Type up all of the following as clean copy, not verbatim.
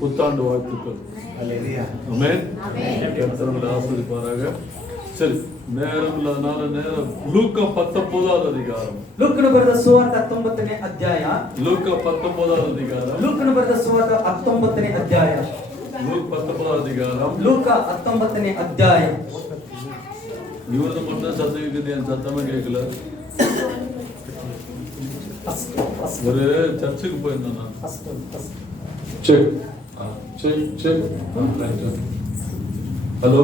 புத்தாண்டு வாழ்த்துக்கள். ஆமென். கர்த்தர் ஆசீர்வதிப்பாராக. சரி, நேரம் இல்லாதனால நேரம் லூக்கா 19வது அதிகாரம். ಲೂಕನು ಬರೆದ ಸುವಾರ್ತೆ 19ನೇ ಅಧ್ಯಾಯ. ಲೂಕಾ 19வது அதிகாரம். ಲೂಕನು ಬರೆದ ಸುವಾರ್ತೆ 19ನೇ ಅಧ್ಯಾಯ. ಲೂಕ 19வது அதிகாரம். ಲೂಕ 19ನೇ ಅಧ್ಯಾಯ. இவரது மட்டும் சத்தம் இருக்குது, என் சத்தமே கேட்கல. ஒரு சர்ச்சுக்கு போயிருந்தேன் நான். Check check check. Hello.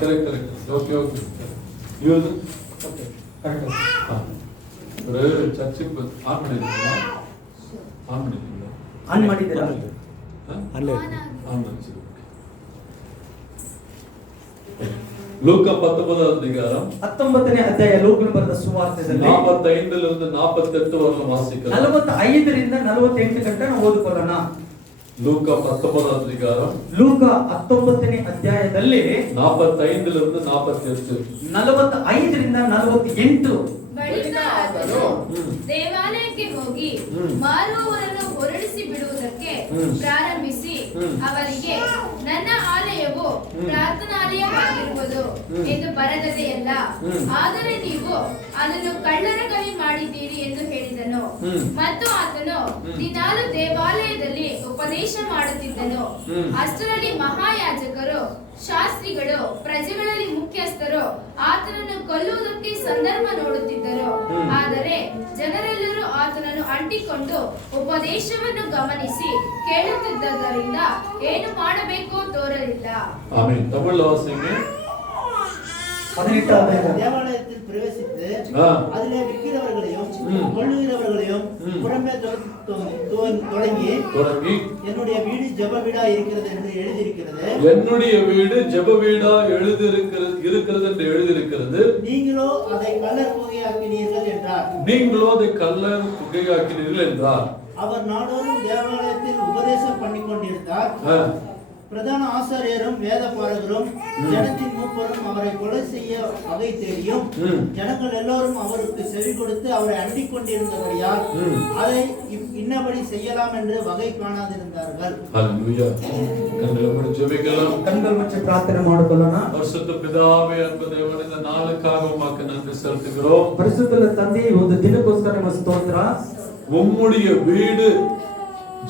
Correct correct. Okay okay. இவரது ஓகே கரெக்ட். ஒரு சர்ச்சுக்கு ஆன் பண்ணிருக்கீங்களா? ஆன் பண்ணிருக்கீங்களா? ಆನ್ ಮಾಡಿದ್ದೀರಾ? ஆன் பண்ணிச்சு. லூக்கா 19வது அதிகாரம் 19ನೇ ಅಧ್ಯಾಯ. ಲೂಕನು ಬರೆದ ಸುವಾರ್ತೆಯಲ್ಲಿ 45 ರಿಂದ 48 ವರೆಗೆ ವಾಸಿக்கலாம். 45 ರಿಂದ 48 ಗಂಟೆ ನಾವು ಓದಿಕೊಳ್ಳೋಣ. ಲೂಕಾ 19வது அதிகாரம். ಲೂಕ 19ನೇ ಅಧ್ಯಾಯದಲ್ಲಿ 45 ರಿಂದ 48. 45 ರಿಂದ 48. ಬಳಿಕ ಆತನು ದೇವಾಲಯಕ್ಕೆ ಹೋಗಿ ಮಾರುವವರನ್ನು ಹೊರಡಿಸಿ ಬಿಡುವುದಕ್ಕೆ ಪ್ರಾರಂಭಿಸಿ ಅವರಿಗೆ, ನನ್ನ ಆಲಯವು ಪ್ರಾರ್ಥನಾಲಯವಾಗಿರುವುದು ಎಂದು ಬರೆದದೆಯಲ್ಲ, ಆದರೆ ನೀವು ಅದನ್ನು ಕಳ್ಳರ ಗವಿ ಮಾಡಿದ್ದೀರಿ ಎಂದು ಹೇಳಿದನು. ಮತ್ತು ಆತನು ದಿನಾಲು ದೇವಾಲಯದಲ್ಲಿ ಉಪದೇಶ ಮಾಡುತ್ತಿದ್ದನು. ಅಷ್ಟರಲ್ಲಿ ಮಹಾಯಾಜಕರು, ಶಾಸ್ತ್ರಿಗಳು, ಪ್ರಜೆಗಳಲ್ಲಿ ಮುಖ್ಯಸ್ಥರು ಆತನನ್ನು ಕೊಲ್ಲುವುದಕ್ಕೆ ಸಂದರ್ಭ ನೋಡುತ್ತಿದ್ದರು. ಆದರೆ ಜನರೆಲ್ಲರೂ ಆತನನ್ನು ಅಂಟಿಕೊಂಡು ಉಪದೇಶವನ್ನು ಗಮನಿಸಿ ಕೇಳುತ್ತಿದ್ದರಿಂದ ಏನು ಮಾಡಬೇಕೋ ತೋರಲಿಲ್ಲ. ஆமென். தமிழ்ல வாசிங்க. 18 தேவாலயத்தில் பிரவேசித்து அதிலே விற்கிறவர்களையும் கொள்ளுகிறவர்களையும் புறம்பே தொடங்கி என்னுடைய வீடு ஜெப வீடா இருக்கிறது என்று எழுதியிருக்கிறது. என்னுடைய வீடு ஜெப வீடா இருக்கிறது என்று எழுதியிருக்கிறது. நீங்களோ அதை கள்ளர் குகையாக்கினீர்கள் என்றார். நீங்களோ அதை கள்ளர் குகையாக்கினீர்கள் என்றார். அவர் நாடோறும் தேவாலயத்தில் உபதேசம் பண்ணி கொண்டிருந்தார். பிரதான ஆசாரியரும் வேத பாரகரும் ஜனத்தின் மூப்பரும் அவரை கொலை செய்ய வகை தேடியும் ஜனங்கள் எல்லோரும் அவருக்கு செவி கொடுத்து அவரை அண்டிக் கொண்டிருந்தபடியால் அதை இன்னபடி செய்யலாம் என்று வகை காணாதிருந்தார்கள். ஹல்லேலூயா. கண்கள் முಚ್ಚಿ ಪ್ರಾರ್ಥನೆ ಮಾಡಿಕೊಳ್ಳೋಣ. பரிசுத்த பிதாவே, அன்பு தேவனே, இந்த நாளுக்காக உமக்கு நன்றி செலுத்துகிறோம். ಪರಿಶುದ್ಧ ತಂದೆ, ಒಂದು ದಿನಕ್ಕೋಸ್ಕರ ನಿಮ್ಮ ಸ್ತೋತ್ರ. உம்முடைய வீடு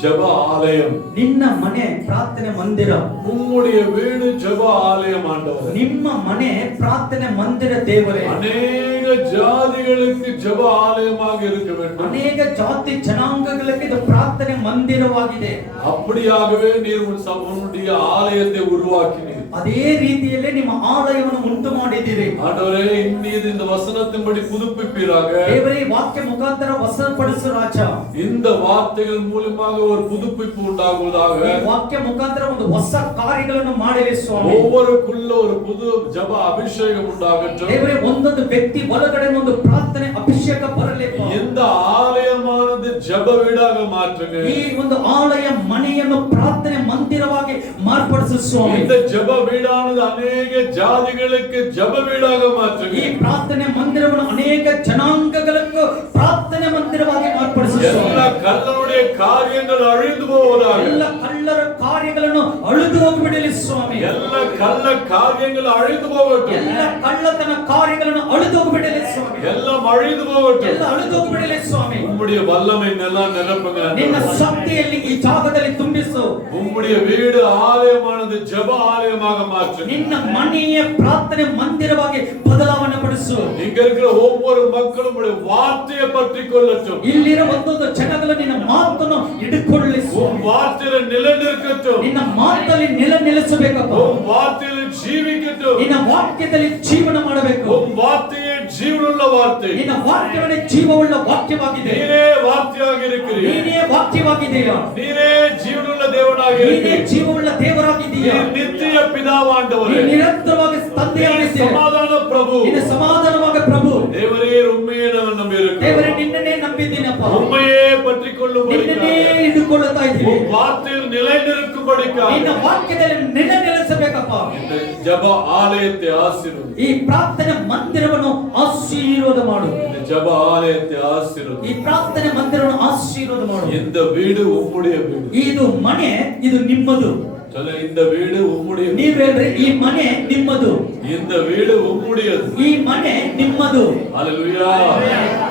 ஜெப ஆலயம். ನಿನ್ನ ಮನೆ ಪ್ರಾರ್ಥನೆ ಮಂದಿರ. உம்முடைய வீடு ஜெப ஆலயம் ஆண்டவரே. ನಿಮ್ಮ ಮನೆ ಪ್ರಾರ್ಥನೆ ಮಂದಿರ ದೇವರೇ. அநேக ஜாதிகளுக்கு ஜெப ஆலயமாக இருக்க வேண்டும். ಅನೇಕ ಜಾತಿ ಜನಾಂಗಗಳಿಗೆ ಇದು ಪ್ರಾರ್ಥನೆ ಮಂದಿರವಾಗಿದೆ. அப்படியாகவே நீர் உம்முடைய ஆலயத்தை உருவாக்கினீர். ಅದೇ ರೀತಿಯಲ್ಲೇ ನಿಮ್ಮ ಆಲಯವನ್ನು ಉಂಟು ಮಾಡಿದ್ದೀರಿ. ஆண்டவரே, இன்னிது இந்த வசனத்தின்படி புதுப்பிப்பீராக. ದೇವರೇ, ವಾಕ್ಯ ಮುಖಾಂತರ ವಸನಪಡಿಸು ರಾಜ. இந்த வார்த்தைகள் மூலமாக ஒரு புதுப்பிப்பு உண்டாகுவதாக. ವಾಕ್ಯ ಮುಖಾಂತರ ಒಂದು ಹೊಸ ಕಾರ್ಯಗಳನ್ನು ಮಾಡಲಿ ಸ್ವಾಮಿ. ஒவ்வொருக்குள்ள ஒரு புது ஜெப அபிஷேகம் உண்டாகட்டும். ದೇವರೇ, ಒಂದೊಂದು ವ್ಯಕ್ತಿ ಒಳಗಡೆ ಒಂದು ಪ್ರಾರ್ಥನೆ ಅಭಿಷೇಕ ಬರಲಿ. இந்த ஆலயமானது ஜெப வீடாக மாற்றுங்க. ಈ ಒಂದು ಆಲಯ ಮನೆಯನ್ನು ಪ್ರಾರ್ಥನೆ ಮಂದಿರವಾಗಿ ಮಾರ್ಪಡಿಸು ಸ್ವಾಮಿ. இந்த ஜெப வீடானது அநேக ஜாதிகளுக்கு ஜெப வீடாக மாற்றுங்க. ಈ ಪ್ರಾರ್ಥನೆ ಮಂದಿರವನ್ನು ಅನೇಕ ಜನಾಂಗಗಳಿಗೆ ಪ್ರಾರ್ಥನೆ ಮಂದಿರವಾಗಿ ಮಾರ್ಪಡಿಸು ಸ್ವಾಮಿ. ಎಲ್ಲ ಕಳ್ಳರುடைய காரியங்கள் அழிந்து போவதாக. ಎಲ್ಲ ಕಳ್ಳರ ಕಾರ್ಯಗಳನ್ನು ಅಳಿದು ಹೋಗಿಬಿಡಲಿ ಸ್ವಾಮಿ. ಎಲ್ಲ ಕಳ್ಳ ಕಾರ್ಯಗಳು ಅಳಿದು ಹೋಗட்டும். ಎಲ್ಲ ಕಳ್ಳತನ ಕಾರ್ಯಗಳನ್ನು ಅಳಿದು ಹೋಗಿಬಿಡಲಿ ಸ್ವಾಮಿ. எல்லாம் அழிந்து போகட்டும். ಎಲ್ಲ ಅಳಿದು ಹೋಗಿಬಿಡಲಿ ಸ್ವಾಮಿ. உம்முடைய வல்லமையெல்லாம் நிரப்புங்க. ನಿನ್ನ ಶಕ್ತಿಯಲ್ಲಿ ಈ ಜಾಗದಲ್ಲಿ ತುಂಬಿಸು. உம்முடைய வீடு ஆலயமானது ஜெப ஆலயமாக மாற்று. ನಿನ್ನ ಮನೆಯ ಪ್ರಾರ್ಥನೆ ಮಂದಿರವಾಗಿ ಬದಲಾವಣೆ ಪಡಿಸು. இங்க இருக்கிற ஒவ்வொரு மக்களும் உம்முடைய வார்த்தையை பற்றிக் கொள்ளட்டும். ಇಲ್ಲಿರೋ ಒಂದೊಂದು ಜನಗಳು ನಿನ್ನ ಮಾತನ್ನು ಹಿಡಿಕೊಳ್ಳಿ உம் வார்த்தையில நிலைநிற்கட்டும். ನಿನ್ನ ಮಾತಲ್ಲಿ ನಿಲ್ಲಿಸಬೇಕಪ್ಪ. உம் வார்த்தையில ஜீவிக்கட்டும். ನಿನ್ನ ವಾಕ್ಯದಲ್ಲಿ ಜೀವನ ಮಾಡಬೇಕು. உம் வார்த்தையே ஜீவனுள்ள வார்த்தை. ನಿನ್ನ ವಾಕ್ಯವೇ ಜೀವವುಳ್ಳ ವಾಕ್ಯವಾಗಿದೆ. நீரே வார்த்தையாக இருக்கிறீர். ನೀನೇ ವಾಕ್ಯವಾಗಿದ್ದೀಯಾ. நீரே ஜீவனுள்ள தேவனாக ನೀನೇ இருக்கிறீர். ಜೀವವುಳ್ಳ ದೇವರಾಗಿದ್ದೀಯಾ. நித்திய பிதாவாண்டவரே, ನೀ ನಿರಂತರವಾಗಿ ತಂದೆಯಾಗಿದ್ದೀಯಾ. சமாதான பிரபு, ನೀನು ಸಮಾಧಾನವಾದ ಪ್ರಭು. தேவரே, உண்மையே நான் நம்பியிருக்கிறேன். ದೇವರೇ, ನಿನ್ನನ್ನೇ ನಂಬಿದ್ದೀನಪ್ಪ. உண்மையே பற்றிக்கொள்ள ನಿನ್ನನ್ನೇ ಹಿಡಿದುಕೊಳ್ಳುತ್ತಾ ಇದ್ದೀವಿ. உன் வார்த்தையில் நிலைநிற்கும்படிக்காக ನಿನ್ನ ವಾಕ್ಯದಲ್ಲಿ ನಿಲ್ಲಿಸಬೇಕಪ್ಪ. இந்த ஜெப ஆலயத்தை ஆசீர்வதி. ಈ ಪ್ರಾರ್ಥನೆ ಮಂದಿರವನ್ನು ಆಶೀರ್ವಾದ ಮಾಡು. இந்த ஜெப ஆலயத்தை ஆசீர்வதி. ಈ ಪ್ರಾರ್ಥನೆ ಮಂದಿರವನ್ನು ಆಶೀರ್ವಾದ ಮಾಡು. இந்த வீடு உம்முடைய வீடு. ಇದು ಮನೆ, ಇದು ನಿಮ್ಮದು. சொல்ல இந்த வீடு உம்முடைய. ನೀವು ಹೇಳ್ರಿ ಈ ಮನೆ ನಿಮ್ಮದು. இந்த வீடு உம்முடையது. ಈ ಮನೆ ನಿಮ್ಮದು. ஹalleluya.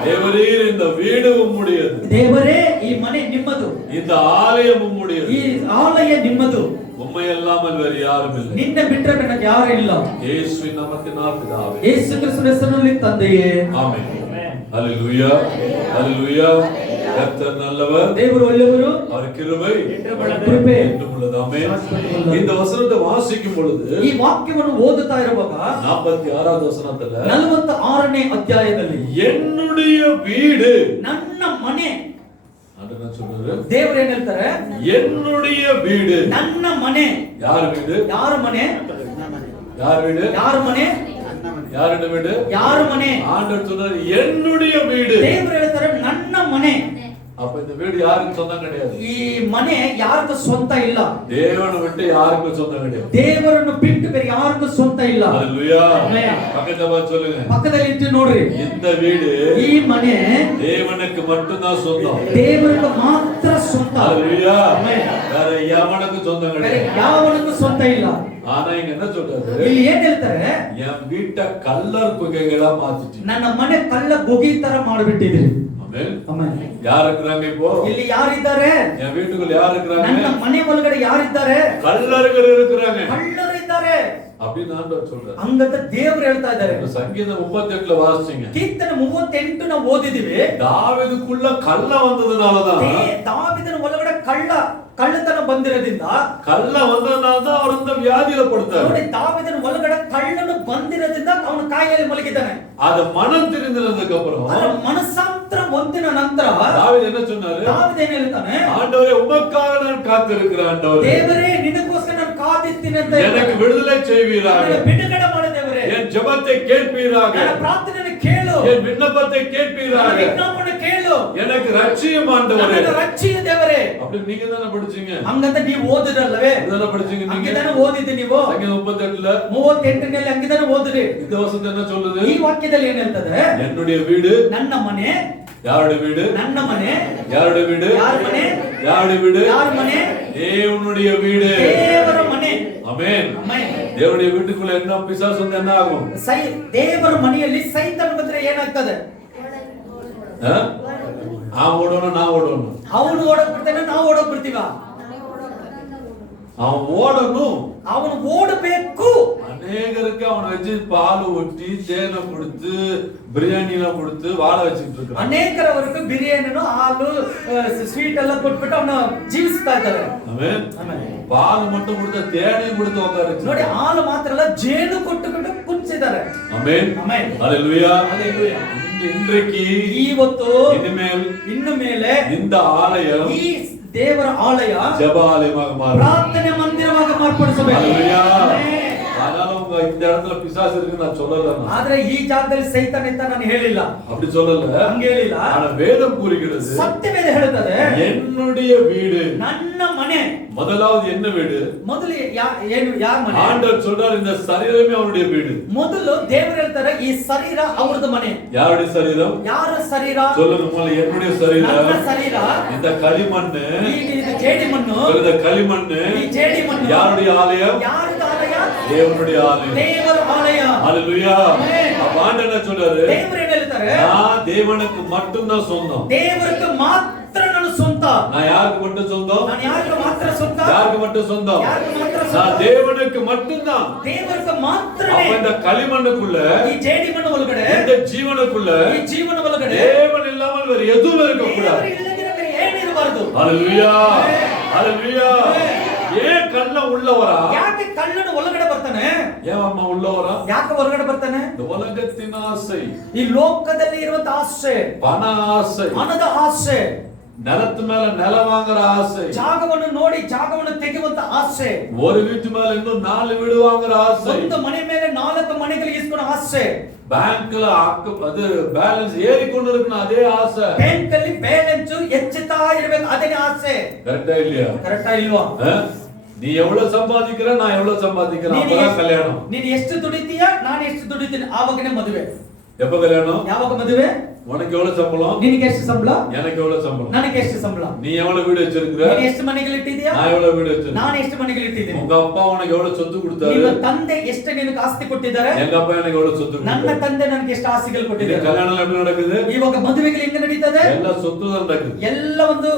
தேவரீர் இந்த வீடு உம்முடையது. ದೇವರೇ ಈ ಮನೆ ನಿಮ್ಮದು. இந்த ஆலயம் உம்முடையது. ಈ ಆಲಯ ನಿಮ್ಮದು. உம்மை அல்லாமல் வேறு யாரும் இல்லை. ನಿನ್ನ ಬಿಟ್ಟರೆ ನನಗೆ ಯಾರು ಇಲ್ಲ. இயேசுவின் நாமத்தினால் பிதாவே. ಯೇಸು ಕ್ರಿಸ್ತನ ಹೆಸರಿನಲ್ಲಿ ತಂದೆಯೇ. ஆமென். ஹalleluya. ஹalleluya. கர்த்தர் நல்லவர். ದೇವರು ಒಳ್ಳೆಯವರು. அவர் கிருபை ಕೃಪೆ என்றும் உள்ளது. ஆமென். இந்த வசனத்தை வாசிக்கும் பொழுது ಈ ವಾಕ್ಯವನ್ನು ಓದುತ್ತಾ ಇರುವಾಗ 46வது வசனத்துல 46ನೇ ಅಧ್ಯಾಯದಲ್ಲಿ என்னுடைய வீடு ನನ್ನ ಮನೆ ಅದನ್ನ சொல்றாரு. ದೇವರು ಏನ್ ಹೇಳ್ತಾರೆ? என்னுடைய வீடு. ನನ್ನ ಮನೆ. யார் வீடு? ಯಾರ ಮನೆ? யார் வீடு? ಯಾರ ಮನೆ? யாருடைய வீடு? ಯಾರ ಮನೆ? ஆண்டவர் சொல்றாரு என்னுடைய வீடு. ದೇವರು ಹೇಳ್ತಾರೆ ನನ್ನ ಮನೆ. அப்ப இந்த வீடு யாருக்கு சொந்தம் கிடையாது. ಈ ಮನೆ ಯಾರಿಗೂ ಸ್ವಂತ ಇಲ್ಲ. தேவனை விட்டு யாருக்கும் சொந்தம் கிடையாது. ದೇವರನ್ನು ಬಿಟ್ಟು ಬೇರೆ ಯಾರಿಗೂ ಸ್ವಂತ ಇಲ್ಲ. ஹalleluya. ஆமென். பக்கத்துல பார்த்து சொல்லுங்க. ಪಕ್ಕದಲ್ಲಿ ಇಟ್ಟು ನೋಡ್ರಿ. இந்த வீடு ಈ ಮನೆ தேவனுக்கு மட்டும்தான் சொந்தம். ದೇವರಿಗೆ ಮಾತ್ರ ಸ್ವಂತ. ஹalleluya. ஆமென். வேற எவனுக்கும் சொந்தம் ಬೇರೆ கிடையாது. ಯಾವನಿಗೂ ಸ್ವಂತ ಇಲ್ಲ. ஆனா இங்க என்ன சொல்றாரு? ಇಲ್ಲಿ ಏನ್ ಹೇಳ್ತಾರೆ? என் வீட்டை கல்லர் குகைகளா மாத்திட்டீங்க. ನನ್ನ ಮನೆ ಕಳ್ಳ ಗುಗಿ ತರ ಮಾಡಿಬಿಟ್ಟಿದ್ರಿ. ஆமென். ಆಮೆನ್. யார் இருக்கிறாங்க இப்போ? ಇಲ್ಲಿ ಯಾರಿದ್ದಾರೆ? என் வீட்டுக்குள்ள யார் இருக்கிறாங்க? ನನ್ನ ಮನೆ ಒಳಗಡೆ ಯಾರಿದ್ದಾರೆ? கல்லர்கள் இருக்கிறாங்க. ಕಳ್ಳರು ಇದ್ದಾರೆ அப்படின்னு ஆண்டவர் சொல்றாரு. ಹಂಗಂತ ದೇವರು ಹೇಳ್ತಾ ಇದ್ದಾರೆ. சங்கீதம் 38ல வாசிச்சீங்க. ಕೀರ್ತನೆ 38 ನಾವು ಓದಿದಿವಿ. தாவீதுக்குள்ள கள்ள வந்ததுனாலதான் ದಾವೀದನ ಒಳಗಡೆ ಕಳ್ಳತನ ಬಂದಿರೋದ್ರಿಂದ கள்ள வந்ததுனாலதான் அவர் இந்த வியாதியில படுத்தாரு. ನೋಡಿ ದಾವೀದನ ಒಳಗಡೆ ಕಳ್ಳನು ಬಂದಿರೋದ್ರಿಂದ ಅವನು ಕಾಯಿಲೆಯಲ್ಲಿ ಮಲಗಿದ್ದಾನೆ. அது மனம் தெரிந்ததுக்கு அப்புறம் ಅದರ ಮನಸ್ಸಾಂತರ ಹೊಂದಿನ ನಂತರ தாவீது என்ன சொன்னாரு? ದಾವೀದ ಏನ್ ಹೇಳ್ತಾನೆ? ஆண்டவரே உமக்காக நான் காத்திருக்கிறேன் ஆண்டவரே. ದೇವರೇ ನಿನಗೋಸ್ಕರ ನಾನು ಕಾದಿರ್ತೀನಿ ಅಂತ எனக்கு விடுதலை செய்வீராக. ನನಗೆ ಬಿಡುಗಡೆ ಮಾಡು ದೇವರೇ. என் ஜெபத்தை கேட்பீராக. ನನ್ನ ಪ್ರಾರ್ಥನೆಯನ್ನು ಕೇಳು. என் விண்ணப்பத்தை கேட்பீராக. ನನ್ನ ವಿಜ್ಞಾಪನೆ ಕೇಳು. எனக்கு ரட்சியம் ஆண்டவரே. ನನ್ನನ್ನು ರಕ್ಷಿಸು ದೇವರೇ. அப்படி நீங்க தானே படிச்சீங்க. ಹಂಗಂತ ನೀವು ಓದಿರಲ್ಲವೇ? இதுதானே படிச்சீங்க நீங்க. ಹಂಗಿದಾನೆ ಓದಿದ್ದೆ ನೀವು. சங்கீதம் 38ல 38ನಲ್ಲಿ ಹಂಗಿದಾನೆ ಓದಿರಿ. இந்த வசனம் என்ன சொல்லுது? ಈ ವಾಕ್ಯದಲ್ಲಿ ಏನ್ ಹೇಳ್ತದೆ? என்னுடைய வீடு. ನನ್ನ ಮನೆ. யாருடைய வீடு? ನನ್ನ ಮನೆ. யாருடைய வீடு? ಯಾರ ಮನೆ? யாருடைய வீடு? ಯಾರ ಮನೆ? தேவனுடைய வீடு. ದೇವರ ಮನೆ. ஆமென். ಆಮೆನ್. தேவனுடைய வீட்டுக்குள்ள என்ன பிசாசு வந்து என்ன ஆகும்? ದೇವರ ಮನೆಯಲ್ಲಿ ಸೈತಾನ ಬಂದ್ರೆ ಏನಾಗ್ತದೆ? ஓடணும் நான் ஓடணும். ಅವನು ಓಡಕ್ ಬಿಡ್ತಾನೆ, ನಾವು ಓಡಕ್ ಬಿಡ್ತೀವ? அவன் ஓடணும். ಅವನು ಓಡಬೇಕು. அநேகருக்கு அவனை வச்சு பால் ஊட்டி தேனை கொடுத்து பிரியாணி எல்லாம் கொடுத்து வாழ வச்சுட்டு இருக்கான். ಅನೇಕರವರೆಗೂ ಬಿರಿಯಾನಿನೋ ಹಾಲು ಸ್ವೀಟ್ ಎಲ್ಲ ಕೊಟ್ಬಿಟ್ಟು ಅವನ ಜೀವಿಸ್ತಾ ಇದ್ದಾರೆ. ஆமென். ಆಮೆನ್. பால் மட்டும் கொடுத்த தேனையும் கொடுத்து உட்கார வச்சு. ನೋಡಿ, ಹಾಲು ಮಾತ್ರ ಅಲ್ಲ, ಜೇನು ಕೊಟ್ಟುಕೊಂಡು ಕುಂಚಿದ್ದಾರೆ. ஆமென். ಆಮೆನ್. ஹalleluya. ಹಲ್ಲೆಲೂಯಾ. இன்றைக்கு ಇವತ್ತು இனிமேல் ಇನ್ನು ಮೇಲೆ இந்த ஆலயம் ಈ ದೇವರ ಆಲಯ ஜெப ஆலயமாக மாறும். ಪ್ರಾರ್ಥನೆ ಮಂದಿರವಾಗಿ ಮಾರ್ಪಡಿಸಬೇಕು. ஹalleluya. ಆಮೆನ್. அதனால உங்க இந்த இடத்துல பிசாசு இருக்குன்னு நான் சொல்லல. ಆದ್ರೆ ಈ ಜಾಗದಲ್ಲಿ ಸೈತಾನ ಅಂತ ನಾನು ಹೇಳಿಲ್ಲ. அப்படி சொல்லல. ಹಂಗೆ ಹೇಳಿಲ್ಲ. ஆனா வேதம் கூறுகிறது ಸತ್ಯವೇದ ಹೇಳುತ್ತದೆ என்னுடைய வீடு. ನನ್ನ ಮನೆ. முதலாவது என்ன வீடு? ಮೊದಲು ಏನು ಯಾರ ಮನೆ? ஆண்டவர் சொல்றார் இந்த சரீரமே அவருடைய வீடு. ಮೊದಲು ದೇವರು ಹೇಳ್ತಾರೆ ಈ ಶರೀರ ಅವರದು ಮನೆ. யாருடைய சரீரம்? ಯಾರ ಶರೀರ? சொல்லுங்க முதல்ல என்னுடைய சரீரம். ನನ್ನ ಶರೀರ. இந்த களிமண்ணு. ಇದು ಜೇಡಿ ಮಣ್ಣು. இந்த களிமண்ணு. ಈ ಜೇಡಿ ಮಣ್ಣು யாருடைய ஆலயம்? ಯಾರದ ಆಲಯ? தேவனுடைய ஆலயம். ದೇವರ ಆಲಯ. ஹalleluya. ஆமென். ஆண்டவர் என்ன சொல்றாரு? ದೇವರು ಏನು ಹೇಳ್ತಾರೆ? நான் தேவனுக்கு மட்டும்தான் சொந்தம். ದೇವರಿಗೆ ಮಾತ್ರ ನಾನು ಸ್ವಂತ. நான் யாருக்கு மட்டும் சொந்தம்? ನಾನು ಯಾರಿಗೆ ಮಾತ್ರ ಸ್ವಂತ? யாருக்கு மட்டும் சொந்தம்? ಯಾರಿಗೆ ಮಾತ್ರ நான் ಸ್ವಂತ? தேவனுக்கு மட்டும்தான். ದೇವರಿಗೆ ಮಾತ್ರನೇ. அப்ப இந்த களிமண்ணுக்குள்ள ಈ ಜೇಡಿ ಮಣ್ಣು ಒಳಗಡೆ இந்த ஜீவனுக்குள்ள ಈ ಜೀವನ ಒಳಗಡೆ தேவன் இல்லாமல் வேற எதுவும் இருக்க கூடாது. ದೇವರು ಇಲ್ಲದಿದ್ದರೆ ಬೇರೆ ಏನಿರಬಾರದು. ஹalleluya. ஹalleluya. ஏன் கள்ள உள்ளவரா? ಯಾಕೆ ಕಳ್ಳನು ಒಳಗಡೆ ಬರ್ತಾನೆ? ஏன் அம்மா உள்ளவரா? ಯಾಕೆ ಹೊರಗಡೆ ಬರ್ತಾನೆ? இந்த உலகத்தின் ஆசை, ಈ ಲೋಕದಲ್ಲಿ ಇರುವಂತ ಆಸೆ, பண ஆசை, ಹಣದ ಆಸೆ, நிலத்து மேல நிலம் வாங்குற ஆசை, ಜಾಗವನ್ನು ನೋಡಿ ಜಾಗವನ್ನು ತೆಗೆಯುವಂತ ಆಸೆ, ஒரு வீட்டு மேல இன்னும் 4 வீடு வாங்குற ஆசை, ಒಂದು ಮನೆ ಮೇಲೆ 4 ಮನೆಗಳಿಗೆ ಇಸ್ಕೊಳ್ಳೋ ಆಸೆ, பேங்க்ல அது பேலன்ஸ் ஏறி கொண்டு இருக்கணும் அதே ஆசை, ಬ್ಯಾಂಕ್ ಅಲ್ಲಿ ಬ್ಯಾಲೆನ್ಸ್ ಹೆಚ್ಚುತ್ತಾ ಇರ್ಬೇಕು, ಅದೇನೇ ಆಸೆ. கரெக்டா இல்லையா? ಕರೆಕ್ಟಾ ಇಲ್ವಾ? நீ எவ்வளவு சம்பாதிக்கிற, நான் எவ்வளவு சம்பாதிக்கிறேன், அப்பதான் கல்யாணம். ನೀನು ಎಷ್ಟು ದುಡಿತೀಯ, ನಾನು ಎಷ್ಟು ದುಡಿತೀನಿ, ಆವಾಗನೇ ಮದುವೆ. எப்ப கல்யாணம்? ಯಾವಾಗ ಮದುವೆ? உனக்கு எவ்வளவு சம்பளம், ನಿನಗೆ ಎಷ್ಟು ಸಂಬಳ, எனக்கு எவ்வளவு சம்பளம், ನನಗೆ ಎಷ್ಟು ಸಂಬಳ, நீ எவ்வளவு வீடு வச்சிருக்கிற, ನೀನು ಎಷ್ಟು ಮನೆಗಳು ಇಟ್ಟಿದ್ದೀಯಾ, நான் எவ்வளவு வீடு வச்சிருக்கேன், ನಾನು ಎಷ್ಟು ಮನೆಗಳು ಇಟ್ಟಿದ್ದೀನಿ, உங்க அப்பா உனக்கு எவ்வளவு சொத்து கொடுத்தாரு, ನಿಮ್ಮ ತಂದೆ ಎಷ್ಟು ನಿನಗೆ ಆಸ್ತಿ ಕೊಟ್ಟಿದ್ದಾರೆ, எங்க அப்பா எனக்கு எவ்வளவு சொத்து ನನ್ನ கொடுத்தாரு. ತಂದೆ ನನಗೆ ಎಷ್ಟು ಆಸ್ತಿಗಳು ಕೊಟ್ಟಿದ್ದಾರೆ. கல்யாணம் எப்படி நடக்குது? ಇವಾಗ ಮದುವೆಗಳು ಹೆಂಗೆ ನಡೀತದೆ? எல்லா சொத்து தான் நடக்குது. ಎಲ್ಲ ಒಂದು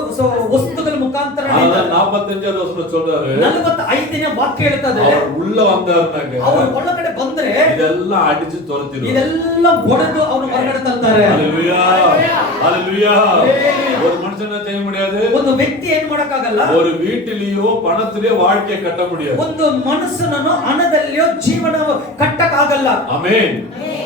ವಸ್ತುಗಳ ಮುಖಾಂತರ அதான் 45வது வசனம் சொல்றாரு, 45ನೇ ವಾಕ್ಯ ಹೇಳ್ತದೆ, அவர் உள்ள வந்தாருனாக்க ಅವರು ಒಳಗಡೆ ಬಂದ್ರೆ இதெல்லாம் அடிச்சு துரத்திடுவார். ಇದೆಲ್ಲ ಹೊಡೆದು ಅವನು ಹೊರಗಡೆ ತಳ್ತಾರೆ. ஹalleluya, ஹalleluya. ஒரு மனுஷன் என்ன செய்ய முடியாது? ಒಂದು ವ್ಯಕ್ತಿ ಏನ್ ಮಾಡಕ್ಕಾಗಲ್ಲ, ஒரு வீட்டிலேயோ பணத்திலேயோ வாழ்க்கையை கட்ட முடியாது. ಒಂದು ಮನುಷ್ಯನನ್ನು ಹಣದಲ್ಲಿಯೋ ಜೀವನ ಕಟ್ಟಕ್ಕಾಗಲ್ಲ. ஆமென்.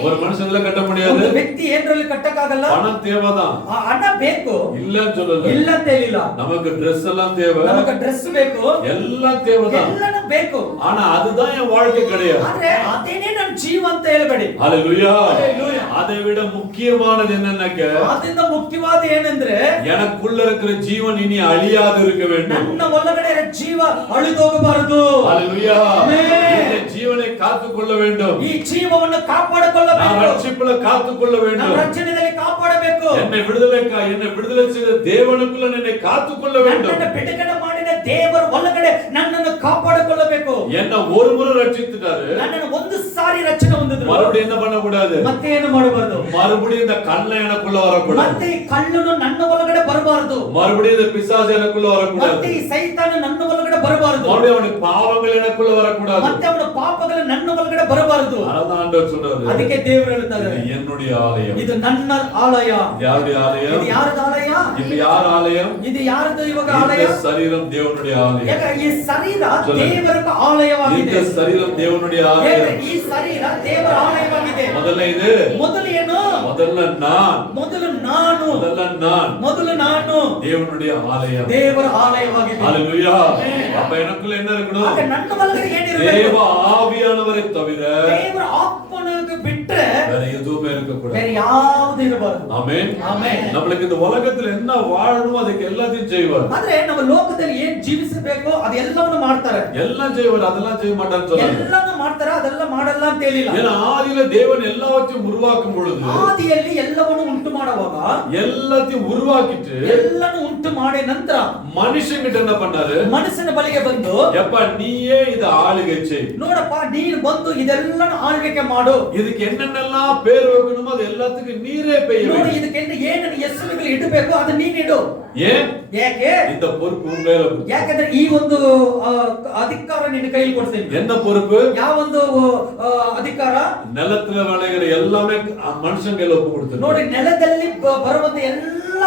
ஒரு மனுஷன்ல கட்ட முடியாது. ಒಂದು ವ್ಯಕ್ತಿ ಏನ್ರಲ್ಲಿ ಕಟ್ಟಕ್ಕಾಗಲ್ಲ. பணம் தேவைதான், ಆ ಹಣ ಬೇಕು, இல்லன்னு சொல்லல. ಇಲ್ಲ ಅಂತ ಹೇಳಿಲ್ಲ. நமக்கு Dress எல்லாம் தேவை, ನಮಗೆ ಡ್ರೆಸ್ ಬೇಕು, எல்லாம் தேவைதான். ಎಲ್ಲನೂ ಬೇಕು. ஆனா அதுதான் என் வாழ்க்கை கிடையாது. ಆದ್ರೆ ಅದೇನೇ ನನ್ನ ಜೀವ ಅಂತ ಹೇಳಬೇಡಿ. ஹalleluya. ஹalleluya. அதை விட முக்கியமானது என்னன்னாக்க, ಅದರಿಂದ ಮುಖ್ಯವಾದ ಏನಂದ್ರೆ எனக்குள்ள இருக்கிற ஜீவன் இனி அழியாது இருக்க வேண்டும். ನನ್ನ ಒಳಗಡೆ ಇರೋ ಜೀವ ಅಳಿದೋಗಬಾರದು. ஹalleluya. ஆமென். இந்த ஜீவனை காத்துக்கொள்ள வேண்டும். ಈ ಜೀವವನ್ನು ಕಾಪಾಡಿಕೊಳ್ಳಬೇಕು. நான் ரட்சிப்புல காத்துக்கொள்ள வேண்டும். ನಮ್ಮ ರಕ್ಷಣೆಯಲ್ಲಿ ಕಾಪಾಡಬೇಕು. என்னை விடுதலை செய்த தேவனுக்குள்ள என்னை காத்துக்கொள்ள வேண்டும். ನನ್ನನ್ನು ಬಿಡುಗಡೆ ಮಾಡಿದ ದೇವರ ಒಳಗಡೆ ನನ್ನನ್ನು ಕಾಪಾಡಿಕೊಳ್ಳಬೇಕು. என்ன ஒரு முறை ரட்சித்துட்டாரு, ನನ್ನನ್ನು ಒಂದು ಸಾರಿ ರಕ್ಷಣೆ ಹೊಂದಿದ್ರು, மறுபடியும் என்ன பண்ண கூடாது, ಮತ್ತೆ ಏನು ಮಾಡಬಾರದು, மறுபடியும் இந்த கள்ள எனக்குள்ள வரக்கூடாது, ಮತ್ತೆ ಈ ಕಳ್ಳನು ನನ್ನ ಒಳಗಡೆ ಬರಬಾರದು, மறுபடியும் இந்த பிசாசு எனக்குள்ள வரக்கூடாது, ಮತ್ತೆ ಈ ಸೈತಾನ ನನ್ನ ಒಳಗಡೆ ಬರಬಾರದು, மறுபடியும் அவனுக்கு பாவங்கள் எனக்குள்ள வரக்கூடாது. ಮತ್ತೆ ಅವನ ಪಾಪಗಳು ನನ್ನ ಒಳಗಡೆ ಬರಬಾರದು. அதான் ஆண்டவர் சொல்றாரு, ಅದಕ್ಕೆ ದೇವರು ಹೇಳ್ತಾರೆ, இது என்னுடைய ஆலயம். ಇದು ನನ್ನ ಆಲಯ. யாருடைய ஆலயம்? ಇದು ಯಾರದ ಆಲಯ? இப்ப யார் ஆலயம்? ಇದು ಯಾರದು ಇವಾಗ ಆಲಯ? இந்த சரீரம் தேவனுடைய ஆலயம். ಯಾಕ ಈ ಶರೀರ ದೇವರ ಆಲಯವಾಗಿದೆ. இந்த சரீரம் தேவனுடைய ஆலயம். ಈ ಶರೀರ ದೇವರ ಆಲಯವಾಗಿದೆ. முதல்ல இது, ಮೊದಲು ಏನು? முதல்ல நான், ಮೊದಲು ನಾನು, ಮೊದಲು ನಾನು தேவனுடைய ஆலயம், ದೇವರ ಆಲಯವಾಗಿದೆ. ஹalleluya. அப்ப எனக்குள்ள என்ன இருக்கணும்? ಆಗ ನನ್ನ ಒಳಗಡೆ ಏನಿರಬೇಕು? தேவ ஆவியானவரை தவிர ದೇವರ ಆತ್ಮನಿಗೆ ಬಿಟ್ರೆ வேற எதுவுமே இருக்க கூடாது. ಬೇರೆ ಯಾವುದು ಇರಬಾರದು. ஆமென். ಆಮೆನ್. நம்மளுக்கு இந்த உலகத்துல என்ன வாழணுமோ அதுக்கு எல்லாத்தையும் செய்வார். ಆದ್ರೆ ನಮ್ಮ ಲೋಕದಲ್ಲಿ ಏನ್ ಜೀವಿಸಬೇಕು ಅದೆಲ್ಲವನ್ನು ಮಾಡ್ತಾರೆ. எல்லாம் செய்வார், அதெல்லாம் செய்ய மாட்டான்னு சொல்லல. ಎಲ್ಲಾನು ಮಾಡ್ತಾರೆ, ಅದೆಲ್ಲ ಮಾಡಲ್ಲ ಅಂತ ಹೇಳಿಲ್ಲ. ஏன்னா ஆதியில தேவன் எல்லாவற்றையும் உருவாக்கும் பொழுது, ಆದಿಯಲ್ಲಿ ಎಲ್ಲವನ್ನು ಉಂಟು ಮಾಡುವಾಗ எல்லாத்தையும் உருவாக்கிட்டு ಎಲ್ಲನೂ ಉಂಟು ಮಾಡಿ ನಂತರ மனுஷன் கிட்ட என்ன பண்ணாரு? ಮನುಷ್ಯನ ಬಳಿಗೆ ಬಂದು, எப்ப நீயே இத ஆளுகை செய், ನೋಡಪ್ಪ ನೀನು ಬಂದು ಇದೆಲ್ಲನೂ ಆಳ್ವಿಕೆ ಮಾಡು, இதுக்கு என்னென்னலாம் பேர் வைக்கணுமோ அது எல்லாத்துக்கும் நீரே பெய்ய ನೋಡಿ வேண்டும். ಇದಕ್ಕೆ ಏನೇನು ಹೆಸರುಗಳು ಇಡಬೇಕು ಅದು ನೀನಿಡು. ஏன்? ಯಾಕೆ? இந்த பொறுப்பு உன் கையில கொடுத்து. ಯಾಕಂದ್ರೆ ಈ ಒಂದು ಅಧಿಕಾರ ನಿನ್ನ ಕೈಯಲ್ಲಿ ಕೊಡ್ತೀನಿ. என்ன பொறுப்பு? ಯಾವ ಒಂದು ಅಧಿಕಾರ? நிலத்துல விளைகிற எல்லாமே மனுஷன் கையில ஒப்பு கொடுத்து. ನೋಡಿ ನೆಲದಲ್ಲಿ ಬರುವಂತ ಎಲ್ಲ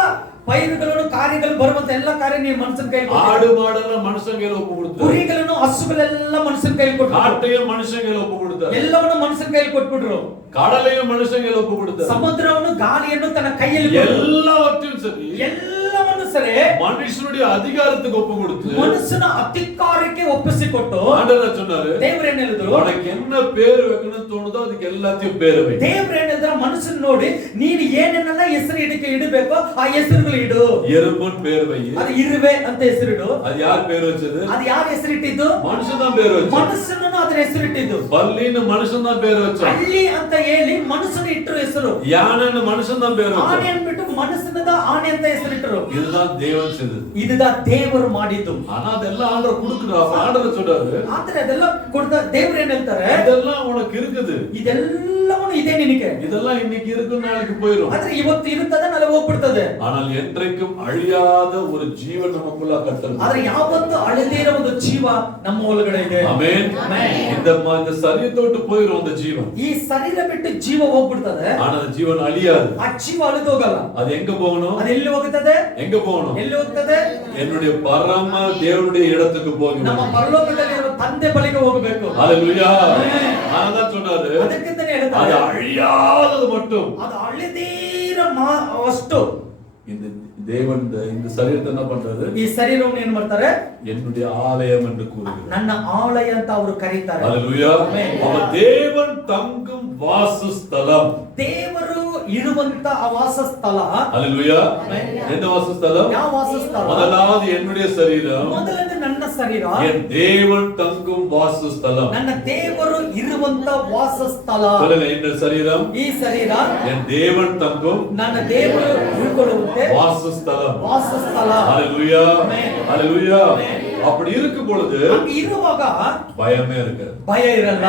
ಪೈರುಗಳನ್ನು ಕಾರ್ಯಗಳು ಬರುವಂತ ಎಲ್ಲ ಕಾರ್ಯ ನೀವು ಮನುಷ್ಯನ ಕೈಯಲ್ಲಿ ಕೊಡ್ತೀರಿ. ஆடு மாடெல்லாம் மனுஷன் கையில ஒப்பு கொடுத்து. ಕುರಿಗಳನ್ನು ಹಸುಗಳೆಲ್ಲ ಮನುಷ್ಯನ ಕೈಯಲ್ಲಿ ಕೊಟ್ಟು, காட்டையும் மனுஷன் கையில ஒப்பு கொடுத்தார். ಎಲ್ಲವನ್ನು ಮನುಷ್ಯನ ಕೈಯಲ್ಲಿ ಕೊಟ್ಬಿಟ್ರು. கடலையும் மனுஷன் கையில ஒப்பு கொடுத்தார். ಸಮುದ್ರವನ್ನು ಗಾಳಿಯನ್ನು ತನ್ನ ಕೈಯಲ್ಲಿ ಕೊಟ್ಟು, எல்லாவற்றையும் சரி ಎಲ್ಲವನ್ನು ಸರಿ மனுஷனுடைய அதிகாரத்துக்கு ஒப்பு கொடுத்து ಮನುಷ್ಯನ ಅಧಿಕಾರಕ್ಕೆ ಒಪ್ಪಿಸಿಕೊಟ್ಟು ஆண்டவர் சொன்னாரு, ದೇವರು ಏನ್ ಹೇಳಿದ್ರು? உனக்கு என்ன பேர் வைக்கணும்னு தோணுதோ அதுக்கு எல்லாத்தையும் பேர் வை. ದೇವರು ಏನ್ ಹೇಳಿದ್ರು? ಮನುಷ್ಯನ ನೋಡಿ ನೀನು ಏನೇನೆಲ್ಲ ಹೆಸರು ಇಡಬೇಕು ಆ ಹೆಸರುಗಳು ಇಡು. எறும்புன்னு பேர் வை. ಅದು ಇರುವೆ ಅಂತ ಹೆಸರಿಡು. அது யார் பேர் வச்சது? ಅದು ಯಾರು ಹೆಸರಿಟ್ಟಿದ್ದು? மனுஷன் தான் பேர் வச்சான். ಮನುಷ್ಯನನ್ನು ಅದರ ಹೆಸರಿಟ್ಟಿದ್ದು. பல்லின்னு மனுஷன் தான் பேர் வச்சான். ಹಳ್ಳಿ ಅಂತ ಹೇಳಿ ಮನುಷ್ಯನ ಇಟ್ಟರು ಹೆಸರು. யானைன்னு மனுஷன் தான் பேர் ಆನೆ வச்சான். ಅನ್ಬಿಟ್ಟು ಮನುಷ್ಯನದ ಆನೆ ಅಂತ ಹೆಸರಿಟ್ಟರು. இதுதான் தேவன் செய்தது. இதுதான் ದೇವರು ಮಾಡಿದ್ದು. ஆனா அதெல்லாம் ஆண்டவர் கொடுக்குறாரு. ஆண்டவர் சொல்றாரு, ಆದ್ರೆ ಅದೆಲ್ಲ ಕೊಡ್ದ ದೇವರು ಏನ್ ಹೇಳ್ತಾರೆ? இதெல்லாம் உனக்கு இருக்குது, ಇದೆಲ್ಲವೂ ಇದೆ ನಿನಗೆ. இதெல்லாம் இன்னைக்கு இருக்கும், நாளைக்கு போயிடும். ಆದ್ರೆ ಇವತ್ತು ಇರುತ್ತದೆ, ನಾಳೆ ಹೋಗ್ಬಿಡ್ತದೆ. ஆனால் என்றைக்கும் அழியாத ஒரு ஜீவன் நமக்குள்ள கட்டளை. ಆದ್ರೆ ಯಾವತ್ತು ಅಳದಿರೋ ಒಂದು ಜೀವ ನಮ್ಮ ಒಳಗಡೆ ಇದೆ. ஆமென். இந்த சரீரத்தை விட்டு போயிடும் அந்த ஜீவன். ಈ ಶರೀರ ಬಿಟ್ಟು ಜೀವ ಹೋಗ್ಬಿಡ್ತದೆ. ஆனா அந்த ஜீவன் அழியாது. ಆ ಜೀವ ಅಳಿದೋಗಲ್ಲ. அது எங்க போகணும்? ಅದು ಎಲ್ಲಿ ಹೋಗುತ್ತದೆ? எங்க போகணும்? ಎಲ್ಲಿ ಹೋಗ್ತದೆ? என்னுடைய பரம தேவனுடைய இடத்துக்கு ನಮ್ಮ போகணும். ಪರಲೋಕದಲ್ಲಿರುವ ತಂದೆ ಬಳಿಗೆ ಹೋಗಬೇಕು. ஹalleluya. ஆனதான் சொன்னாரு, ಅದಕ್ಕಿಂತನೇ அது ಹೇಳ್ತಾರೆ, அழியாதது மட்டும். ಅದು ಅಳಿದೀರ ಅಷ್ಟು இந்த தேவன் இந்த சரீரத்தை என்ன பண்றாரு? ಈ ಶರೀರವನ್ನು ಏನ್ ಮಾಡ್ತಾರೆ? என்னுடைய ஆலயம் என்று கூறுகிறார். ನನ್ನ ಆಲಯ ಅಂತ ಅವರು ಕರೀತಾರೆ. ஹalleluya. அவ தேவன் தங்கும் வாசஸ்தலம். ದೇವರು ಇರುವಂತ ಆ ವಾಸಸ್ಥಳ ஹalleluya எந்த வாசஸ்தலம் ಯಾವ ವಾಸಸ್ಥಳ முதலாவது என்னுடைய சரீரம் ಮೊದಲನೇ ನನ್ನ ಶರೀರ என் தேவன் தங்கும் வாசஸ்தலம் ನನ್ನ ದೇವರು ಇರುವಂತ ವಾಸಸ್ಥಳ சொல்லுங்க இந்த சரீரம் ಈ ಶರೀರ என் தேவன் தங்கும் ನನ್ನ ದೇವರು ಉಳ್ಕೊಳ್ಳುವಂತೆ வாசஸ்தலம் ವಾಸಸ್ಥಳ ஹalleluya ஹalleluya அப்படி இருக்கும் பொழுது ಹಂಗೆ ಇರುವಾಗ பயமே இருக்காது ಭಯ ಇರಲ್ಲ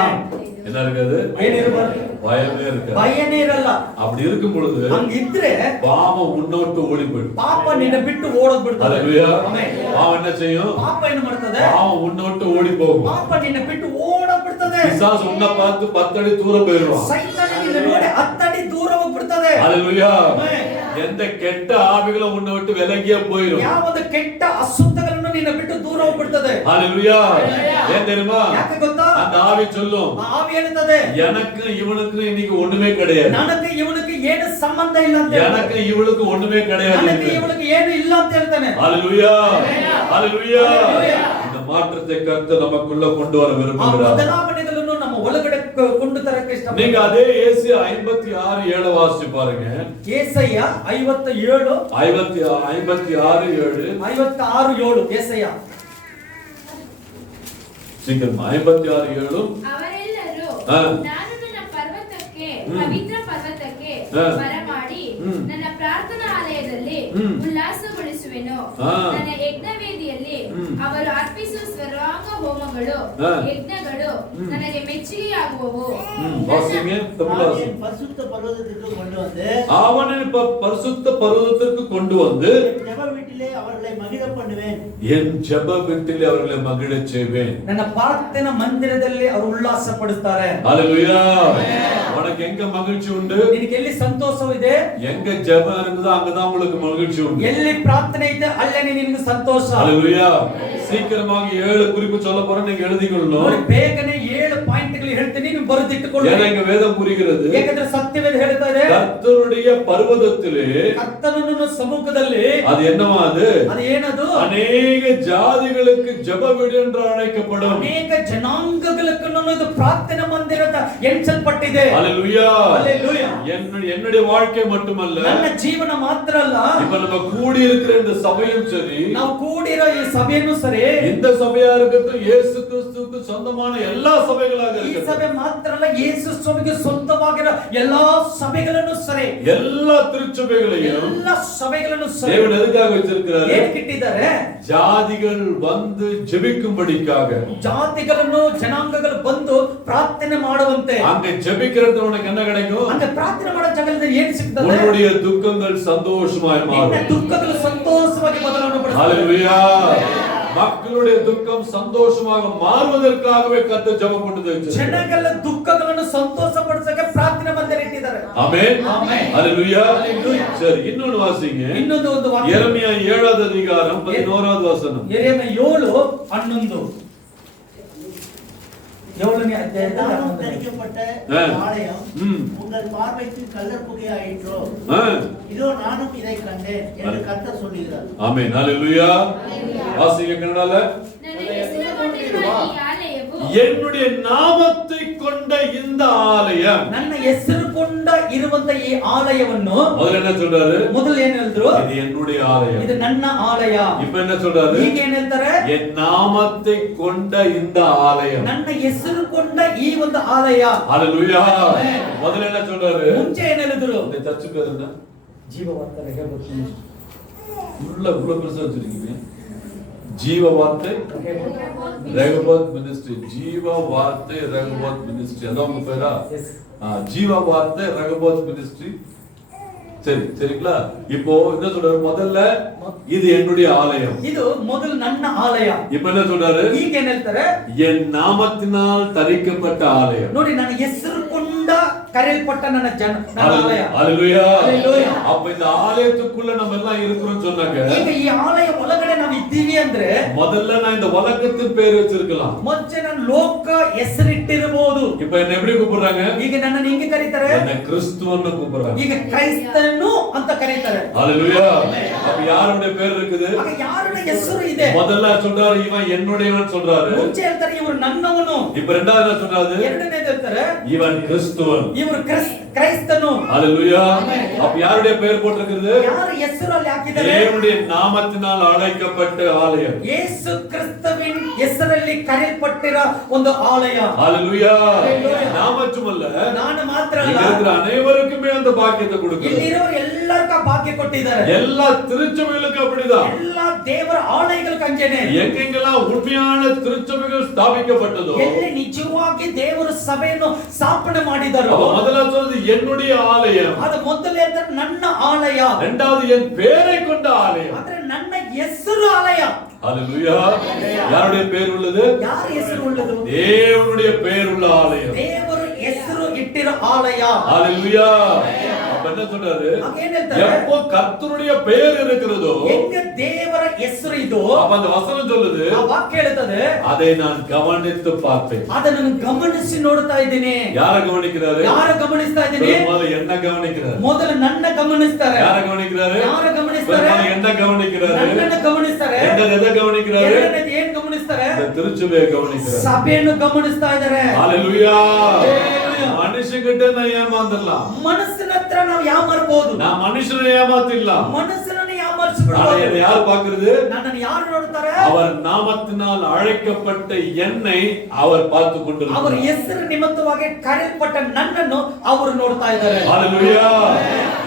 என்ன இருக்காது ಏನಿರಬಾರ್ದು பயமே இருக்காது ಭಯನೇ ಇರಲ್ಲ அப்படி இருக்கும் பொழுது ಹಂಗಿದ್ರೆ பாவம் உன்னோட்டு ஓடி போயிடும் ಪಾಪ ನಿನ್ನ ಬಿಟ್ಟು ಓಡೋದ್ ಬಿಡ್ತದೆ ஹalleluya ಆಮೆನ್. பாவம் என்ன செய்யும் ಪಾಪ ಏನು ಮಾಡ್ತದೆ பாவம் உன்னோட்டு ஓடி போகும் ಪಾಪ ನಿನ್ನ ಬಿಟ್ಟು ಓಡೋದ್ ಬಿಡ್ತದೆ பிசாசு உன்னை பார்த்து 10 அடி தூரம் போயிடுவான் ಸೈತಾನ ನಿನ್ನ ನೋಡಿ 10 ಅಡಿ ದೂರ ಹೋಗ್ಬಿಡ್ತದೆ ஹalleluya ಆಮೆನ್. எந்த கெட்ட ஆவிகளும் உன்னை விட்டு விலகியே போயிடும் ಯಾವೊಂದು ಕೆಟ್ಟ ಅಶುದ್ಧಗಳನ್ನು ನಿನ್ನ ಬಿಟ್ಟು ದೂರ ಹೋಗ್ಬಿಡ್ತದೆ ஹalleluya ஏன் தெரியுமா ಯಾಕೆ ಗೊತ್ತಾ அந்த ஆவி சொல்லும் ಆ ಆವಿ ಹೇಳ್ತದೆ எனக்கு இவனுக்கு இன்னைக்கு ஒண்ணுமே கிடையாது ನನಗೆ ಇವನಿಗೆ ಏನು ಸಂಬಂಧ ಇಲ್ಲ ಅಂತ ಹೇಳ್ತಾನೆ. எனக்கு இவளுக்கு ஒண்ணுமே கிடையாது ನನಗೆ ಇವನಿಗೆ ಏನು ಇಲ್ಲ ಅಂತ ಹೇಳ್ತಾನೆ ஹalleluya ஹalleluya இந்த மாற்றத்தை கர்த்தர் நமக்குள்ள கொண்டு வர ಆ விரும்புகிறார் ಬದಲಾವಣೆಗಳನ್ನು ನಮ್ಮ ಒಳಗಡೆ ಕೊಂಡು ತರಕ್ಕೆ ಇಷ್ಟ நீங்க அதே ஏசியா 56:7 வாசிச்சு பாருங்க ಏಸಯ್ಯ 57 56:7 56:7 ಏಸಯ್ಯ சீக்கிரம் 56:7 ಅವರೆಲ್ಲರೂ ಹಾ. ನಾನು ನನ್ನ ಪರ್ವತಕ್ಕೆ ಹ್ಮ್. ಪವಿತ್ರ ಪರ್ವತಕ್ಕೆ ಹಾ. ಬರಮಾಡಿ ಹ್ಮ್. ನನ್ನ ಪ್ರಾರ್ಥನಾ ಆಲಯದಲ್ಲಿ ಹ್ಮ್. ಉಲ್ಲಾಸಗೊಳಿಸುವೆನು ಹಾ. ನನ್ನ ಯಜ್ಞವೇದಿಯಲ್ಲಿ ಹ್ಮ್. ಅವರು ಅರ್ಪಿಸುವ ಸರ್ವಾಂಗ ಹೋಮಗಳು ಹಾ. ಯಜ್ಞಗಳು ಹ್ಮ್. ನನಗೆ ಮೆಚ್ಚುಗೆಯಾಗುವವು வாசிங்க தமிழ் நான் வாசிங்க என் பரிசுத்த பர்வதத்திற்கு கொண்டு வந்து அவனை பரிசுத்த பர்வதத்திற்கு கொண்டு வந்து என் ஜெப வீட்டிலே அவர்களை மகிழ பண்ணுவேன். என் ஜெப வீட்டிலே அவர்களை மகிழச் செய்வேன் ನನ್ನ ಪ್ರಾರ್ಥನಾ ಮಂದಿರದಲ್ಲಿ ಅವರು ಉಲ್ಲಾಸ ಪಡುತ್ತಾರೆ ஹalleluya உனக்கு எங்க மகிழ்ச்சி உண்டு ನಿನಗೆ ಎಲ್ಲಿ ಸಂತೋಷವಿದೆ எங்க ஜெபம் இருக்குதோ அங்கதான் உங்களுக்கு மகிழ்ச்சி உண்டு ಎಲ್ಲಿ ಪ್ರಾರ್ಥನೆ ಇದೆ ಅಲ್ಲೇ ನಿನಗೆ ಸಂತೋಷ ஹalleluya சீக்கிரமாக 7 குறிப்பு சொல்ல போறேன் நீங்க எழுதிக்கொள்ளணும் ನೋಡಿ ಬೇಗನೆ 7 ಪಾಯಿಂಟ್ಗಳು ಹೇಳ್ತೀನಿ ನೀವು ಬರೆದಿಟ್ಟುಕೊಳ್ಳಿ ஏன்னா இங்க வேதம் புரிகிறது ಯಾಕಂದ್ರೆ ಸತ್ಯವೇದ ಹೇಳ್ತಾ ಇದೆ கர்த்தருடைய பர்வதத்திலே ಕರ್ತನ ಸಮ್ಮುಖದಲ್ಲಿ அது என்னவா அது ಅದು ಏನದು அநேக ஜாதிகளுக்கு ஜெப வீடு என்று அழைக்கப்படும் ಅನೇಕ ಜನಾಂಗங்களுக்கு ಇದು ಪ್ರಾರ್ಥನಾ ಮಂದಿರ ಅಂತ ಎಣಿಸಲ್ಪಟ್ಟಿದೆ ஹalleluya ஹalleluya என்னுடைய வாழ்க்கை மட்டுமல்ல ನನ್ನ ಜೀವನ ಮಾತ್ರ ಅಲ್ಲ இப்ப நம்ம கூடி இருக்கிற இந்த சபையும் சரி ನಾವು ಕೂಡಿರೋ ಈ ಸಭೆಯನ್ನು ಸರಿ இந்த சபையா இருக்கட்டும் இயேசு கிறிஸ்துவுக்கு சொந்தமான எல்லா சபைகளாக ಈ இருக்கட்டும் ಸಭೆ ಮಾತ್ರ ಅಲ್ಲ ಯೇಸು ಸ್ವಾಮಿಗೆ ಸ್ವಂತವಾಗಿರೋ ಎಲ್ಲಾ ಸಭೆಗಳನ್ನು ಸರಿ எல்லா திருச்சபைகளையும் ಎಲ್ಲ ಸಭೆಗಳನ್ನು ಸರಿ தேவன் எதுக்காக வச்சிருக்கிறாரு ಏನಕ್ಕೆ ಇಟ್ಟಿದ್ದಾರೆ ஜாதிகள் வந்து ஜெபிக்கும்படிக்காக ಜಾತಿಗಳನ್ನು ಜನಾಂಗಗಳು ಬಂದು ಪ್ರಾರ್ಥನೆ ಮಾಡುವಂತೆ அங்க ஜெபிக்கிறது உனக்கு என்ன கிடைக்கும் ಅಂದ್ರೆ ಪ್ರಾರ್ಥನೆ ಮಾಡೋ ಜಾಗದಲ್ಲಿ ಏನು ಸಿಗ್ತದೆ உன்னுடைய துக்கங்கள் சந்தோஷமாய் ನಿನ್ನ மாறும் ದುಃಖಗಳು ಸಂತೋಷವಾಗಿ ಬದಲಾವಣೆ ಪಡಿಸ್ತದೆ ஹalleluya மக்களுடைய துக்கம் சந்தோஷமாக மாறுவதற்காகவே கர்த்தர் ஜெபம் கொண்டு வச்சிருக்கிறார் ಜನಗಳ ದುಃಖಗಳನ್ನು ಸಂತೋಷ ಪಡಿಸಕ್ಕೆ ಪ್ರಾರ್ಥನೆ ಮಂದಿರ ಇಟ್ಟಿದ್ದಾರೆ ஆமென் ஆமென். ஹalleluya சரி இன்னொரு வாசிங்க ಇನ್ನೊಂದು ಒಂದು ವಾಕ್ಯ எரேமியா 7வது அதிகாரம் 11வது வசனம் ಯೆರೆಮೀಯ 7:11 7ನೇ ಅಧ್ಯಾಯದ தானம் தரிக்கப்பட்ட ஆலயம் உங்கள் பார்வைக்கு கள்ளர் புகையாயிற்றோ இதோ நானும் இதை கண்டேன் என்று கர்த்தர் சொல்லுகிறார். ஆமென் ஹalleluya வாசிங்க கன்னடால ನನ್ನ ಹೆಸರು ಕೊಟ್ಟಿರುವ ಈ ಆಲಯವು என்னுடைய நாமத்தை கொண்ட இந்த ஆலயம் ನನ್ನ ಹೆಸರು ಕೊಂಡ ಇರುವಂತ ಈ ಆಲಯವನ್ನು முதல்ல என்ன சொல்றாரு ಮೊದಲು ಏನ್ ಹೇಳಿದ್ರು இது என்னுடைய ஆலயம் ಇದು ನನ್ನ ಆಲಯ இப்ப என்ன சொல்றாரு ಈಗ ಏನ್ ಹೇಳ್ತಾರೆ என் நாமத்தை கொண்ட இந்த ஆலயம் ನನ್ನ ಹೆಸರು ಕೊಂಡ ಈ ಒಂದು ಆಲಯ ஹalleluya முதல்ல என்ன சொல்றாரு ಮುಂಚೆ ಏನ್ ಹೇಳಿದ್ರು இந்த சர்ச் பேர் என்ன ಜೀವವಾರ್ತೆ ರೆಹೋಬೋತ್ உள்ள பெருசா வச்சிருக்கீங்க ஜீவ வார்த்தை ரெகபோத் மினிஸ்ட்ரி ஜீவ வார்த்தை ரெகபோத் மினிஸ்ட்ரி அதான் உங்க பேரா ஜீவ வார்த்தை ரெகபோத் மினிஸ்ட்ரி சரி சரிங்களா இப்போ என்ன சொல்றாரு முதல்ல இது என்னுடைய ஆலயம் ಇದು ಮೊದಲು ನನ್ನ ಆಲಯ இப்ப என்ன சொல்றாரு ಈಗ ಏನ್ ಹೇಳ್ತಾರೆ என் நாமத்தினால் தரிக்கப்பட்ட ஆலயம் ನೋಡಿ ನನ್ನ ಹೆಸರು ಕೊಂಡ ಕರೆಯಲ್ಪಟ್ಟ ನನ್ನ ಆಲಯ ஹalleluya Hallelujah. அப்ப இந்த ஆலயத்துக்குள்ள நம்ம எல்லாம் இருக்கிறோம்னு சொன்னாங்க ಈಗ ಈ ಆಲಯ ಒಳಗಡೆ ನಾವು ಇದ್ದೀವಿ ಅಂದ್ರೆ முதல்ல நான் இந்த உலகத்தின் பேர் வச்சிருக்கலாம் ಮುಂಚೆ ನಾನು ಲೋಕ ಹೆಸರಿಟ್ಟಿರಬಹುದು இப்ப என்ன எப்படி கூப்பிடுறாங்க ಈಗ ನನ್ನನ್ನು ಹಿಂಗೆ ಕರೀತಾರೆ என்ன கிறிஸ்துவன்னு கூப்பிடுறாங்க ಈಗ ಕ್ರೈಸ್ತನು ಅಂತ ಕರೀತಾರೆ ஹalleluya அப்ப யாருடைய பேர் இருக்குது ಆಗ ಯಾರ ಹೆಸರು ಇದೆ முதல்ல சொல்றாரு இவன் என்னுடையவன் சொல்றாரு ಮುಂಚೆ ಹೇಳ್ತಾರೆ ಇವರು ನನ್ನವನು இப்ப ரெண்டாவது என்ன சொல்றாரு ಎರಡನೇದು ಹೇಳ್ತಾರೆ இவன் கிறிஸ்துவன் ಇವರು ಕ್ರೈಸ್ತನು. ஹalleluya. அப்ப யாருடைய பெயர் போட்டிருக்கிறது? ಯಾರ ಹೆಸರಲ್ಲಿ ಹಾಕಿದ್ದಾರೆ? தேவனுடைய நாமத்தினால் அழைக்கப்பட்ட ஆலயம். ಯೇಸು ಕ್ರಿಸ್ತವಿನ ಹೆಸರಲ್ಲಿ ಕರೆಯಲ್ಪಟ್ಟಿರೋ ಒಂದು ಆಲಯ. ஹalleluya. நான் மட்டுமல்ல, ನಾನು ಮಾತ್ರ ಅಲ್ಲ, இங்க இருக்கிற அனைவருக்குமே அந்த பாக்கியத்தை கொடுக்கிறார். ಇಲ್ಲಿರೋ ಎಲ್ಲರಿಗೂ ಭಾಗ್ಯ ಕೊಟ್ಟಿದ್ದಾರೆ. எல்லா திருச்சபைகளுக்கும் அப்படிதான். எல்லா ದೇವರ ಆಲಯಗಳಿಗೆ ಅಂಜನೆ. எங்கெங்கெல்லாம் உண்மையான திருச்சபைகள் ஸ்தாபிக்கப்பட்டதோ, ಎಲ್ಲಿ ನಿಜವಾಗಿ ದೇವರ ಸಭೆಯನ್ನು ಸ್ಥಾಪನೆ ಮಾಡಿದರೋ, முதல்ல சொல்றது என்னுடைய ஆலயம், ಅದು ಮೊದಲೇ ನನ್ನ ಆಲಯ, இரண்டாவது என் பெயரை கொண்ட ஆலயம். ಆದ್ರೆ ನನ್ನ ಹೆಸರು ಆಲಯ. ஹalleluya. யாருடைய பெயர் உள்ளது? ಯಾರ ಹೆಸರು ಉಳ್ಳದು? தேவனுடைய பெயர் உள்ள ஆலயம். ದೇವರು ಹೆಸರು ಇಟ್ಟಿರೋ ಆಲಯ. ஹalleluya. அப்ப என்ன சொல்றாரு? ಏನ್ ಹೇಳ್ತಾರೆ? எப்போ கர்த்தருடைய பெயர் இருக்கிறதோ, ಹೆಂಗ ದೇವರ ಹೆಸರು ಇದು, அப்ப அந்த வசனம் சொல்லுது, ಆ ವಾಕ್ಯ ಹೇಳ್ತದೆ, அதை நான் கவனித்து பார்த்தேன். ಅದನ್ನು ಗಮನಿಸಿ ನೋಡ್ತಾ ಇದ್ದೀನಿ. யார கவனிக்கிறாரு? ಯಾರ ಗಮನಿಸ್ತಾ ಇದ್ದೀನಿ? முதல்ல என்ன கவனிக்கிறாரு? ಮೊದಲು ನನ್ನ ಗಮನಿಸ್ತಾರೆ. யார கவனிக்கிறாரு? ಯಾರ ಗಮನಿಸ್ತಾರೆ? முதல்ல என்ன கவனிக்கிறாரு? ನನ್ನನ್ನು ಗಮನಿಸ್ತಾರೆ. எதை கவனிக்கிறாரு? ಎರಡನೇದು ಏನ್ ಗಮನಿಸ್ತಾರೆ? இந்த திருச்சபையை கவனிக்கிறாரு. ಸಭೆಯನ್ನು ಗಮನಿಸ್ತಾ ಇದ್ದಾರೆ. ஹalleluya. மனுஷங்கிட்ட நான் ஏமாந்துடலாம், ಮನಸ್ಸಿನ ಹತ್ರ ನಾವು ಯಾಮಾರಬಹುದು, நான் மனுஷனை ஏமாத்திடலாம். ಮನಸ್ಸನ್ನು ஆனா ಯಾಮಾರಿಸಬಹುದು. என்னை யார் பார்க்கிறது? ನನ್ನನ್ನು ಯಾರು ನೋಡ್ತಾರೆ? அவர் நாமத்தினால் அழைக்கப்பட்ட என்னை அவர் பார்த்து ಅವರ கொண்டிருக்கிறார். ಹೆಸರು ನಿಮಿತ್ತವಾಗಿ ಕರೆಯಲ್ಪಟ್ಟ ನನ್ನನ್ನು ಅವರು ನೋಡ್ತಾ ಇದ್ದಾರೆ. ஹalleluya.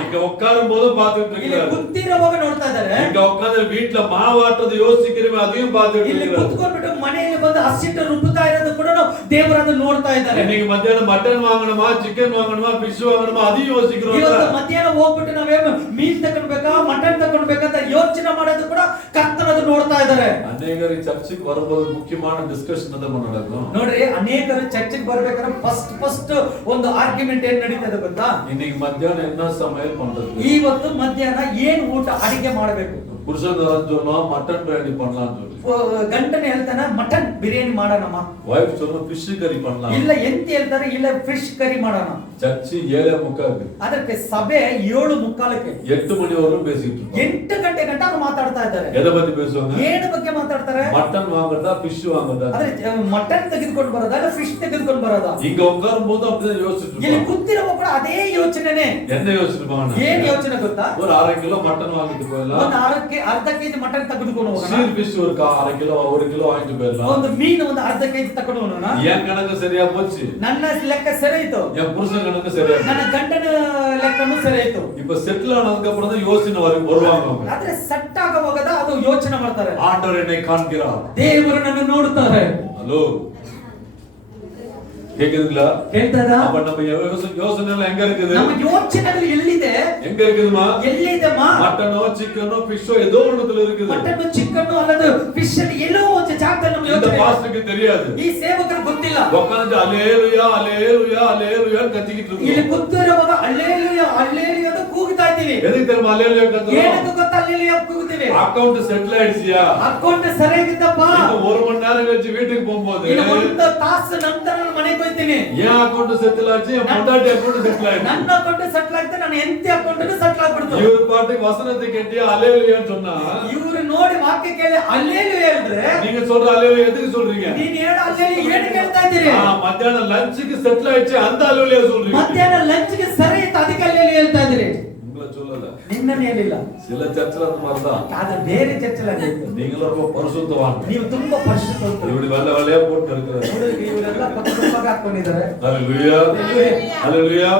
இங்க உட்காரும் போது பார்த்துட்டு ಇಲ್ಲಿ இருக்கிறார். ಕುಂತಿರುವಾಗ ನೋಡ್ತಾ ಇದ್ದಾರೆ. இங்க உட்கார்ந்து வீட்ல மாவாட்டது யோசிக்கிறவே அதையும் பார்த்துட்டு ಇಲ್ಲಿ இருக்கிறார். ಕುತ್ಕೊಂಡ್ಬಿಟ್ಟು ಮನೆಯಲ್ಲಿ ಬಂದು ಹಸಿಟ್ಟು ರುಬ್ಬುತ್ತಾ ಇರೋದು ಕೂಡ ದೇವರು ಅದನ್ನು ನೋಡ್ತಾ ಇದ್ದಾರೆ. இன்னைக்கு மத்தியானம் மட்டன் வாங்கணுமா, சிக்கன் வாங்கணுமா, ஃபிஷ் வாங்கணுமா அதையும் யோசிக்கிறோம். ಇವತ್ತು ಮಧ್ಯಾಹ್ನ ಹೋಗ್ಬಿಟ್ಟು ನಾವೇನು ಮೀನ್ ತಗೊಂಡ್ಬೇಕಾ ಮಟನ್ ತಗೊಂಡ್ಬೇಕಂತ ಯೋಚನೆ ಮಾಡೋದು ಕೂಡ ಕರ್ತನದು ನೋಡ್ತಾ ಇದ್ದಾರೆ. அநேகர் சர்ச்சுக்கு வரும்போது முக்கியமான டிஸ்கஷன் தான் நடக்கும். ನೋಡ್ರಿ, ಅನೇಕರು ಚರ್ಚಿಗೆ ಬರ್ಬೇಕಾದ್ರೆ ಫಸ್ಟ್ ಒಂದು ಆರ್ಗ್ಯುಮೆಂಟ್ ಏನ್ ನಡೀತದೆ ಗೊತ್ತಾ? இன்னைக்கு மத்தியானம் என்ன சமையல் பண்றது? ಇವತ್ತು ಮಧ್ಯಾಹ್ನ ಏನ್ ಊಟ ಅಡಿಗೆ ಮಾಡಬೇಕು? புருஷன் சொன்னோம் மட்டன் பிரியாணி பண்ணலாம்னு சொல்லி, ಗಂಟನೆ ಹೇಳ್ತಾನೆ ಮಟನ್ ಬಿರಿಯಾನಿ ಮಾಡೋಣಮ್ಮ. வைஃப் சொன்னோம் ஃபிஷ் கறி பண்ணலாம். ಇಲ್ಲ ಎಂತ ಹೇಳ್ತಾರೆ? ಇಲ್ಲ ಫಿಶ್ ಕರಿ ಮಾಡೋಣ. சர்ச்சு 7:45, ಅದಕ್ಕೆ ಸಭೆ 7:45 8 மணி வரைக்கும் பேசிட்டு இருக்கோம். 8 ಗಂಟೆ ಗಂಟ ಅವ್ರು ಮಾತಾಡ್ತಾ ಇದ್ದಾರೆ. எதை பத்தி பேசுவாங்க? ಏನು ಬಗ್ಗೆ ಮಾತಾಡ್ತಾರೆ? மட்டன் வாங்குறதா, ஃபிஷ் வாங்குறதா? ಆದ್ರೆ ಮಟನ್ ತೆಗೆದುಕೊಂಡು ಬರೋದಾ ಇಲ್ಲ ಫಿಶ್ ತೆಗೆದುಕೊಂಡು ಬರೋದಾ? இங்க உட்காரும் போது அப்படிதான் யோசிச்சுட்டு ಇಲ್ಲಿ இருப்பாங்க. ಕೂತಿರುವ ಕೂಡ ಅದೇ ಯೋಚನೆನೇ. என்ன யோசிச்சிருப்பாங்க? ಏನ್ ಯೋಚನೆ ಗೊತ್ತಾ? ஒரு 1/2 கிலோ மட்டன் வாங்கிட்டு போயிடலாம். ಒಂದು ಅರ್ಧ ಕೆಜಿ ಮಟನ್ ತೆಗೆದುಕೊಂಡು ಹೋಗೋಣ. சீர் ஃபிஷ் ஒரு 1/2 கிலோ 1 கிலோ வாங்கிட்டு போயிடலாம். ಒಂದು ಮೀನು ಒಂದು ಅರ್ಧ ಕೆಜಿ ತಕೊಂಡು ಹೋಗೋಣ. என் கணக்கு சரியா போச்சு, ನನ್ನ ಲೆಕ್ಕ ಸರಿ ಇತ್ತು, என் புருஷன் கணக்கு சரியா போச்சு. ನನ್ನ ಗಂಡನ ಲೆಕ್ಕನೂ ಸರಿ ಇತ್ತು. இப்ப செட்டில் ஆனதுக்கு அப்புறம் தான் யோசனை வருவாங்க அவங்க. ಆದ್ರೆ ಸೆಟ್ ಆಗುವಾಗ ಅದು ಯೋಚನೆ ಮಾಡ್ತಾರೆ. ஆண்டவர் என்னை காண்கிறார். ದೇವರು ನನ್ನ ನೋಡ್ತಾರೆ. ஹலோ, கேக்குதுங்களா? ಕೇಳ್ತದಾ? அப்ப நம்ம யோசனை எல்லாம் எங்க இருக்குது? ನಮ್ಮ ಯೋಚನೆಗಳು ಎಲ್ಲಿದೆ? எங்க இருக்குதுமா? ಎಲ್ಲಿದೆಮ್ಮ? மட்டனோ சிக்கனோ ஃபிஷ்ஷோ ஏதோ ஒண்ணுல இருக்குது. ಮಟನ್ ಚಿಕನ್ ಅಲ್ಲದು ಫಿಶ್ ಎಲ್ಲೋ ಒಂದು ಜಾಗದಲ್ಲಿ ನಮ್ಮ இந்த ಯೋಚನೆ. பாஸ்டருக்கு தெரியாது. ಈ ಸೇವಕರು ಗೊತ್ತಿಲ್ಲ. உட்கார்ந்து அல்லேலூயா அல்லேலூயா அல்லேலூயா கத்திக்கிட்டு ಇಲ್ಲಿ இருக்கோம். ಕೂತಿರುವಾಗ ಅಲ್ಲೇಲೂಯಾ ಅಲ್ಲೇಲೂಯಾ ಅಂತ ಕೂಗ್ತಾ ಇದ್ದೀವಿ. எதுக்கு தெரியுமா அல்லேலூயா கத்துறோம்? ಏನಕ್ಕೆ ಗೊತ್ತಾ ಅಲ್ಲೇಲೂಯಾ ಕೂಗ್ತೀವಿ? அக்கவுண்ட் செட்டில் ஆயிடுச்சியா? ಅಕೌಂಟ್ ಸರಿಯಾಗಿದ್ದಪ್ಪ. இன்னும் 1 மணி நேரம் கழிச்சு வீட்டுக்கு போகும்போது ಇನ್ನು ಒಂದು ತಾಸು ನಂತರ ನಾನು ಮನೆಗೆ ಹೋಗ್ತೀನಿ. ஏன் அக்கவுண்ட் செட்டில் ஆச்சு, என் பொண்டாட்டி அக்கவுண்ட் செட்டில் ஆயிடுச்சு. ನನ್ನ ಅಕೌಂಟ್ ಸೆಟ್ಲ್ ಆಗ್ತದೆ, ನನ್ನ ಹೆಂಡತಿ ಅಕೌಂಟ್ ಸೆಟ್ಲ್ ಆಗ್ಬಿಡ್ತು. இவரு பாட்டுக்கு வசனத்தை கேட்டி அல்லேலூயான்னு சொன்னா, ಇವ್ರು ನೋಡಿ ವಾಕ್ಯ ಕೇಳಿ ಅಲ್ಲೇಲೂಯಾ ಹೇಳಿದ್ರೆ நீங்க சொல்ற அல்லேலூயா எதுக்கு சொல்றீங்க? ನೀನ್ ಹೇಳ ಅಲ್ಲೇಲೂಯಾ ಏನು ಕೇಳ್ತಾ ಇದ್ದೀರಿ? மத்தியானம் லஞ்சுக்கு செட்டில் ஆயிடுச்சு அந்த அல்லேலூயா சொல்றீங்க. ಮಧ್ಯಾಹ್ನ ಲಂಚ್ಗೆ ಸರಿ ಇತ್ತು, ಅದಕ್ಕೆ ಅಲ್ಲೇಲೂಯಾ ಹೇಳ್ತಾ ಇದ್ದೀರಿ. உங்களை சொல்லல, ನಿನ್ನನ್ನು ಹೇಳಿಲ್ಲ. சில சர்ச்சில் அந்த மாதிரிதான். ಆದ್ರೆ ಬೇರೆ ಚರ್ಚೆಯಲ್ಲಿ நீங்களும் ரொம்ப பரிசுத்தவான். ನೀವು ತುಂಬಾ ಪರಿಶುದ್ಧರು. இப்படி வெள்ளை வெள்ளையா போட்டு இருக்கிறாரு. ಇವರೆಲ್ಲ ಪಕ್ಕದಾಗ ಹಾಕೊಂಡಿದ್ದಾರೆ. அல்லேலூயா அல்லேலூயா.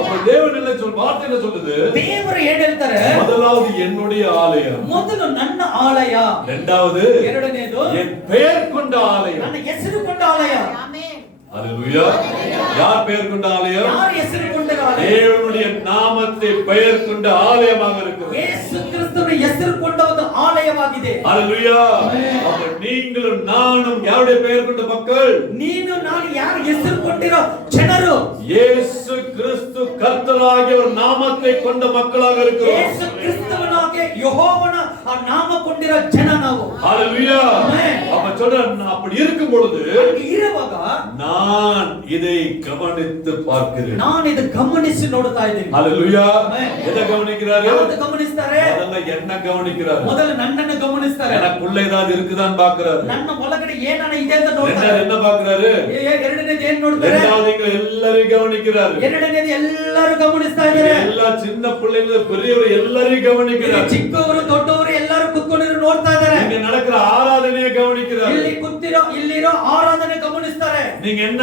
அப்ப தேவன் என்ன வார்த்தை என்ன சொல்லுது? ದೇವರು ಏನ್ ಹೇಳ್ತಾರೆ? முதலாவது என்னுடைய ஆலயம், ಮೊದಲು ನನ್ನ ಆಲಯ, இரண்டாவது ಎರಡನೇದು என் பெயர் கொண்ட ஆலயம். ನನ್ನ ಹೆಸರು ಕೊಂಡ ಆಲಯ. அல்லேலூயா. யார் பெயர் கொண்ட ஆலயம்? ಯಾರ ಹೆಸರು ಕೊಂಡ ಆಲಯ? தேவனுடைய நாமத்தை பெயர் கொண்ட ஆலயமாக இருக்கிறது. ಯೇಸು ಕ್ರಿಸ್ತನ ಹೆಸರು ಕೊಂಡ ಒಂದು ಆಲಯವಾಗಿದೆ. அல்லேலூயா. அப்ப நீங்களும் நானும் யாருடைய பெயர் கொண்ட மக்கள்? ನೀನು ನಾನು ಯಾರ ಹೆಸರು ಕೊಂಡಿರೋ ಜನರು. இயேசு கிறிஸ்து கர்த்தராகிய ஒரு நாமத்தை கொண்ட மக்களாக இருக்கிறோம். ಯೇಸು ಕ್ರಿಸ್ತವನಾಗಿ ಹಾಗೆ ಯೆಹೋವನ ಆ ನಾಮ ಕೊಂಡಿರೋ ಜನ ನಾವು. ஹalleluya. அப்ப சொல்றேன், அப்படி இருக்கும் பொழுது ಇರುವಾಗ நான் இதை கவனித்து பார்க்கிறேன். ನಾನು ಇದು ಗಮನಿಸಿ ನೋಡ್ತಾ ಇದ್ದೀನಿ. ஹalleluya. எதை கவனிக்கிறாரு? ಯಾವುದು ಗಮನಿಸ್ತಾರೆ? முதல்ல என்ன கவனிக்கிறாரு? ಮೊದಲು ನನ್ನನ್ನು ಗಮನಿಸ್ತಾರೆ. எனக்குள்ள ஏதாவது இருக்குதான்னு பார்க்கறாரு. ನನ್ನ ಒಳಗಡೆ ಏನಾನ ಇದೆ ಅಂತ ನೋಡ್ತಾರೆ. என்ன பார்க்கறாரு? ಎರಡನೇದು ಏನು ನೋಡ್ತಾರೆ? இரண்டாவது எல்லாரையும் கவனிக்கிறாரு. ಎರಡನೇದು ಎಲ್ಲರೂ ಗಮನಿಸ್ತಾ ಇದ್ದಾರೆ. எல்லா சின்ன பிள்ளைங்க பெரியವರು எல்லாரையும் கவனிக்கிறாரு. ಚಿಕ್ಕವರು ದೊಡ್ಡವರು ಎಲ್ಲರೂ ಕುತ್ಕೊಂಡಿರೋ ನೋಡ್ತಾ ಇದ್ದಾರೆ. இங்க நடக்கிற ஆராதனையை கவனிக்கிறாரு. ಇಲ್ಲಿ ಇಲ್ಲಿರೋ ಆರಾಧನೆ ಗಮನಿಸ್ತಾರೆ. நீங்க என்ன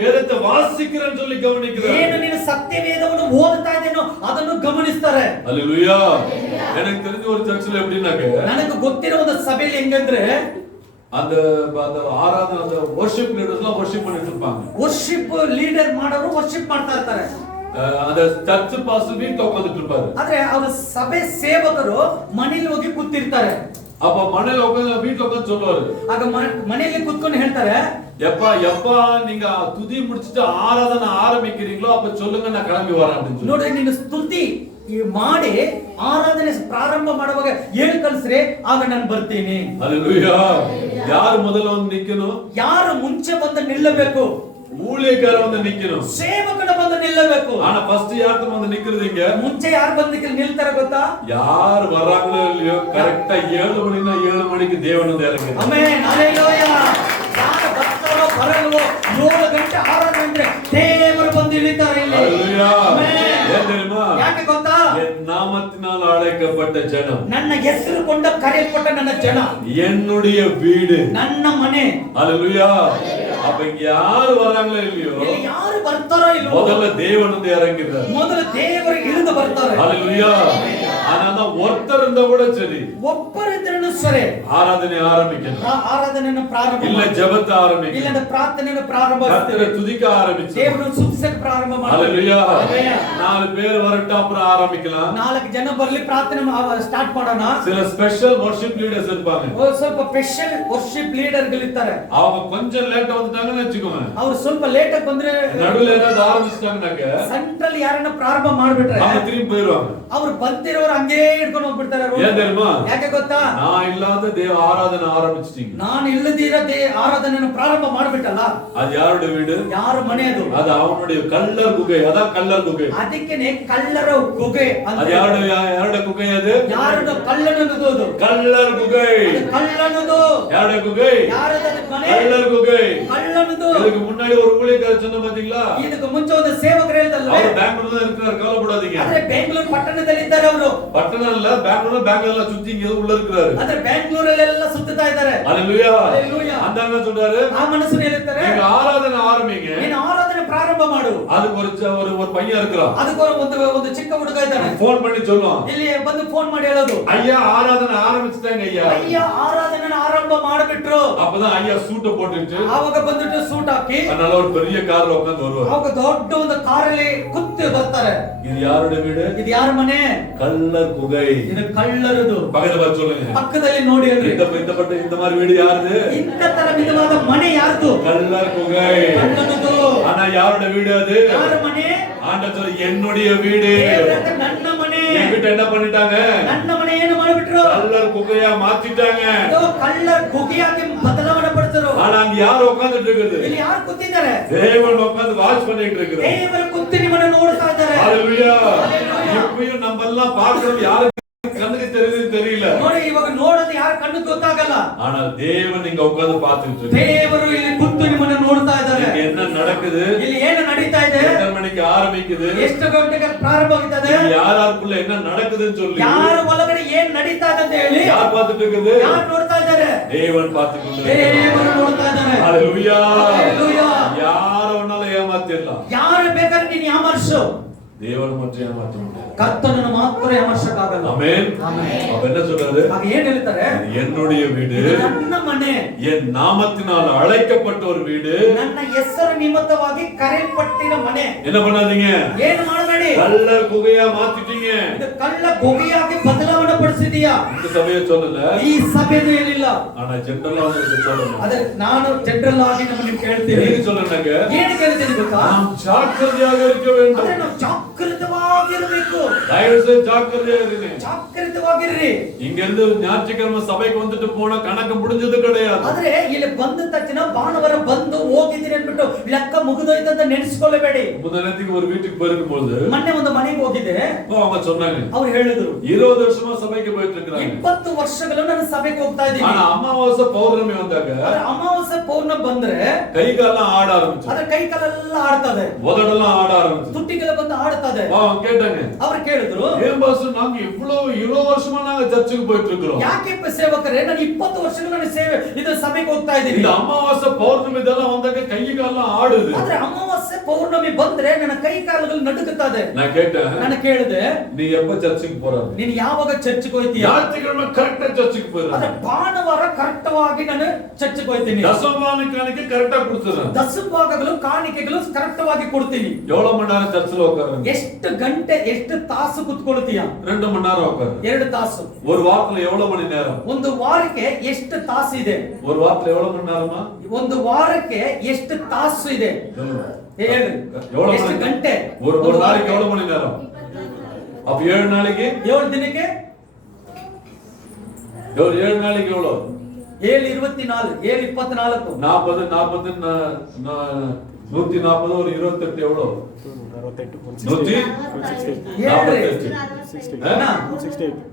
வேதத்தை வாசிக்கிறேன்னு சொல்லி கவனிக்கிறாரு. ಏನು ನೀನು ಸತ್ಯವೇದವನ್ನು ಓದ್ತಾ ಇದ್ದೇನೋ ಅದನ್ನು ಗಮನಿಸ್ತಾರೆ. ஹalleluya. எனக்கு தெரிஞ்ச ஒரு சர்ச்சில் எப்படின்னாக்க, ನನಗೆ ಗೊತ್ತಿರೋ ಒಂದು ಸಭೆಯಲ್ಲಿ ಹೆಂಗಂದ್ರೆ அந்த ஆராதனை அந்த வர்ஷிப் லீடர்ஸ்லாம் வர்ஷிப் பண்ணிட்டு இருப்பாங்க. ವರ್ಷಿಪ್ ಲೀಡರ್ ಮಾಡೋರು ವರ್ಷಿಪ್ ಮಾಡ್ತಾ ಇರ್ತಾರೆ. அந்த சர்ச் பாஸ்டர் வீட்ல உட்கார்ந்துட்டு இருப்பாரு. ಆದ್ರೆ ಅವರ ಸಭೆ ಸೇವಕರು ಮನೆಯಲ್ಲಿ ಹೋಗಿ ಕೂತಿರ್ತಾರೆ. அப்ப மனையில உட்கார்ந்து வீட்ல உட்கார்ந்து சொல்லுவாரு, ಆಗ ಮನೆಯಲ್ಲಿ ಕೂತ್ಕೊಂಡು ಹೇಳ್ತಾರೆ, எப்பா நீங்க துதி முடிச்சிட்டு ஆராதனை ஆரம்பிக்கிறீங்களோ அப்ப சொல்லுங்க, நான் கிளம்பி வரேன் அப்படின்னு சொல்லி. ನೋಡ್ರಿ ನೀನು ಸ್ತುತಿ ಮಾಡಿ ಆರಾಧನೆ ಪ್ರಾರಂಭ ಮಾಡುವಾಗ ಹೇಳಿ ಕಳಿಸ್ರೆ ಆಗ ನಾನು ಬರ್ತೀನಿ. ஹalleluya. யார் முதல்ல வந்து நிக்கணும்? ಯಾರು ಮುಂಚೆ ಬಂದು ನಿಲ್ಲಬೇಕು? ஊழியக்கார வந்து நிக்கணும். ಸೇವಕನ ಬಂದು ನಿಲ್ಲಬೇಕು. ஆனா ஃபர்ஸ்ட் யார் வந்து நிக்கிறதுங்க? ಮುಂಚೆ ಯಾರು ಬಂದು ನಿಲ್ತಾರೆ ಗೊತ್ತಾ? யார் வர்றாங்களோ இல்லையோ கரெக்ட்டா 7 மணினா 7 மணிக்கு தேவன் வந்து இறங்குறார். Amen, hallelujah. ಯಾರು ಬರ್ತಾರೋ ಬರಲ್ವೋ 7 ಗಂಟೆ ಆರಾಧನೆ ಅಂದ್ರೆ ದೇವರು ಬಂದು ಇಳಿತಾರೆ ಇಲ್ಲಿ. ஹalleluya. ಆಮೆನ್. ஏன் தெரியுமா? ಯಾಕೆ ಗೊತ್ತಾ? என் நாமத்தினால் அழைக்கப்பட்ட ஜனம், ನನ್ನ ಹೆಸರು ಕೊಂಡ ಕರೆಯಲ್ಪಟ್ಟ ನನ್ನ ಜನ, என்னுடைய வீடு. ನನ್ನ ಮನೆ. ஹalleluya. அப்ப இங்க யார் வராங்களோ இல்லையோ ಇಲ್ಲಿ ಯಾರು ಬರ್ತಾರೋ ಇಲ್ವೋ முதல்ல தேவன் வந்து இறங்குறார். ಮೊದಲು ದೇವರು ಇಳಿದು ಬರ್ತಾರೆ. ஹalleluya. ஆனா ஒருத்தர் இருந்தா கூட சரி, ಒಬ್ಬರಿದ್ರೂ ಸರಿ ஆராதனை ஆரம்பிக்கணும், ಆರಾಧನೆಯನ್ನು ಪ್ರಾರಂಭ இல்ல ஜெபத்தை ஆரம்பிக்கணும், ಇಲ್ಲ ಪ್ರಾರ್ಥನೆಯನ್ನು ಪ್ರಾರಂಭ கர்த்தரை துதிக்க ஆரம்பிச்சு, ದೇವರನ್ನು ಸ್ತುತಿಸಕ್ಕೆ ಪ್ರಾರಂಭ ಮಾಡಿ. ஹalleluya. 4 பேர் வரட்டும், அப்புறம் ஆரம்பிக்கலாம். 4 ಜನ ಬರ್ಲಿ, ಪ್ರಾರ್ಥನೆ ಸ್ಟಾರ್ಟ್ ಮಾಡೋಣ. சில ஸ்பெஷல் வர்ஷிப் லீடர்ஸ் இருப்பாங்க. ಸ್ವಲ್ಪ ಸ್ಪೆಷಲ್ ವರ್ಷಿಪ್ ಲೀಡರ್ ಗಳಿರ್ತಾರೆ. அவங்க கொஞ்சம் லேட்டா வந்துட்டாங்கன்னு வெச்சுக்கோங்க, ಅವರು ಸ್ವಲ್ಪ ಲೇಟ್ ಆಗಿ ಬಂದ್ರೆ நடுவுல ஏதாவது ஆரம்பிச்சிட்டாங்கனாக்க ಸೆಂಟ್ರಲ್ ಯಾರನ್ನ ಪ್ರಾರಂಭ ಮಾಡ್ಬಿಟ್ರೆ அவங்க திரும்பி போயிடுவாங்க. ಅವ್ರು ಬಂದಿರೋರು ಹಂಗೇ ಹಿಡ್ಕೊಂಡು ಹೋಗ್ಬಿಡ್ತಾರೆ. ஏன் தெரியுமா? ಯಾಕೆ ಗೊತ್ತಾ? நான் இல்லாத தேவ ஆராதனை ஆரம்பிச்சிட்டீங்க. ನಾನು ಇಲ್ಲದಿರ ಆರಾಧನೆಯನ್ನು ಪ್ರಾರಂಭ ಮಾಡ್ಬಿಟ್ಟಲ್ಲ. அது யாருடைய வீடு? ಯಾರ ಮನೆ ಅದು? அது அவனுடைய கள்ளர் குகை. அதான் கள்ளர் குகை. ಅದಕ್ಕೇನೆ ಕಳ್ಳರ ಗುಗೆ ಅಂತ. அது யாருடைய குகை? அது ಯಾರದು? ಕಳ್ಳನದು ಅದು. கள்ளர் குகை. ಕಳ್ಳನದು. யாருடைய குகை? ಯಾರದು ಮನೆ? கள்ளர் குகை. ಕಳ್ಳನದು. இதுக்கு முன்னாடி ஒரு ஊழியக்காரர் சொன்ன பாத்தீங்களா? ಇದಕ್ಕೆ ಮುಂಚೆ ಒಂದು ಸೇವಕರು ಹೇಳ್ತಲ್ಲ, அவர் பெங்களூர்ல தான் இருக்கிறார், கவலைப்படாதீங்க. ಆದ್ರೆ ಬೆಂಗಳೂರು ಪಟ್ಟಣದಲ್ಲಿ ಇದ್ದಾರೆ ಅವರು. பட்டணம் இல்ல, பெங்களூர்ல சுத்தி இங்க உள்ள இருக்கிறாரு. ಆದ್ರೆ ಬೆಂಗಳೂರಲ್ಲೆಲ್ಲ ಸುತ್ತುತ್ತಾ ಇದ್ದಾರೆ. ஹalleluya. ஹalleluya. அந்த என்ன சொல்றாரு? ಆ ಮನಸ್ಸನ್ನು ಹೇಳ್ತಾರೆ, நீங்க ஆராதனை ஆரம்பிங்க. ನೀನು ಆರಾಧನೆ ಪ್ರಾರಂಭ ಮಾಡು. அதுக்கு ஒரு பையன் இருக்கிறான். ಅದಕ್ಕೆ ಒಂದು ಚಿಕ್ಕ ಹುಡುಗ ಇದ್ದಾನೆ. போன் பண்ணி சொல்லுவான், ಇಲ್ಲಿ ಬಂದು ಫೋನ್ ಮಾಡಿ ಹೇಳೋದು, ஐயா ஆராதனை ஆரம்பிச்சிட்டாங்க ஐயா. ಅಯ್ಯ ಆರಾಧನೆ ಆರಂಭ ಮಾಡಿಬಿಟ್ರು. அப்பதான் ஐயா சூட்டை போட்டுட்டு ಆವಾಗ ಬಂದ್ಬಿಟ್ಟು ಸೂಟ್ ಹಾಕಿ அதனால ஒரு பெரிய கார்ல உட்கார்ந்து வருவார். ಅವಾಗ ದೊಡ್ಡ ಒಂದು ಕಾರಲ್ಲಿ ಕುತ್ತು ಬರ್ತಾರೆ. இது யாருடைய வீடு? ಇದು ಯಾರ ಮನೆ? கள்ளர் குகை. ಇದು ಕಳ್ಳರದು. பக்கத்துல பார்த்து சொல்லுங்க, ಪಕ್ಕದಲ್ಲಿ ನೋಡಿ ಹೇಳ್ರಿ, இந்த மாதிரி வீடு யாருது? ಇಂಥ ತರ ವಿಧವಾದ ಮನೆ ಯಾರ್ದು? கள்ளர் குகை. ಕಳ್ಳನದು. ஆனா யாருடைய வீடு அது? ಯಾರ ಮನೆ? ஆண்டவர் சொல்ற என்னுடைய வீடு. ದೇವರ ನನ್ನ ಮನೆ. என் வீட்டை என்ன பண்ணிட்டாங்க? ನನ್ನ ಮನೆ ಏನು ಮಾಡಿಬಿಟ್ರು? கள்ளர் குகையா மாத்திட்டாங்க. ಇದು ಕಳ್ಳರ ಗುಗೆಯಾಗಿ ಬದಲಾವಣೆ ಪಡಿಸಿದ್ರು. ஆனா அங்க யார் உட்கார்ந்துட்டு இருக்குது? ಇಲ್ಲಿ ಯಾರು ಕೂತಿದ್ದಾರೆ? தேவன் உட்கார்ந்து வாட்ச் பண்ணிட்டு இருக்கிறார். ದೇವರ ಕುತ್ತಿ ನಿಮ್ಮನ್ನು ನೋಡ್ತಾ ಇದ್ದಾರೆ. ஹalleluya. இப்பயும் நம்ம எல்லாம் பார்க்கிறோம், யாருக்கு கண்ணுக்கு தெரியுதுன்னு தெரியல. ನೋಡಿ, ಇವಾಗ ನೋಡೋದು ಯಾರ ಕಣ್ಣು ಗೊತ್ತಾಗಲ್ಲ. ஆனா தேவன் இங்க உட்கார்ந்து பார்த்துட்டு இருக்கார். ದೇವರು ಇಲ್ಲಿ ಕುತ್ತು ನಿಮ್ಮನ್ನು ನೋಡ್ತಾ ಇದ್ದಾರೆ. இங்க என்ன நடக்குது? ಇಲ್ಲಿ ಏನು ನಡೀತಾ ಇದೆ? எத்தனை மணிக்கு ஆரம்பிக்குது? ಎಷ್ಟು ಗಂಟೆಗೆ ಪ್ರಾರಂಭ ಆಗುತ್ತದೆ? யாருக்குள்ள என்ன நடக்குதுன்னு சொல்லி ಯಾರ ಒಳಗಡೆ ಏನ್ ನಡೀತಾ ಇದೆ ಅಂತ ಹೇಳಿ யார் பார்த்துட்டு இருக்குது? ಯಾರು ನೋಡ್ತಾ ಇದ್ದಾರೆ? தேவன் பார்த்துட்டு இருக்கார். ದೇವರು ನೋಡ್ತಾ ಇದ್ದಾರೆ. ஹalleluya. ஹalleluya. யார வேணாலும் ஏமாத்திடலாம், ಯಾರು ಬೇಕಾದ್ರೆ ನೀನು ಯಾಮರ್ಸು, தேவன் மட்டும் ஏமாத்த முடியாது. ಕರ್ತನನ್ನು ಮಾತ್ರ ಯಾಮರ್ಸಕ್ಕಾಗಲ್ಲ. ஆமென். அப்ப என்ன சொல்றாரு? ಆಗ ಏನ್ ಹೇಳ್ತಾರೆ? இது என்னுடைய வீடு, ಇದು ನನ್ನ ಮನೆ, என் நாமத்தினால் அழைக்கப்பட்ட ஒரு வீடு. ನನ್ನ ಹೆಸರು ನಿಮಿತ್ತವಾಗಿ ಕರೆಯಲ್ಪಟ್ಟಿರೋ ಮನೆ. என்ன பண்ணாதீங்க, ಏನು ಮಾಡಬೇಡಿ. கள்ளர் குகையா மாத்திட்டீங்க. ಇದು ಕಳ್ಳ ಗುಗೆಯಾಗಿ ಬದಲಾವಣೆ ಪಡಿಸಿದೀಯಾ? இந்த சபையை சொல்லல, ಈ ಸಭೆದು ಹೇಳಿಲ್ಲ. ஆனா ஜெனரலா உங்களுக்கு சொல்லணும். ಅದೇ ನಾನು ಜನರಲ್ ಆಗಿ ನಮ್ಮನ್ನು ಕೇಳ್ತೀನಿ. எதுக்கு சொல்லணும்னாக்க, ಏನು ಕೇಳ್ತೀನಿ ಗೊತ್ತಾ? நாம் ஜாக்கிரதையாக இருக்க வேண்டும். ಅದೇ ನಾವು ಜಾಗೃತವಾಗಿ ಆಗಿರಬೇಕು. தயவுசெய்து ஜாக்கிரதையா இருங்க. ಜಾಗೃತವಾಗಿರ್ರಿ. இங்க இருந்து ஞாயிற்றுக்கிழமை சபைக்கு வந்துட்டு போனா கணக்கு முடிஞ்சது கிடையாது. ಆದ್ರೆ ಇಲ್ಲಿ ಬಂದ ತಕ್ಷಣ ಭಾನುವಾರ ಬಂದು ಹೋಗಿದ್ದೀನಿ ಅಂದ್ಬಿಟ್ಟು ಲೆಕ್ಕ ಮುಗಿದೋಯ್ತು ಅಂತ ನೆನೆಸ್ಕೊಳ್ಳಬೇಡಿ. முதலத்துக்கு ஒரு வீட்டுக்கு போயிருக்கும்போது ಮೊನ್ನೆ ಒಂದು ಮನೆಗೆ ಹೋಗಿದ್ದೆ. அவங்க சொன்னாங்க, ಅವ್ರು ಹೇಳಿದ್ರು 20 வருஷமா சபைக்கு போயிட்டு இருக்காங்க. 20 ವರ್ಷಗಳು ನಾನು ಸಭೆಗೆ ಹೋಗ್ತಾ ಇದ್ದೀನಿ. ஆனா அமாவாசை பௌர்ணமி வந்தாங்க ಆದ್ರೆ ಅಮಾವಾಸ್ಯೆ ಪೌರ್ಣಮಿ ಬಂದ್ರೆ கை காலெல்லாம் ஆட ஆரம்பிச்சு. ಅದ್ರ ಕೈ ಕಾಲೆಲ್ಲ ಆಡ್ತದೆ, உதடெல்லாம் ஆட ஆரம்பிச்சு. ತುಟಿಗೆಲ್ಲ ಬಂದು ಆಡ್ತದೆ. அவங்க கேட்டாங்க, ಅವ್ರು ಕೇಳಿದ್ರು, ஏன் பாஸ் நாங்க இவ்வளவு 20 வருஷமா நாங்க சர்ச்சுக்கு போயிட்டு இருக்கிறோம், ಯಾಕೆ ಸೇವಕರೇ ನಾನು 20 ವರ್ಷಗಳು ನಾನು ಸೇವೆ ಇದು ಸಭೆಗೆ ಹೋಗ್ತಾ ಇದ್ದೀನಿ. இந்த அமாவாசை பௌர்ணமி இதெல்லாம் வந்தாங்க கை காலெல்லாம் ஆடுது. ಆದ್ರೆ ಅಮಾವಾಸ್ಯೆ ಪೌರ್ಣಮಿ ಬಂದ್ರೆ ನನ್ನ ಕೈ ಕಾಲುಗಳು ನಡುಗುತ್ತದೆ. நான் கேட்டேன், ನಾನು ಕೇಳಿದೆ, நீ எப்ப சர்ச்சுக்கு போற? ನೀನು ಯಾವಾಗ ಚರ್ಚ್ಗೆ ಹೋಗ್ತೀಯ? ஞாயிற்றுக்கிழமை கரெக்டா சர்ச்சுக்கு போயிடுற. ಆದ್ರೆ ಭಾನುವಾರ ಕರೆಕ್ಟಾಗಿ ನಾನು ಚರ್ಚ್ಗೆ ಹೋಗ್ತೀನಿ. தசமபாக காணிக்கை கரெக்டா கொடுத்துறேன். ದಶಭಾಗಗಳು ಕಾಣಿಕೆಗಳು ಕರೆಕ್ಟಾಗಿ ಕೊಡ್ತೀನಿ. எவ்வளவு மணி நேரம் சர்ச்சில் உட்காருங்க? ಎಷ್ಟು ಗಂಟೆ ಎಷ್ಟು ತಾಸು ಕುತ್ಕೊಳ್ತೀಯ? 2 மணி நேரம் உட்காரு. 2 ತಾಸು. ஒரு வாரத்துல எவ்வளவு மணி நேரம்? ಒಂದು ವಾರಕ್ಕೆ ಎಷ್ಟು ತಾಸು ಇದೆ? ஒரு வாரத்துல எவ்வளவு மணி நேரமா? ಒಂದು ವಾರಕ್ಕೆ ಎಷ್ಟು ತಾಸು ಇದೆ? ಹೇಳು. எவ்வளவு ಎಷ್ಟು மணி? ಗಂಟೆ? ஒரு நாளைக்கு எவ்வளவு மணி நேரம்? அப்ப 7 நாளைக்கு 7 ದಿನಕ್ಕೆ 7 நாளைக்கு எவ்வளவு? 7 24 7 24 40 40 140 ஒரு 28 எவ்வளவு? 168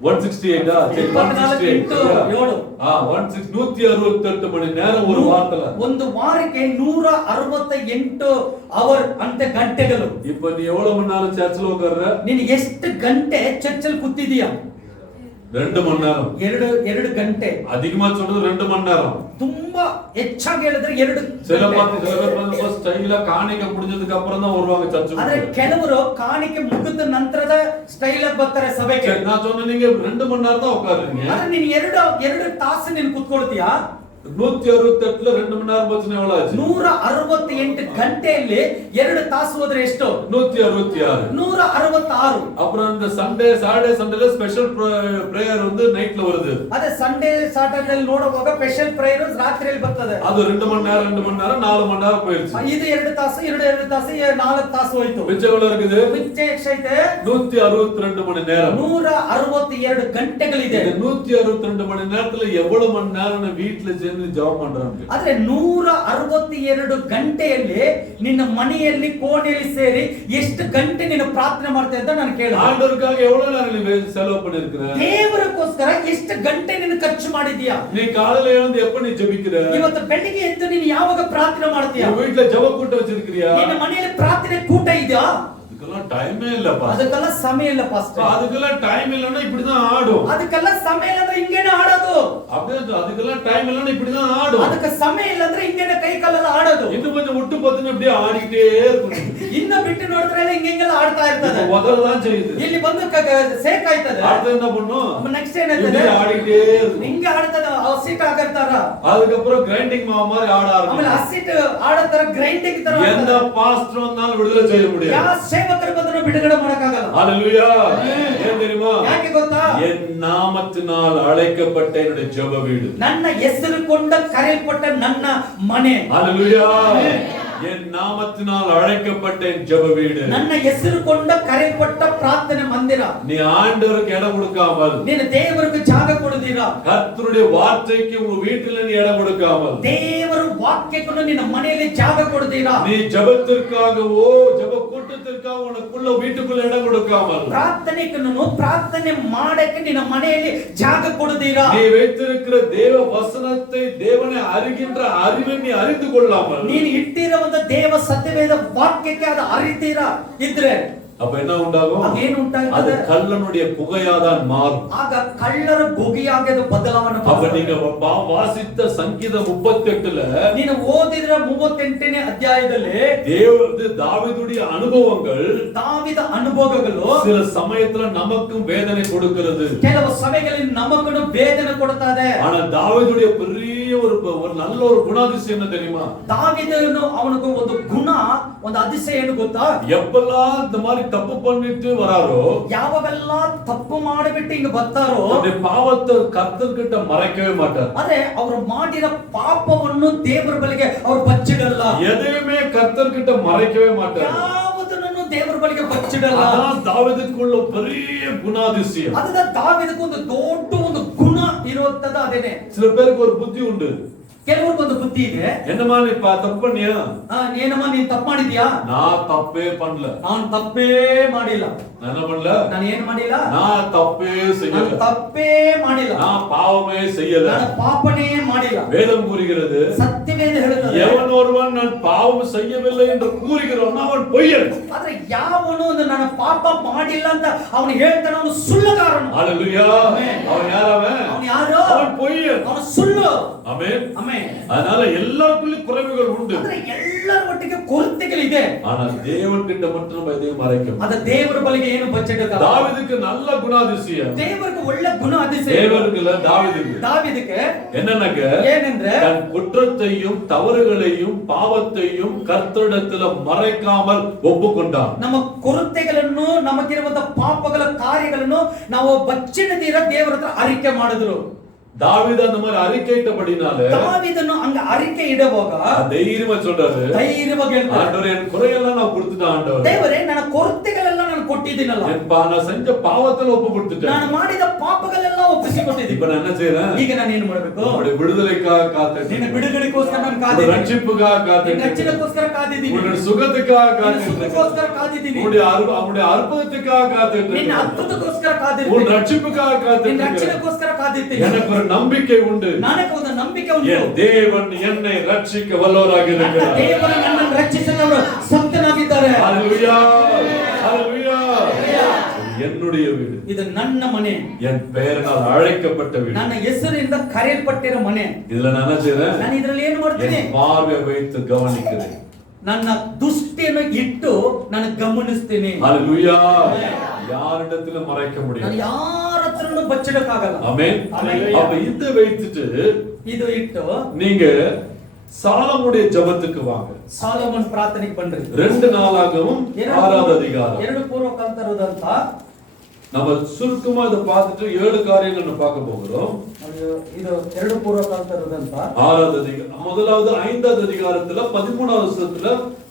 168 மணி நேரம் ஒரு வாரத்துல. ಒಂದು ವಾರಕ್ಕೆ 168 ಅವರ್ ಅಂತ ಗಂಟೆಗಳು. இப்ப நீ எவ்வளவு மணி நேரம் சர்ச்சில் உட்கார்ற? ನೀನು ಎಷ್ಟು ಗಂಟೆ ಚರ್ಚಲ್ಲಿ ಕೂತಿದೀಯಾ? 2 மணி நேரம். 2 ಗಂಟೆ. அதிகமா சொல்றது 2 மணி நேரம். ತುಂಬಾ ಹೆಚ್ಚಾಗಿ ಹೇಳಿದ್ರೆ 2 சில பேர் வந்து ஸ்டைலா காணிக்கை முடிஞ்சதுக்கு அப்புறம் தான் வருவாங்க சர்ச்சுக்கு. ಆದ್ರೆ ಕೆಲವರು ಕಾಣಿಕೆ ಮುಗಿದ ನಂತರದ ಸ್ಟೈಲ್ ಆಗಿ ಬರ್ತಾರೆ ಸಭೆಗೆ. நான் சொன்னேன், நீங்க 2 மணி நேரம் தான் உட்காருங்க. ಆದ್ರೆ ನೀನು 2 ತಾಸು ನೀನು ಕೂತ್ಕೊಳ್ತೀಯಾ? 168ல 2 மணி நேரம் போச்சுன்னா எவ்வளவு ஆச்சு? 168 ಗಂಟೆಯಲ್ಲಿ 2 ತಾಸು ಹೋದ್ರೆ ಎಷ್ಟು? 166. 166. அப்புறம் இந்த சாட்டர்டே சண்டேல ஸ்பெஷல் பிரேயர் வந்து நைட்ல வருது. ಅದೇ ಸಂಡೇ ಸಾಟರ್ಡೇ ನೋಡುವಾಗ ಸ್ಪೆಷಲ್ ಪ್ರೇಯರ್ ರಾತ್ರಿಯಲ್ಲಿ ಬರ್ತದೆ. அது 2 மணி நேரம் 4 மணி நேரம் போயிடுச்சு. ಇದು 2 ತಾಸು 2 ತಾಸು 4 ತಾಸು ಹೋಯ್ತು. மிச்சம் எவ்வளவு இருக்குது? ಮಿಚ್ಚೆ ಎಷ್ಟೈತೆ? 162 மணி நேரம். 162 ಗಂಟೆಗಳಿದೆ. இந்த 162 மணி நேரத்துல எவ்வளவு மணி நேரம் வீட்ல சேர்ந்து ஜெபம் பண்றாங்க? ಆದ್ರೆ 162 ಗಂಟೆಯಲ್ಲಿ ನಿನ್ನ ಮನೆಯಲ್ಲಿ ಕೋಣೆಯಲ್ಲಿ ಸೇರಿ ಎಷ್ಟು ಗಂಟೆ ನೀನು ಪ್ರಾರ್ಥನೆ ಮಾಡ್ತಾ ಅಂತ ನಾನು ಕೇಳಿದೆ. ஆண்டவருக்காக எவ்வளவு நேரம் நீ செலவு பண்ணிருக்கிற? ದೇವರಿಗೋಸ್ಕರ ಎಷ್ಟು ಗಂಟೆ ನೀನು ಖರ್ಚು ಮಾಡಿದ್ಯಾ? நீ காலையில எழுந்து எப்ப நீ ஜெபிக்கிற? ಇವತ್ತು ಬೆಳಿಗ್ಗೆ ಎದ್ದು ನೀನು ಯಾವಾಗ ಪ್ರಾರ್ಥನೆ ಮಾಡ್ತೀಯಾ? உன் வீட்ல ஜெப கூட்டம் வச்சிருக்கிறியா? ನಿನ್ನ ಮನೆಯಲ್ಲಿ ಪ್ರಾರ್ಥನೆ ಕೂಟ ಇದೆಯಾ? அதுக்கெல்லாம் டைமே இல்லப்பா. ಅದಕ್ಕೆಲ್ಲ ಸಮಯ ಇಲ್ಲ ಪಾಸ್ಟರ್. அதுக்கெல்லாம் டைம் இல்லன்னா இப்படிதான் ஆடும். ಅದಕ್ಕೆಲ್ಲ ಸಮಯ ಇಲ್ಲ ಅಂದ್ರೆ ಹಿಂಗೇನೆ ಆಡೋದು. அப்படியே அதுக்கெல்லாம் டைம் இல்லன்னா இப்படிதான் ஆடும். ಅದಕ್ಕೆ ಸಮಯ ಇಲ್ಲ ಅಂದ್ರೆ ಹಿಂಗೇನೆ ಕೈ ಕಾಲೆಲ್ಲ ಆಡೋದು. இன்னும் கொஞ்சம் விட்டு பார்த்தா அப்படியே ஆடிட்டே இருக்கும். ಇನ್ನ ಬಿಟ್ಟು ನೋಡಿದ್ರೆ ಹಿಂಗೆಲ್ಲ ಆಡ್ತಾ ಇರ್ತದೆ. முதல்லதான் செய்யுது. ಇಲ್ಲಿ ಬಂದು ಸೇಕ್ ಆಯ್ತದೆ. அடுத்து என்ன பண்ணும்? ನೆಕ್ಸ್ಟ್ ಏನಾಯ್ತದೆ? ஆடிட்டே இருக்கும். ಹಿಂಗೆ ಆಡ್ತದ. ಹಸಿಟ್ ಆಗಿರ್ತಾರ. அதுக்கப்புறம் கிரைண்டிங் மாவு மாதிரி ஆட ಆಮೇಲೆ ஆரம்பிக்கும். ಹಸಿಟ್ ಆಡೋ ತರ ಗ್ರೈಂಡಿಂಗ್ ತರ. எந்த பாஸ்டர் வந்தாலும் விடுதலை செய்ய முடியாது. ಯಾವ ಸೇವಕರು ಬಂದರೂ ಬಿಡುಗಡೆ ಮಾಡಕ್ಕಾಗಲ್ಲ. ஹalleluya. ஏன் தெரியுமா? ಯಾಕೆ ಗೊತ್ತಾ? என் நாமத்தினால் அழைக்கப்பட்ட என்னுடைய ஜெப வீடு. ನನ್ನ ಹೆಸರು ಕೊಂಡ ಕರೆಯಲ್ಪಟ್ಟ ನನ್ನ ಮನೆ. ஹalleluya. என் நாமத்தினால் அழைக்கப்பட்ட என் ஜெப வீடு. ನನ್ನ ಹೆಸರು ಕೊಂಡ ಕರೆಯಲ್ಪಟ್ಟ ಪ್ರಾರ್ಥನೆ ಮಂದಿರ. நீ ஆண்டவருக்கு இடம் கொடுக்காமல், ನೀನು ದೇವರಿಗೆ ಜಾಗ ಕೊಡುತ್ತೀರಾ? கர்த்தருடைய வார்த்தைக்கு உங்க வீட்டில நீ இடம் கொடுக்காமல், ದೇವರ ವಾಕ್ಯಕ್ಕೆ ನಿನ್ನ ಮನೆಯಲ್ಲಿ ಜಾಗ ಕೊಡುತ್ತೀರಾ? நீ ஜெபத்திற்காகவோ ஜெப கூட்டத்திற்காக உனக்குள்ள வீட்டுக்குள்ள இடம் கொடுக்காமல், ಪ್ರಾರ್ಥನೆಯನ್ನು ಪ್ರಾರ್ಥನೆ ಮಾಡಕ್ಕೆ ನಿನ್ನ ಮನೆಯಲ್ಲಿ ಜಾಗ ಕೊಡುತ್ತೀರಾ? நீ வைத்திருக்கிற தேவ வசனத்தை தேவனை அறிகின்ற அறிவை நீ அறிந்து கொள்ளாமல், ನೀನು ಇಟ್ಟಿರುವ ದೇವ ಸತ್ಯವೇದ ವಾಕ್ಯಕ್ಕೆ ಅದು ಅರಿತೀರಾ ಇದ್ರೆ அப்ப என்ன உண்டாகும்? ಏನು ಉಂಟಾಗುತ್ತದೆ? அது கள்ளனுடைய புகையாதான் மாறும். ಆಗ ಕಳ್ಳರ ಬೊಗಿಯಾಗಿ ಅದು ಬದಲಾವಣೆ அப்ப நீங்க வாசித்த சங்கீதம் 38ல ನೀನು ಓದಿದ್ರೆ 38ನೇ ಅಧ್ಯಾಯದಲ್ಲಿ தாவீதுடைய அனுபவங்கள், ದಾವಿದ ಅನುಭವಗಳು சில சமயத்துல நமக்கும் வேதனை கொடுக்கிறது. ಕೆಲವು ಸಮಯಗಳಲ್ಲಿ ನಮಗೂ ವೇದನೆ ಕೊಡುತ್ತದೆ. ஆனா தாவீதுடைய பெரிய ஒரு நல்ல ஒரு குணாதிசயம் என்ன தெரியுமா? ದಾವಿದನು ಅವನಿಗೆ ಒಂದು ಗುಣ, ಒಂದು அதிசயம் ಏನು ಗೊತ್ತಾ? எப்பெல்லாம் இந்த மாதிரி தப்பு பண்ணிட்டு வராரோ, ಯಾವಾಗೆಲ್ಲ ತಪ್ಪು ಮಾಡಿಬಿಟ್ಟು ಹಿಂಗ ಬರ್ತಾರೋ அந்த பாவத்தை கர்த்தர்கிட்ட மறைக்கவே மாட்டார். ಆದ್ರೆ ಅವರು ಮಾಡಿದ ಪಾಪವನ್ನು ದೇವರ ಬಳಿಗೆ ಅವರು ಬಚ್ಚಿಡಲ್ಲ. எதையுமே கர்த்தர்கிட்ட மறைக்கவே மாட்டார். ಯಾವುದನ್ನು ದೇವರ ಬಳಿಗೆ ಬಚ್ಚಿಡಲ್ಲ. அதான் தாவீதுக்குள்ள பெரிய குணாதிசயம். அதுதான் தாவீதுக்கு ಒಂದು ದೊಡ್ಡ ಒಂದು ಗುಣ ಇರುವಂತದ್ದು ಅದೇನೆ. சில பேருக்கு ஒரு புத்தி உண்டு. ಕೆಲವರಿಗೆ ಒಂದು ಬುದ್ಧಿ ಇದೆ. என்னமா நீ தப்பு பண்ணியா? ಏನಮ್ಮ ನೀನು ತಪ್ಪು ಮಾಡಿದ್ಯಾ? நான் தப்பே பண்ணல. ನಾನು ತಪ್ಪೇ ಮಾಡಿಲ್ಲ. நான் என்ன பண்ணல? ನಾನು ಏನು ಮಾಡಿಲ್ಲ? நான் தப்பே செய்யல. ನಾನು ತಪ್ಪೇ ಮಾಡಿಲ್ಲ. நான் பாவமே செய்யல. ನಾನು ಪಾಪನೇ ಮಾಡಿಲ್ಲ. வேதம் கூறுகிறது, ಸತ್ಯವೇದ ಹೇಳುತ್ತದೆ, எவன் ஒருவன் நான் பாவம் செய்யவில்லை என்று கூறுகிறான் அவன் பொய்யன். ಆದ್ರೆ ಯಾವನು ಒಂದು ನಾನು ಪಾಪ ಮಾಡಿಲ್ಲ ಅಂತ ಅವನು ಹೇಳ್ತಾನೆ ಅವನು ಸುಳ್ಳುಗಾರನು. ஹalleluya. அவன் யார்? ಅವನು ಯಾರು? அவன் பொய்யன். ಅವನು ಸುಳ್ಳು. ஆமென். ಆಮೆನ್. அதனால எல்லாருக்குள்ளயும் குறைவுகள் உண்டு. ಆದ್ರೆ ಎಲ್ಲರ ಒಟ್ಟಿಗೆ ಕೊರತೆಗಳಿದೆ. ஆனா தேவன் கிட்ட மட்டும் நம்ம எதையும் மறைக்க ಅದ ದೇವರ ಬಳಿಗೆ ಏನು ಬಚ್ಚಿಡಲ್ಲ. தாவீதுக்கு நல்ல குணாதிசயம். ದೇವರಿಗೆ ಒಳ್ಳೆ ಗುಣ அதிசயம். தேவனுக்கு இல்ல, தாவீதுக்கு. தாவீதுக்கு என்னன்னாக்க, ஏனென்று தன் குற்றத்தையும் தவறுகளையும் பாவத்தையும் கர்த்தரிடத்துல மறைக்காமல் ஒப்புக்கொண்டான். ನಮ್ಮ ಕೊರತೆಗಳನ್ನು ನಮಗಿರುವಂತ ಪಾಪಗಳ ಕಾರ್ಯಗಳನ್ನು ನಾವು ಬಚ್ಚಿಡದಿರ ದೇವರ ಹತ್ರ ಅರಿಕೆ ಮಾಡಿದ್ರು. தாவீது அந்த மாதிரி அறிக்கையிட்டபடினால தாவீதನು அங்க அறிக்கை ಇಡುವಾಗ தைரியமா சொல்றாரு, தைரியವಾಗಿ ಹೇಳ್ತಾರೆ, ஆண்டவரே என் குறையெல்லாம் நான் கொடுத்துட்டேன் ஆண்டவரே. ದೇವರೇ ನನ್ನ ಕೊರತೆಗಳೆಲ್ಲ ನಾನು ಕೊಟ್ಟಿದ್ದೀನಲ್ಲ, நான் செஞ்ச பாவத்துல ஒப்பு கொடுத்துட்டேன். ನಾನು ಮಾಡಿದ ಪಾಪಗಳೆಲ್ಲ ಒಪ್ಪಿಸಿಕೊಟ್ಟಿದ್ದೀನಿ. இப்ப நான் என்ன செய்யறேன்? ಈಗ ನಾನು ಏನು ಮಾಡಬೇಕು? உங்களுடைய விடுதலைக்காக ನಿನ್ನ காத்துட்டு, ಬಿಡುಗಡೆಗೋಸ್ಕರ ನಾನು உங்களுடைய ಕಾದಿದ್ದೀನಿ. ரட்சிப்புக்காக ನಿನ್ನ காத்துட்டு, ರಕ್ಷಣೆಗೋಸ್ಕರ ಕಾದಿದ್ದೀನಿ. உங்களுடைய சுகத்துக்காக ನಿನ್ನ காத்துட்டு, ಸುಖಕ್ಕೋಸ್ಕರ ಕಾದಿದ್ದೀನಿ. அவருடைய அற்புதத்துக்காக காத்துட்டு, ನಿನ್ನ ಅದ್ಭುತಕ್ಕೋಸ್ಕರ உன் ಕಾದಿದ್ದೀನಿ. ரட்சிப்புக்காக ನಿನ್ನ காத்துட்டு, ರಕ್ಷಣೆಗೋಸ್ಕರ ಕಾದಿದ್ದೀನಿ. எனக்கு ஒரு நம்பிக்கை உண்டு. ನನಗೆ ಒಂದು ನಂಬಿಕೆ ಉಂಟು. என் தேவன் என்னை ரட்சிக்க வல்லவராக ನನ್ನ இருக்கிறார். ದೇವರು ನನ್ನನ್ನು ರಕ್ಷಿಸಲು ಸತ್ಯನಾಗಿದ್ದಾರೆ. ஹalleluya, ஹalleluya. என்னுடைய வீடு, ಇದು ನನ್ನ ಮನೆ, என் பெயரினால் அழைக்கப்பட்ட வீடு. ನನ್ನ ಹೆಸರಿಂದ ಕರೆಯಲ್ಪಟ್ಟಿರೋ ಮನೆ. இதுல நான் என்ன செய்றேன்? ನಾನು ಇದರಲ್ಲಿ ಏನು ಮಾಡ್ತೀನಿ? என் பார்வை வைத்து கவனிக்கிறேன். ನನ್ನ ದೃಷ್ಟಿಯನ್ನು ಇಟ್ಟು ನಾನು ಗಮನಿಸ್ತೀನಿ. ஹalleluya. யாரிடத்திலும் மறைக்க ನಾನು முடியாது. ಯಾರ ಹತ್ರನೂ ಬಚ್ಚಿಡಕ್ಕಾಗಲ್ಲ. ஆமென். அப்ப இதை வைத்துட்டு ಇದು ಇಟ್ಟು நீங்க சாலமுடைய ஜெபத்துக்கு வாங்க. ಸಾಲೋಮನ್ ಪ್ರಾರ್ಥನೆಗೆ ಬನ್ರಿ. 2 நாளாகவும் 6வது அதிகாரம். 2 ಪೂರ್ವಕಾಲದರಂತ நம்ம சுருக்கமா இதை பார்த்துட்டு 7 காரியங்கள் நம்ம பார்க்க போகிறோம். ಇದು 2 ಪೂರ್ವಕಾಲದರಂತ 6வது அதிகாரம். முதலாவது 5வது அதிகாரத்துல 13வது வசனத்துல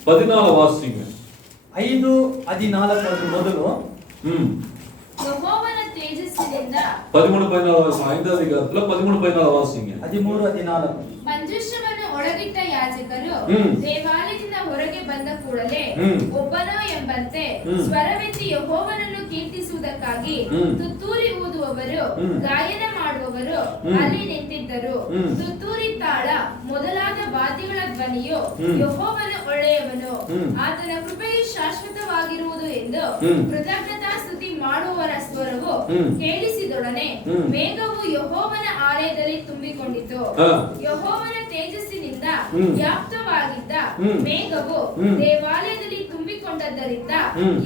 14 வாசிங்க. 5:14 ಮೊದಲು ಯೆಹೋವನ ತೇಜಸ್ಸಿನಿಂದ 13-14 5வது அதிகாரத்துல 13-14 வாசிங்க. 13:14 ಮಂಜೂಷವನ್ನು ಒಳಗಿಟ್ಟ ಯಾಜಕರು ದೇವಾಲಯದಿಂದ ಹೊರಗೆ ಬಂದ ಕೂಡಲೇ ಒಬ್ಬನೋ ಎಂಬಂತೆ ಸ್ವರವೆತ್ತಿ ಯೆಹೋವನನ್ನು ಕೀರ್ತಿಸುವುದಕ್ಕಾಗಿ ತುತ್ತೂರಿ ಊದುವವರು ಗಾಯನ ಮಾಡುವವರು ಅಲ್ಲಿ ನಿಂತಿದ್ದರು. ತುತ್ತೂರಿ ತಾಳ ಮೊದಲಾದ ವಾದ್ಯಗಳ ಧ್ವನಿಯು ಯೆಹೋವನ ಒಳ್ಳೆಯವನು, ಆತನ ಕೃಪೆಯು ಶಾಶ್ವತವಾಗಿರುವುದು ಎಂದು ಕೃತಜ್ಞತಾ ಸ್ತುತಿ ಮಾಡುವವರ ಸ್ವರವು ಕೇಳಿಸಿದೊಡನೆ ಮೇಘವು ಯೆಹೋವನ ಆಲಯದಲ್ಲಿ ತುಂಬಿಕೊಂಡಿತು. ಯೆಹೋವನ ತೇಜಸ್ಸಿನಿಂದ ವ್ಯಾಪ್ತವಾಗಿದ್ದ ಮೇಘವು ದೇವಾಲಯದಲ್ಲಿ ತುಂಬಿಕೊಂಡದ್ದರಿಂದ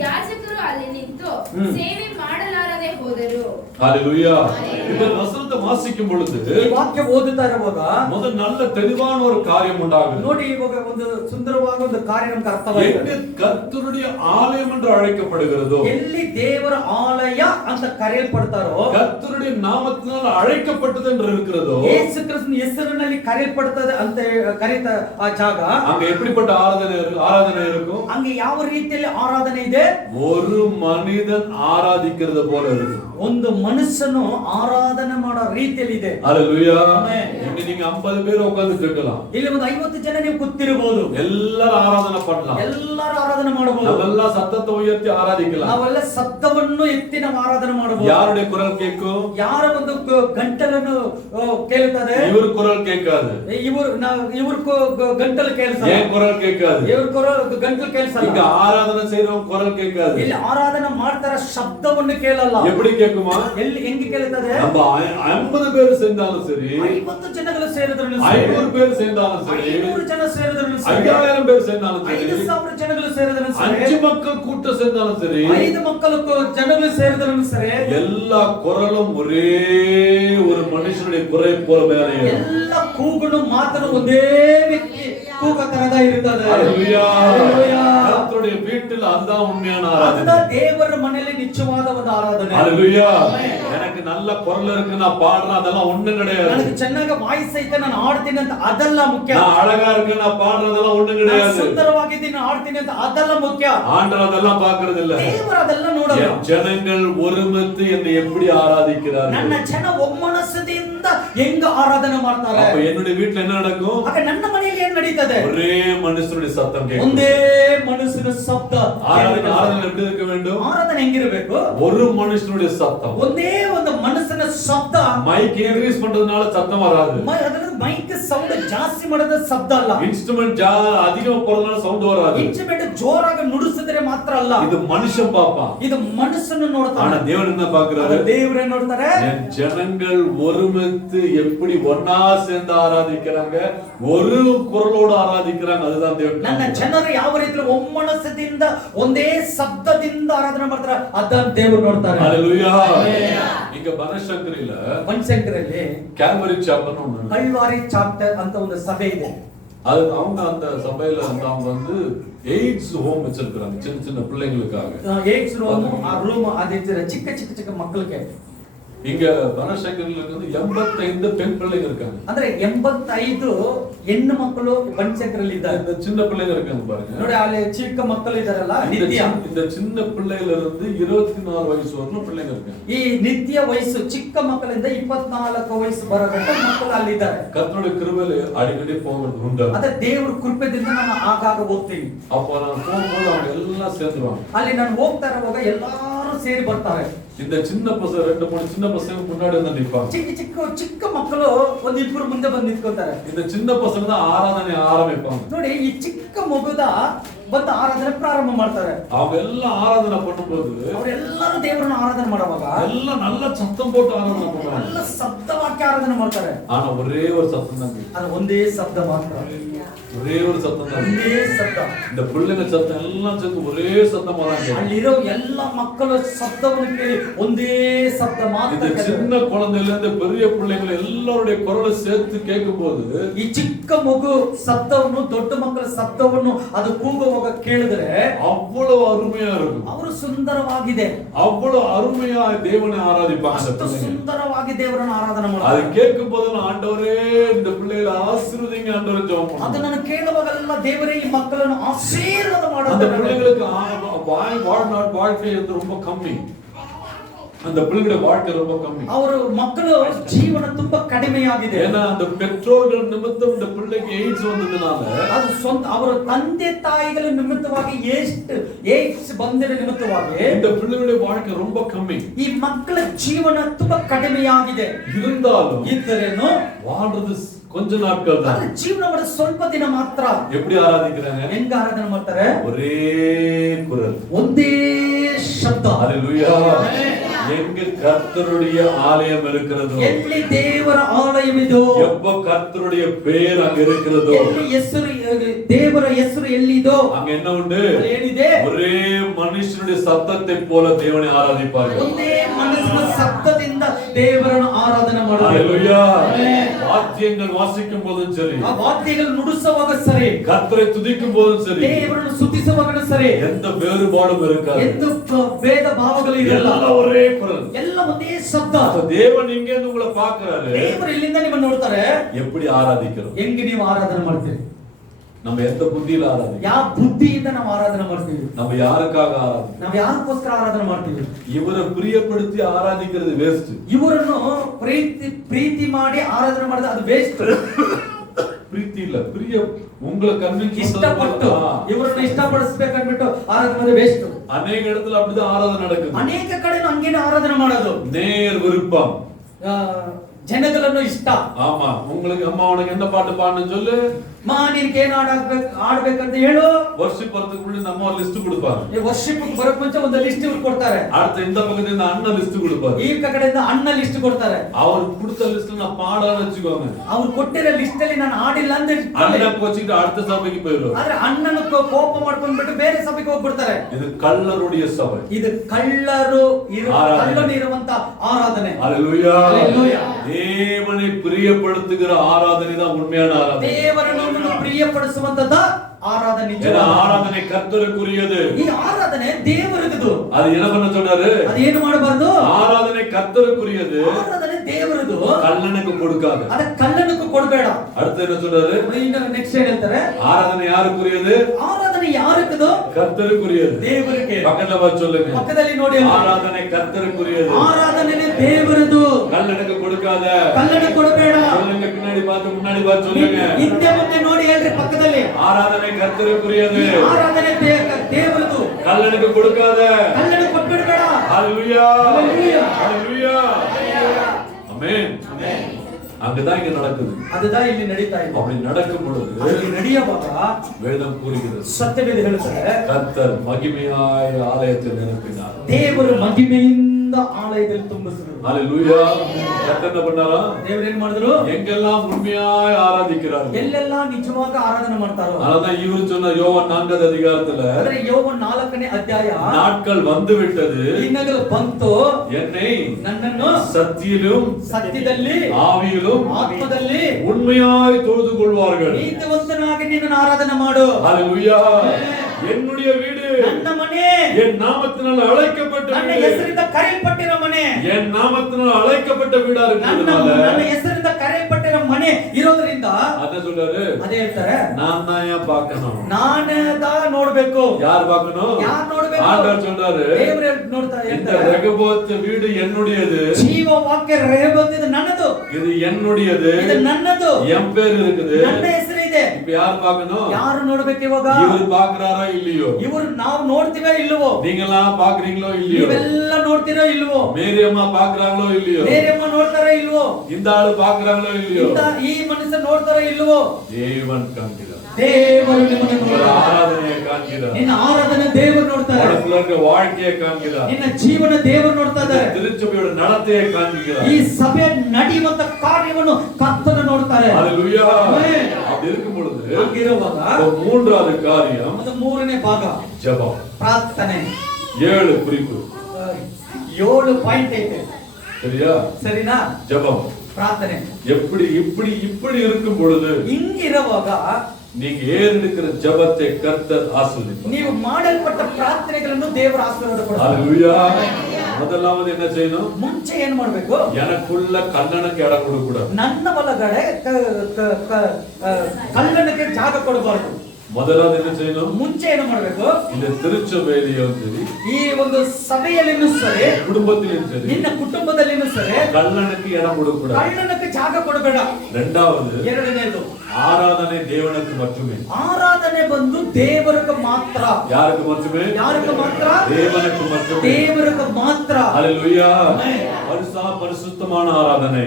ಯಾಜಕರು ಅಲ್ಲಿ ನಿಂತು ಸೇವೆ ಮಾಡಲಾರದೆ ಹೋದರು. ஹalleluya. இந்த வசனத்தை வாசிக்கும் பொழுது ಈ ವಾಕ್ಯ ಓದುತ್ತಾ ಇರುವಾಗ முதல் நல்ல தெளிவான ஒரு காரியம் உண்டாகுது. ನೋಡಿ ಇವಾಗ ಒಂದು ಸುಂದರವಾದ ಒಂದು ಕಾರ್ಯ ನಮಗೆ ಅರ್ಥವಾಯಿತು. எங்கே கர்த்தருடைய ஆலயம் என்று அழைக்கப்படுகிறதோ, ಎಲ್ಲಿ ದೇವರ ಆಲಯ ಅಂತ ಕರೆಯಲ್ಪಡ್ತಾರೋ, கர்த்தருடைய நாமத்தினால் அழைக்கப்பட்டது என்று இருக்கிறதோ, ಯೇಸು ಕ್ರಿಸ್ತನ ಹೆಸರಿನಲ್ಲಿ ಕರೆಯಲ್ಪಡುತ್ತದೆ ಅಂತ ಕರೆತ ಆ ಜಾಗ, அங்க எப்படிப்பட்ட ஆராதனை இருக்கும்? ಹಂಗೆ ಯಾವ ರೀತಿಯಲ್ಲಿ ಆರಾಧನೆ ಇದೆ? ஒரு மனிதன் ஆராதிக்கிறது போல இருக்கும். ಒಂದು ಮನುಷ್ಯನು ಆರಾಧನೆ ಮಾಡೋ ರೀತಿಯಲ್ಲಿ ಇದೆ. ஹalleluya. ஆமென். இங்க நீங்க 50 பேர் உட்கார்ந்துட்டு இருக்கலாம். ಇಲ್ಲಿ ಒಂದು 50 ಜನ ನೀವು ಕೂತಿರಬಹುದು. எல்லாரும் ஆராதனை பண்ணலாம். ಎಲ್ಲರೂ ಆರಾಧನೆ ಮಾಡಬಹುದು. நாமெல்லாம் சத்தத்தை உயர்த்தி ஆராதிக்கலாம். ನಾವೆಲ್ಲ ಶಬ್ದವನ್ನು ಎತ್ತಿ ನಾವು ಆರಾಧನೆ ಮಾಡಬಹುದು. யாருடைய குரல் கேட்கும்? ಯಾರ ಒಂದು ಗಂಟಲನ್ನು ಕೇಳುತ್ತದೆ? இவர் குரல் கேட்காது. ಇವರು ಗಂಟಲು ಕೇಳಿಸಲ್ಲ. ஏன் குரல் கேட்காது? ಇವ್ರ ಗಂಟಲು ಕೇಳಿಸಲ್ಲ. இங்க ஆராதனை செய்றவங்க குரல் கேட்காது. ಇಲ್ಲಿ ಆರಾಧನೆ ಮಾಡ್ತಾರ ಶಬ್ದವನ್ನು ಕೇಳಲ್ಲ. எப்படி கேக்குமா? ಎಲ್ಲಿ ಹೆಂಗೆ ಕೇಳುತ್ತದೆ? நம்ம 50 பேர் சேர்ந்தாலும் சரி, 50 ಜನಗಳು ಸೇರಿದ್ರು 500 பேர் சேர்ந்தாலும் சரி, 500 ಜನ ಸೇರಿದ್ರು ಸರಿ, 5000 பேர் சேர்ந்தாலும் சரி, 5000 ಜನಗಳು ಸೇರಿದ್ರು ಸರಿ, 5 மக்கள் கூட்டம் சேர்ந்தாலும் சரி, 5 ಮಕ್ಕಳು ಜನಗಳು ಸೇರಿದ್ರು ಸರಿ, எல்லா குரலும் ஒரே ஒரு மனுஷனுடைய குரலை போல மேலே ಎಲ್ಲ ಕೂಗುಗಳು ಮಾತನು ಒಂದೇ ವ್ಯಕ್ತಿ ಕೂಗ ತರದ ಇರುತ್ತದೆ. ஹalleluya. ஹalleluya. கர்த்தருடைய வீட்டில் அதுதான் உண்மையான ஆராதனை. அதுதான் தேவರ ಮನೆಯಲ್ಲಿ ನಿಜವಾದ ಒಂದು ಆರಾಧನೆ. ஹalleluya. எனக்கு நல்ல குரல் இருக்கு நான் பாடுறேன் அதெல்லாம் ஒண்ணும் கிடையாது. ನನಗೆ ಚೆನ್ನಾಗಿ ವಾಯ್ಸ್ ಐತೆ ನಾನು ಹಾಡ್ತೀನಿ ಅಂತ ಅದೆಲ್ಲ ಮುಖ್ಯ. நான் அழகா இருக்கு நான் பாடுறேன் அதெல்லாம் ஒண்ணும் ನಾನು கிடையாது. ಸುಂದರವಾಗಿದ್ದೀನಿ ಹಾಡ್ತೀನಿ ಅಂತ ಅದೆಲ್ಲ ಮುಖ್ಯ. ஆண்டவர் அதெல்லாம் பார்க்கிறது இல்ல. ದೇವರು ಅದೆಲ್ಲ ನೋಡಲ್ಲ. ஜனங்கள் ஒருமித்து என்னை எப்படி ஆராதிக்கிறார்கள். ನನ್ನ ಜನ ಒಮ್ಮನಸ್ಸಿನಿಂದ ಹೆಂಗ ಆರಾಧನೆ ಮಾಡ್ತಾರೆ. அப்ப என்னுடைய வீட்ல என்ன நடக்கும்? ಆಗ ನನ್ನ ಮನೆಯಲ್ಲಿ ಏನು ನಡೀತದೆ? ஒரே மனுஷனுடைய சத்தம் கேட்கும். ಒಂದೇ ಮನಸ್ಸಿನ ಶಬ್ದ. ஆராதனை எப்படி இருக்க வேண்டும்? ಆರಾಧನೆ ಹೆಂಗಿರಬೇಕು? ஒரு மனுஷனுடைய சத்தம். ಒಂದೇ ಒಂದು ಮನಸ್ಸಿನ ಶಬ್ದ. மைக் இன்க்ரீஸ் பண்றதுனால சத்தம் வராது. ಮೈಕ್ ಸೌಂಡ್ ಜಾಸ್ತಿ ಮಾಡೋದು ಶಬ್ದ ಅಲ್ಲ. இன்ஸ்ட்ருமெಂಟ್ அதிகமா போறதுனால சவுண்ட் வராது. ಇನ್ಸ್ಟ್ರುಮೆಂಟ್ ಜೋರಾಗಿ ನುಡಿಸಿದ್ರೆ ಮಾತ್ರ ಅಲ್ಲ. இது மனுஷன் பாப்பான். ಇದು ಮನಸ್ಸನ್ನು ನೋಡ್ತಾನೆ. ஆனா தேவன் என்ன பார்க்கறாரு? ದೇವರೇ ನೋಡ್ತಾರೆ. என் ஜனங்கள் ஒருமித்து எப்படி ஒண்ணா சேர்ந்து ஆராதிக்கிறாங்க, ஒரு குரலோடு ஆராதிக்கிறாங்க, அதுதான் தேவன். ನನ್ನ ಜನರು ಯಾವ ರೀತಿ ಒಮ್ಮನಸ್ಸಿನಿಂದ ಒಂದೇ ಶಬ್ದದಿಂದ ಆರಾಧನೆ ಮಾಡ್ತಾರೆ ಅದನ್ನ ದೇವರು ನೋಡ್ತಾರೆ. ஹalleluya. இங்க ಬನಶಂಕರಿல ಬನಶಂಕರಲ್ಲಿ ಕ್ಯಾಲ್ವರಿ ಚಾಪಲ್ ஒன்னு. ಕಲ್ವಾರಿ ಚಾಪ್ಟರ್ ಅಂತ ಒಂದು ಸಭೆ ಇದೆ. அது அவங்க அந்த சபையில அவங்க வந்து எய்ட்ஸ் ஹோம் வச்சிருக்காங்க சின்ன சின்ன பிள்ளைகளுக்காக. ಏಡ್ಸ್ ರೂಮ್ ಆ ರೂಮ್ ಅದಿದ್ರೆ ಚಿಕ್ಕ ಚಿಕ್ಕ ಚಿಕ್ಕ ಮಕ್ಕಳಿಗೆ. இங்க ಬನಶಂಕರಿல வந்து 85 பெண் பிள்ளைங்க இருக்காங்க. ಅಂದ್ರೆ 85 ಹೆಣ್ಣು ಮಕ್ಕಳು ಬನಶಂಕರಲ್ಲಿ ಇದ್ದಾರೆ. இந்த சின்ன பிள்ளைங்க இருக்காங்க பாருங்க. ನೋಡಿ ಅಲ್ಲಿ ಚಿಕ್ಕ ಮಕ್ಕಳು ಇದ್ದಾರಲ್ಲ ನಿತ್ಯ. இந்த சின்ன பிள்ளையில இருந்து 24 ವಯಸ್ಸು ವರೆಗೂ பிள்ளைங்க இருக்காங்க. ಈ ನಿತ್ಯ ವಯಸ್ಸು ಚಿಕ್ಕ ಮಕ್ಕಳಿಂದ 24 ವಯಸ್ಸು ಬರಗಂಟ ಮಕ್ಕಳು ಅಲ್ಲಿ ಇದ್ದಾರೆ. கர்த்தருடைய கிருபையில அடிக்கடி போகிறது உண்டு. ಅದೇ ದೇವರ ಕೃಪೆಯಿಂದ ನಾನು ಆಗಾಗ ಹೋಗ್ತೀನಿ. அப்ப நான் போகும்போது அவங்க எல்லாம் சேர்ந்துருவாங்க. ಅಲ್ಲಿ ನಾನು ಹೋಗ್ತಾ ಇರುವಾಗ ಎಲ್ಲರೂ ಸೇರಿ ಬರ್ತಾರೆ. இந்த சின்ன பசங்க 2-3 சின்ன பசங்க முன்னாடி வந்து நிப்பாங்க. ಚಿಕ್ಕ ಚಿಕ್ಕ ಚಿಕ್ಕ ಮಕ್ಕಳು ಒಂದು ಇಬ್ಬರು ಮುಂದೆ ಬಂದು ನಿಂತ್ಕೊತಾರೆ. இந்த சின்ன பசங்க தான் ஆராதனை ஆரம்பிப்பாங்க. ನೋಡಿ ಈ ಚಿಕ್ಕ ಮಗುದ ಬಂದು ಆರಾಧನೆ ಪ್ರಾರಂಭ ಮಾಡ್ತಾರೆ. அவங்க எல்லாம் ஆராதனை பண்ணும்போது ಅವರೆಲ್ಲರೂ ದೇವರನ್ನ ಆರಾಧನೆ ಮಾಡುವಾಗ எல்லாம் நல்ல சத்தம் போட்டு ஆராதனை பண்ணுவாங்க. ಎಲ್ಲ ಶಬ್ದವಾಕ್ಯ ಆರಾಧನೆ ಮಾಡ್ತಾರೆ. ஆனா ஒரே ஒரு சத்தம் தான். ಅದು ಒಂದೇ ಶಬ್ದ ಮಾತ್ರ. ஒரே ஒரு சத்தம் தான். ಒಂದೇ ಶಬ್ದ. இந்த பிள்ளைங்க சத்தம் எல்லாம் சேர்ந்து ஒரே சத்தமா தான் கேட்கும். ಅಲ್ಲಿರೋ ಎಲ್ಲ ಮಕ್ಕಳ ಶಬ್ದವನ್ನು ಕೇಳಿ ಒಂದೇ ಶಬ್ದ ಮಾತ್ರ. இந்த சின்ன குழந்தையில இருந்து பெரிய பிள்ளைங்க எல்லாருடைய குரலை சேர்த்து கேட்கும்போது ಈ ಚಿಕ್ಕ ಮಗು ಶಬ್ದವನ್ನು ದೊಡ್ಡ ಮಕ್ಕಳ ಶಬ್ದವನ್ನು ಅದು ಕೂಗುವಾಗ ಕೇಳಿದ್ರೆ அவ்வளவு அருமையா இருக்கும். ಅವರು ಸುಂದರವಾಗಿದೆ. அவ்வளவு அருமையா தேவனை ஆராதிப்பாங்க. ಅಷ್ಟು ಸುಂದರವಾಗಿ ದೇವರನ್ನು ಆರಾಧನೆ அது ಮಾಡ್ತಾರೆ. கேட்கும் போது ஆண்டவரே இந்த பிள்ளைகளை ஆசீர்வதிங்க ஆண்டவரே ஜெபம் பண்ணுவோம். ಅದನ್ನು ಕೇಳುವಾಗೆಲ್ಲ ದೇವರೇ ಈ ಮಕ್ಕಳನ್ನು ಆಶೀರ್ವಾದ அந்த ಮಾಡೋದು. பிள்ளைகளுக்கு வாழ்க்கை வந்து ரொம்ப கம்மி. அந்த பிள்ளைகளுடைய வாழ்க்கை ரொம்ப கம்மி. ಅವರ ಮಕ್ಕಳು ಜೀವನ ತುಂಬಾ ಕಡಿಮೆಯಾಗಿದೆ. ஏன்னா அந்த பெற்றோர்கள் நிமித்தம் இந்த பிள்ளைக்கு எய்ட்ஸ் வந்ததுனால ಅದು ಸ್ವಂತ ಅವರ ತಂದೆ ತಾಯಿಗಳ ನಿಮಿತ್ತವಾಗಿ ಎಷ್ಟು ಏಡ್ಸ್ ಬಂದಿರೋ ನಿಮಿತ್ತವಾಗಿ இந்த பிள்ளைகளுடைய வாழ்க்கை ரொம்ப கம்மி. ಈ ಮಕ್ಕಳ ಜೀವನ ತುಂಬಾ ಕಡಿಮೆಯಾಗಿದೆ. இருந்தாலும் ಇದ್ದರೇನು வாழ்றது கொஞ்ச நாட்கள் தான். ಆದ್ರೆ ಜೀವನ ಮಾಡೋದು ಸ್ವಲ್ಪ ದಿನ ಮಾತ್ರ. எப்படி ஆராதிக்கிறாங்க? ಹೆಂಗ ಆರಾಧನೆ ಮಾಡ್ತಾರೆ? ஒரே குரல், ಒಂದೇ ಶಬ್ದ. ஹalleluya. எங்க கர்த்தருடைய ஆலயம் இருக்கிறதோ, ಎಲ್ಲಿ ದೇವರ ಆಲಯವಿದೋ, எப்ப கர்த்தருடைய பேர் அங்க இருக்கிறதோ, ಎಲ್ಲಿ ಹೆಸರು ದೇವರ ಹೆಸರು ಎಲ್ಲಿದೋ அங்க என்ன உண்டு? ಏನಿದೆ? ஒரே மனுஷனுடைய சத்தத்தை போல தேவனை ஆராதிப்பார்கள். ಒಂದೇ ಮನಸ್ಸಿನ ಶಬ್ದದಿಂದ ದೇವರನ್ನು ಆರಾಧನೆ ಮಾಡುತ್ತಾರೆ. ஹalleluya. வாத்தியங்கள் வாசிக்கும் போதும் சரி, ಆ ವಾದ್ಯಗಳು ನುಡಿಸುವಾಗ ಸರಿ, கர்த்தரை துதிக்கும் போதும் சரி, ದೇವರನ್ನು ಸ್ತುತಿಸುವಾಗ ಸರಿ, எந்த வேறுபாடும் இருக்காது. ಎಂದು ಭೇದ ಭಾವಗಳು ಇರಲ್ಲ. எல்லாம் ஒரே குரல், ಎಲ್ಲ ಒಂದೇ ಶಬ್ದ. தேவன் இங்க இருந்து உங்களை பார்க்கிறாரு. ದೇವರು ಇಲ್ಲಿಂದ ನಿಮ್ಮನ್ನು ನೋಡ್ತಾರೆ. எப்படி ஆராதிக்கிறோம்? ಹೆಂಗೆ ನೀವು ಆರಾಧನೆ ಮಾಡ್ತೀರಿ? நம்ம எந்த புத்தியில ஆராதிக்கிறோம்? ಯಾವ ಬುದ್ಧಿಯಿಂದ ನಾವು ಆರಾಧನೆ ಮಾಡ್ತೀವಿ? நம்ம யாருக்காக ஆராதிக்கிறோம்? ನಾವು ಯಾರಕ್ಕೋಸ್ಕರ ಆರಾಧನೆ ಮಾಡ್ತೀವಿ? இவரை பிரியப்படுத்தி ஆராதிக்கிறது வேஸ்ட். ಇವರನ್ನು ಪ್ರೀತಿ ಮಾಡಿ ಆರಾಧನೆ ಮಾಡಿದ್ರೆ ಅದು ವೇಸ್ಟ್. ಪ್ರೀತಿ ಇಲ್ಲ, ಪ್ರಿಯ உங்களை கன்வின்ஸ் ಇಷ್ಟಪಟ್ಟು ಇವರನ್ನು ಇಷ್ಟಪಡಿಸಬೇಕಂದ್ಬಿಟ್ಟು ಆರಾಧನೆ ಮಾಡಿದ್ರೆ ವೇಸ್ಟ್. ಅನೇಕ இடத்துல அப்படிதான் ಆರಾಧನೆ நடக்குது. ಅನೇಕ ಕಡೆ ಹಂಗೇನೆ ಆರಾಧನೆ ಮಾಡೋದು. நேர் விருப்பம், ಜನಗಳನ್ನು ಇಷ್ಟ. ஆமா. உங்களுக்கு அம்மா உனக்கு என்ன பாட்டு பாடணும்னு சொல்லு, ನಿನಗೆ ಏನ್ ಆಡ್ಬೇಕಂತ ಹೇಳು. ವರ್ಷಿಪ್ ಬರதுக்கு முன்னாடி நம்ம ஒரு லிஸ்ட் கொடுப்பாங்க. ಈ ವರ್ಷಿಪ್ ಬರಕ್ ಮುಂಚೆ ಒಂದು ಲಿಸ್ಟ್ ಇವ್ರು ಕೊಡ್ತಾರೆ. அடுத்த இந்த பக்கத்துல அண்ணன் லிஸ்ட் கொடுப்பாரு. ಈ ಕಡೆಯಿಂದ ಅಣ್ಣ ಲಿಸ್ಟ್ ಕೊಡ್ತಾರೆ. அவர் கொடுத்த லிஸ்ட் நான் பாடான்னு வச்சுக்கோங்க, ಅವ್ರು ಕೊಟ್ಟಿರೋ ಲಿಸ್ಟ್ ಅಲ್ಲಿ ನಾನು ಆಡಿಲ್ಲ ಅಂದ್ರೆ அண்ணன் கோச்சிட்டு அடுத்த சபைக்கு போயிடும். ಆದ್ರೆ ಅಣ್ಣನ ಕೋಪ ಮಾಡ್ಕೊಂಡ್ಬಿಟ್ಟು ಬೇರೆ ಸಭೆಗೆ ಹೋಗ್ಬಿಡ್ತಾರೆ. இது கள்ளருடைய சபை, ಇದು ಕಳ್ಳರು ಇರುವಂತ ಆರಾಧನೆ. ஹalleluya. தேவனை பிரியப்படுத்துகிற ஆராதனை தான் உண்மையான ஆராதனை. ದೇವರನ್ನು ಪ್ರಿಯಪಡಿಸುವಂತದ ಆರಾಧನೆ. ஏன்னா ஆராதனை கர்த்தருக்குரியது. ಈ ಆರಾಧನೆ ದೇವರದು. அது என்ன பண்ண சொல்றாரு? ಅದು ಏನು ಮಾಡಬಾರದು? ஆராதனை கர்த்தருக்குரியது. ಆರಾಧನೆ ದೇವರದು. கல்லனுக்கு கொடுக்காத. ಅದ ಕಲ್ಲನಕ್ಕೆ ಕೊಡಬೇಡ. அடுத்து என்ன சொல்றாரு? ನೆಕ್ಸ್ಟ್ ಏನ್ ಹೇಳ್ತಾರೆ? ஆராதனை யாருக்குரியது? ಆರಾಧನೆ ಯಾರಕ್ಕದು? கர்த்தருக்குரியது. ದೇವರಿಗೆ. பக்கத்துல வச்சு சொல்லுங்க. ಪಕ್ಕದಲ್ಲಿ ನೋಡಿ. ஆராதனை கர்த்தருக்குரியது. ಆರಾಧನೆ ದೇವರದು. கல்லனுக்கு கொடுக்காத. ಕಲ್ಲನಕ್ಕೆ ಕೊಡಬೇಡ. சொல்லுங்க, பின்னாடி பார்த்து முன்னாடி பார்த்து சொல்லுங்க. ಹಿಂದೆ ಮುಂದೆ ನೋಡಿ ಹೇಳ್ರಿ ಪಕ್ಕದಲ್ಲಿ. ஆராதனை கர்த்தருக்குரியது. ಆರಾಧನೆ ದೇವರದು. கல்லனுக்கு கொடுக்காத. ಕಲ್ಲನಕ್ಕೆ ಕೊಡಬೇಡ. ஹalleluya. ஹalleluya. ஹalleluya. ஆமென். ஆமென். அங்கதான் இங்க நடக்குது. அதுதான் ಇಲ್ಲಿ ನಡೀತಾ ಇದೆ. அப்படி நடக்கும் பொழுது ಅಲ್ಲಿ ನಡೆಯುವಾಗ வேதம் கூறுகிறது, ಸತ್ಯವೇದ ಹೇಳುತ್ತದೆ, கர்த்தர் மகிமையாய் ஆலயத்தை நிரப்பினார். ದೇವರು ಮಹಿಮೆಯಿಂದ ಆಲಯದಲ್ಲಿ ತುಂಬಿಸಿದರು. ஹalleluya. கர்த்தர் என்ன பண்ணாரா? ದೇವರು ಏನು ಮಾಡಿದ್ರು? எங்கெல்லாம் உண்மையாய் ஆராதிக்கிறார்கள், ಎಲ್ಲೆಲ್ಲ ನಿಜವಾಗಿ ಆರಾಧನೆ ಮಾಡ್ತಾರೋ. அதான் இவர் சொன்ன யோவான் 4வது அதிகாரத்துல, ಅಂದ್ರೆ ಯೋವಾನ್ 4ನೇ ಅಧ್ಯಾಯ, நாட்கள் வந்து விட்டது, ದಿನಗಳು ಬಂತು, என்னை ನನ್ನನ್ನು சத்தியிலும் ಸತ್ಯದಲ್ಲಿ ஆவியிலும் ಆತ್ಮದಲ್ಲಿ உண்மையாய் தொழுது கொள்வார்கள். ನೀತಿವಂತನಾಗಿ ನಿನ್ನನ್ನು ಆರಾಧನೆ ಮಾಡು. ஹalleluya. என்னுடைய வீடு ನನ್ನ ಮನೆ என் நாமத்தினால் அழைக்கப்பட்ட ನನ್ನ வீடு, ಹೆಸರಿಂದ ಕರೆಯಲ್ಪಟ್ಟಿರೋ ಮನೆ, என் நாமத்தினால் அழைக்கப்பட்ட வீடா இருக்கிறதுனால ನನ್ನ ಹೆಸರಿಂದ ಕರೆಯಲ್ಪಟ್ಟಿರೋ ಮನೆ ಇರೋದ್ರಿಂದ அத சொல்றாரு, ಅದೇ ಹೇಳ್ತಾರೆ, நான் தான் ஏன் பார்க்கணும், ನಾನೇದಾ ನೋಡ್ಬೇಕು. யார் பார்க்கணும்? ಯಾರು ನೋಡ್ಬೇಕು? ஆண்டவர் சொல்றாரு, ದೇವರು ನೋಡ್ತಾ இந்த ಇರ್ತಾರೆ. ரெகோபோத் வீடு என்னுடையது, ಜೀವ ವಾಕ್ಯ ರೇಬತ್ ಇದು ನನ್ನದು, இது என்னுடையது, ಇದು ನನ್ನದು, என் பேர் இருக்குது. ನನ್ನ ಹೆಸರಿದೆ. இப்ப யார் பார்க்கணும்? ಯಾರು ನೋಡ್ಬೇಕು ಇವಾಗ? இவர் பார்க்கறாரா இல்லையோ? ಇವರು ನಾವು ನೋಡ್ತೀವೋ ಇಲ್ವೋ? நீங்களாம் பார்க்கறீங்களோ இல்லையோ? ನೀವೆಲ್ಲ ನೋಡ್ತೀರೋ ಇಲ್ವೋ? மேரி அம்மா பார்க்கறாங்களோ இல்லையோ? ಬೇರೆಯಮ್ಮ ನೋಡ್ತಾರೋ ಇಲ್ವೋ? இந்த ஆளு பார்க்கறாங்களோ இல்லையோ? ಈ ಮನುಷ್ಯ ನೋಡ್ತಾರೋ ಇಲ್ವೋ? தேவன் காண்கிறார். ದೇವರು ನಿಮ್ಮನ್ನು உங்க ನೋಡ್ತಾರೆ. ஆராதனையை காண்கிறார். ನಿನ್ನ ಆರಾಧನೆ ದೇವರು ನೋಡ್ತಾರೆ. உனக்குள்ள இருக்க வாழ்க்கையை காண்கிறார். ನಿನ್ನ ಜೀವನ ದೇವರು ನೋಡ್ತಾ ಇದ್ದಾರೆ. திருச்சபையோட நடத்தையை காண்கிறார். ಈ ಸಭೆ ನಡೆಯುವಂತ ಕಾರ್ಯವನ್ನು ಕರ್ತನು ನೋಡ್ತಾರೆ. ஹalleluya. ಆಮೆನ್. அப்படி இருக்கும் பொழுது ಹಾಗಿರುವಾಗ மூன்றாவது காரியம் ಅದು ಮೂರನೇ ಭಾಗ ஜெபம். ಪ್ರಾರ್ಥನೆ. 7 குறிப்பு. 7 ಪಾಯಿಂಟ್ ಐತೆ. சரியா? ಸರಿನಾ? ஜெபம். ಪ್ರಾರ್ಥನೆ. எப்படி இப்படி இப்படி இருக்கும் பொழுது ಹಿಂಗಿರುವಾಗ நீங்க ஏறெடுக்கிற ஜெபத்தை கர்த்தர் ஆசீர்வதிப்பார். ನೀವು ಮಾಡಲ್ಪಟ್ಟ ಪ್ರಾರ್ಥನೆಗಳನ್ನು ದೇವರು ಆಶೀರ್ವಾದ ಕೊಡ್ತಾರೆ. ஹalleluya. முதலாவது என்ன செய்யணும்? ಮುಂಚೆ ಏನ್ ಮಾಡ್ಬೇಕು? எனக்குள்ள கல்லனுக்கு இடம் கொடுக்க கூடாது. ನನ್ನ ಒಳಗಡೆ ಕಲ್ಲನಕ್ಕೆ ಜಾಗ ಕೊಡಬಾರದು. முதலாவது என்ன செய்யணும்? ಮುಂಚೆ ಏನು ಮಾಡಬೇಕು? இந்த திருச்சபையிலும் சரி, ಈ ಒಂದು ಸಭೆಯಲ್ಲಿನೂ ಸರಿ, குடும்பத்திலும் சரி, ನಿನ್ನ ಕುಟುಂಬದಲ್ಲಿನೂ ಸರಿ கல்லனுக்கு இடம் கொடுக்க கூடாது. ಕಳ್ಳನಕ್ಕೆ ಜಾಗ ಕೊಡಬೇಡ. இரண்டாவது, ಎರಡನೇದು, ஆராதனை தேவனுக்கு மட்டுமே. ಆರಾಧನೆ ಬಂದು ದೇವರಿಗೆ ಮಾತ್ರ. யாருக்கு மட்டுமே? ಯಾರಿಗೆ ಮಾತ್ರ? தேவனுக்கு மட்டுமே. ದೇವರಿಗೆ ಮಾತ್ರ. ஹalleluya. பரிசுத்தமான ஆராதனை.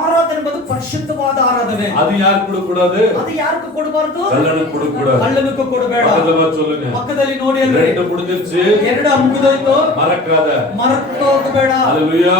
ಆರಾಧನೆ ಬಂದು ಪರಿಶುದ್ಧವಾದ ಆರಾಧನೆ. அது யாருக்கு கொடுக்க கூடாது? ಅದು ಯಾರಿಗೆ ಕೊಡಬಾರದು? கல்லனுக்கு கொடுக்க கூடாது. ಕಳ್ಳನಕ್ಕೆ ಕೊಡಬೇಡ. பக்கத்துல சொல்லுங்க. ಪಕ್ಕದಲ್ಲಿ ನೋಡಿ ಅಲ್ರಿ. ரெண்டு முடிஞ்சிருச்சு. ಎರಡು ಮುಗಿದೋಯ್ತು. மறக்காத. ಮರೆತೋಗಬೇಡ. ஹalleluya.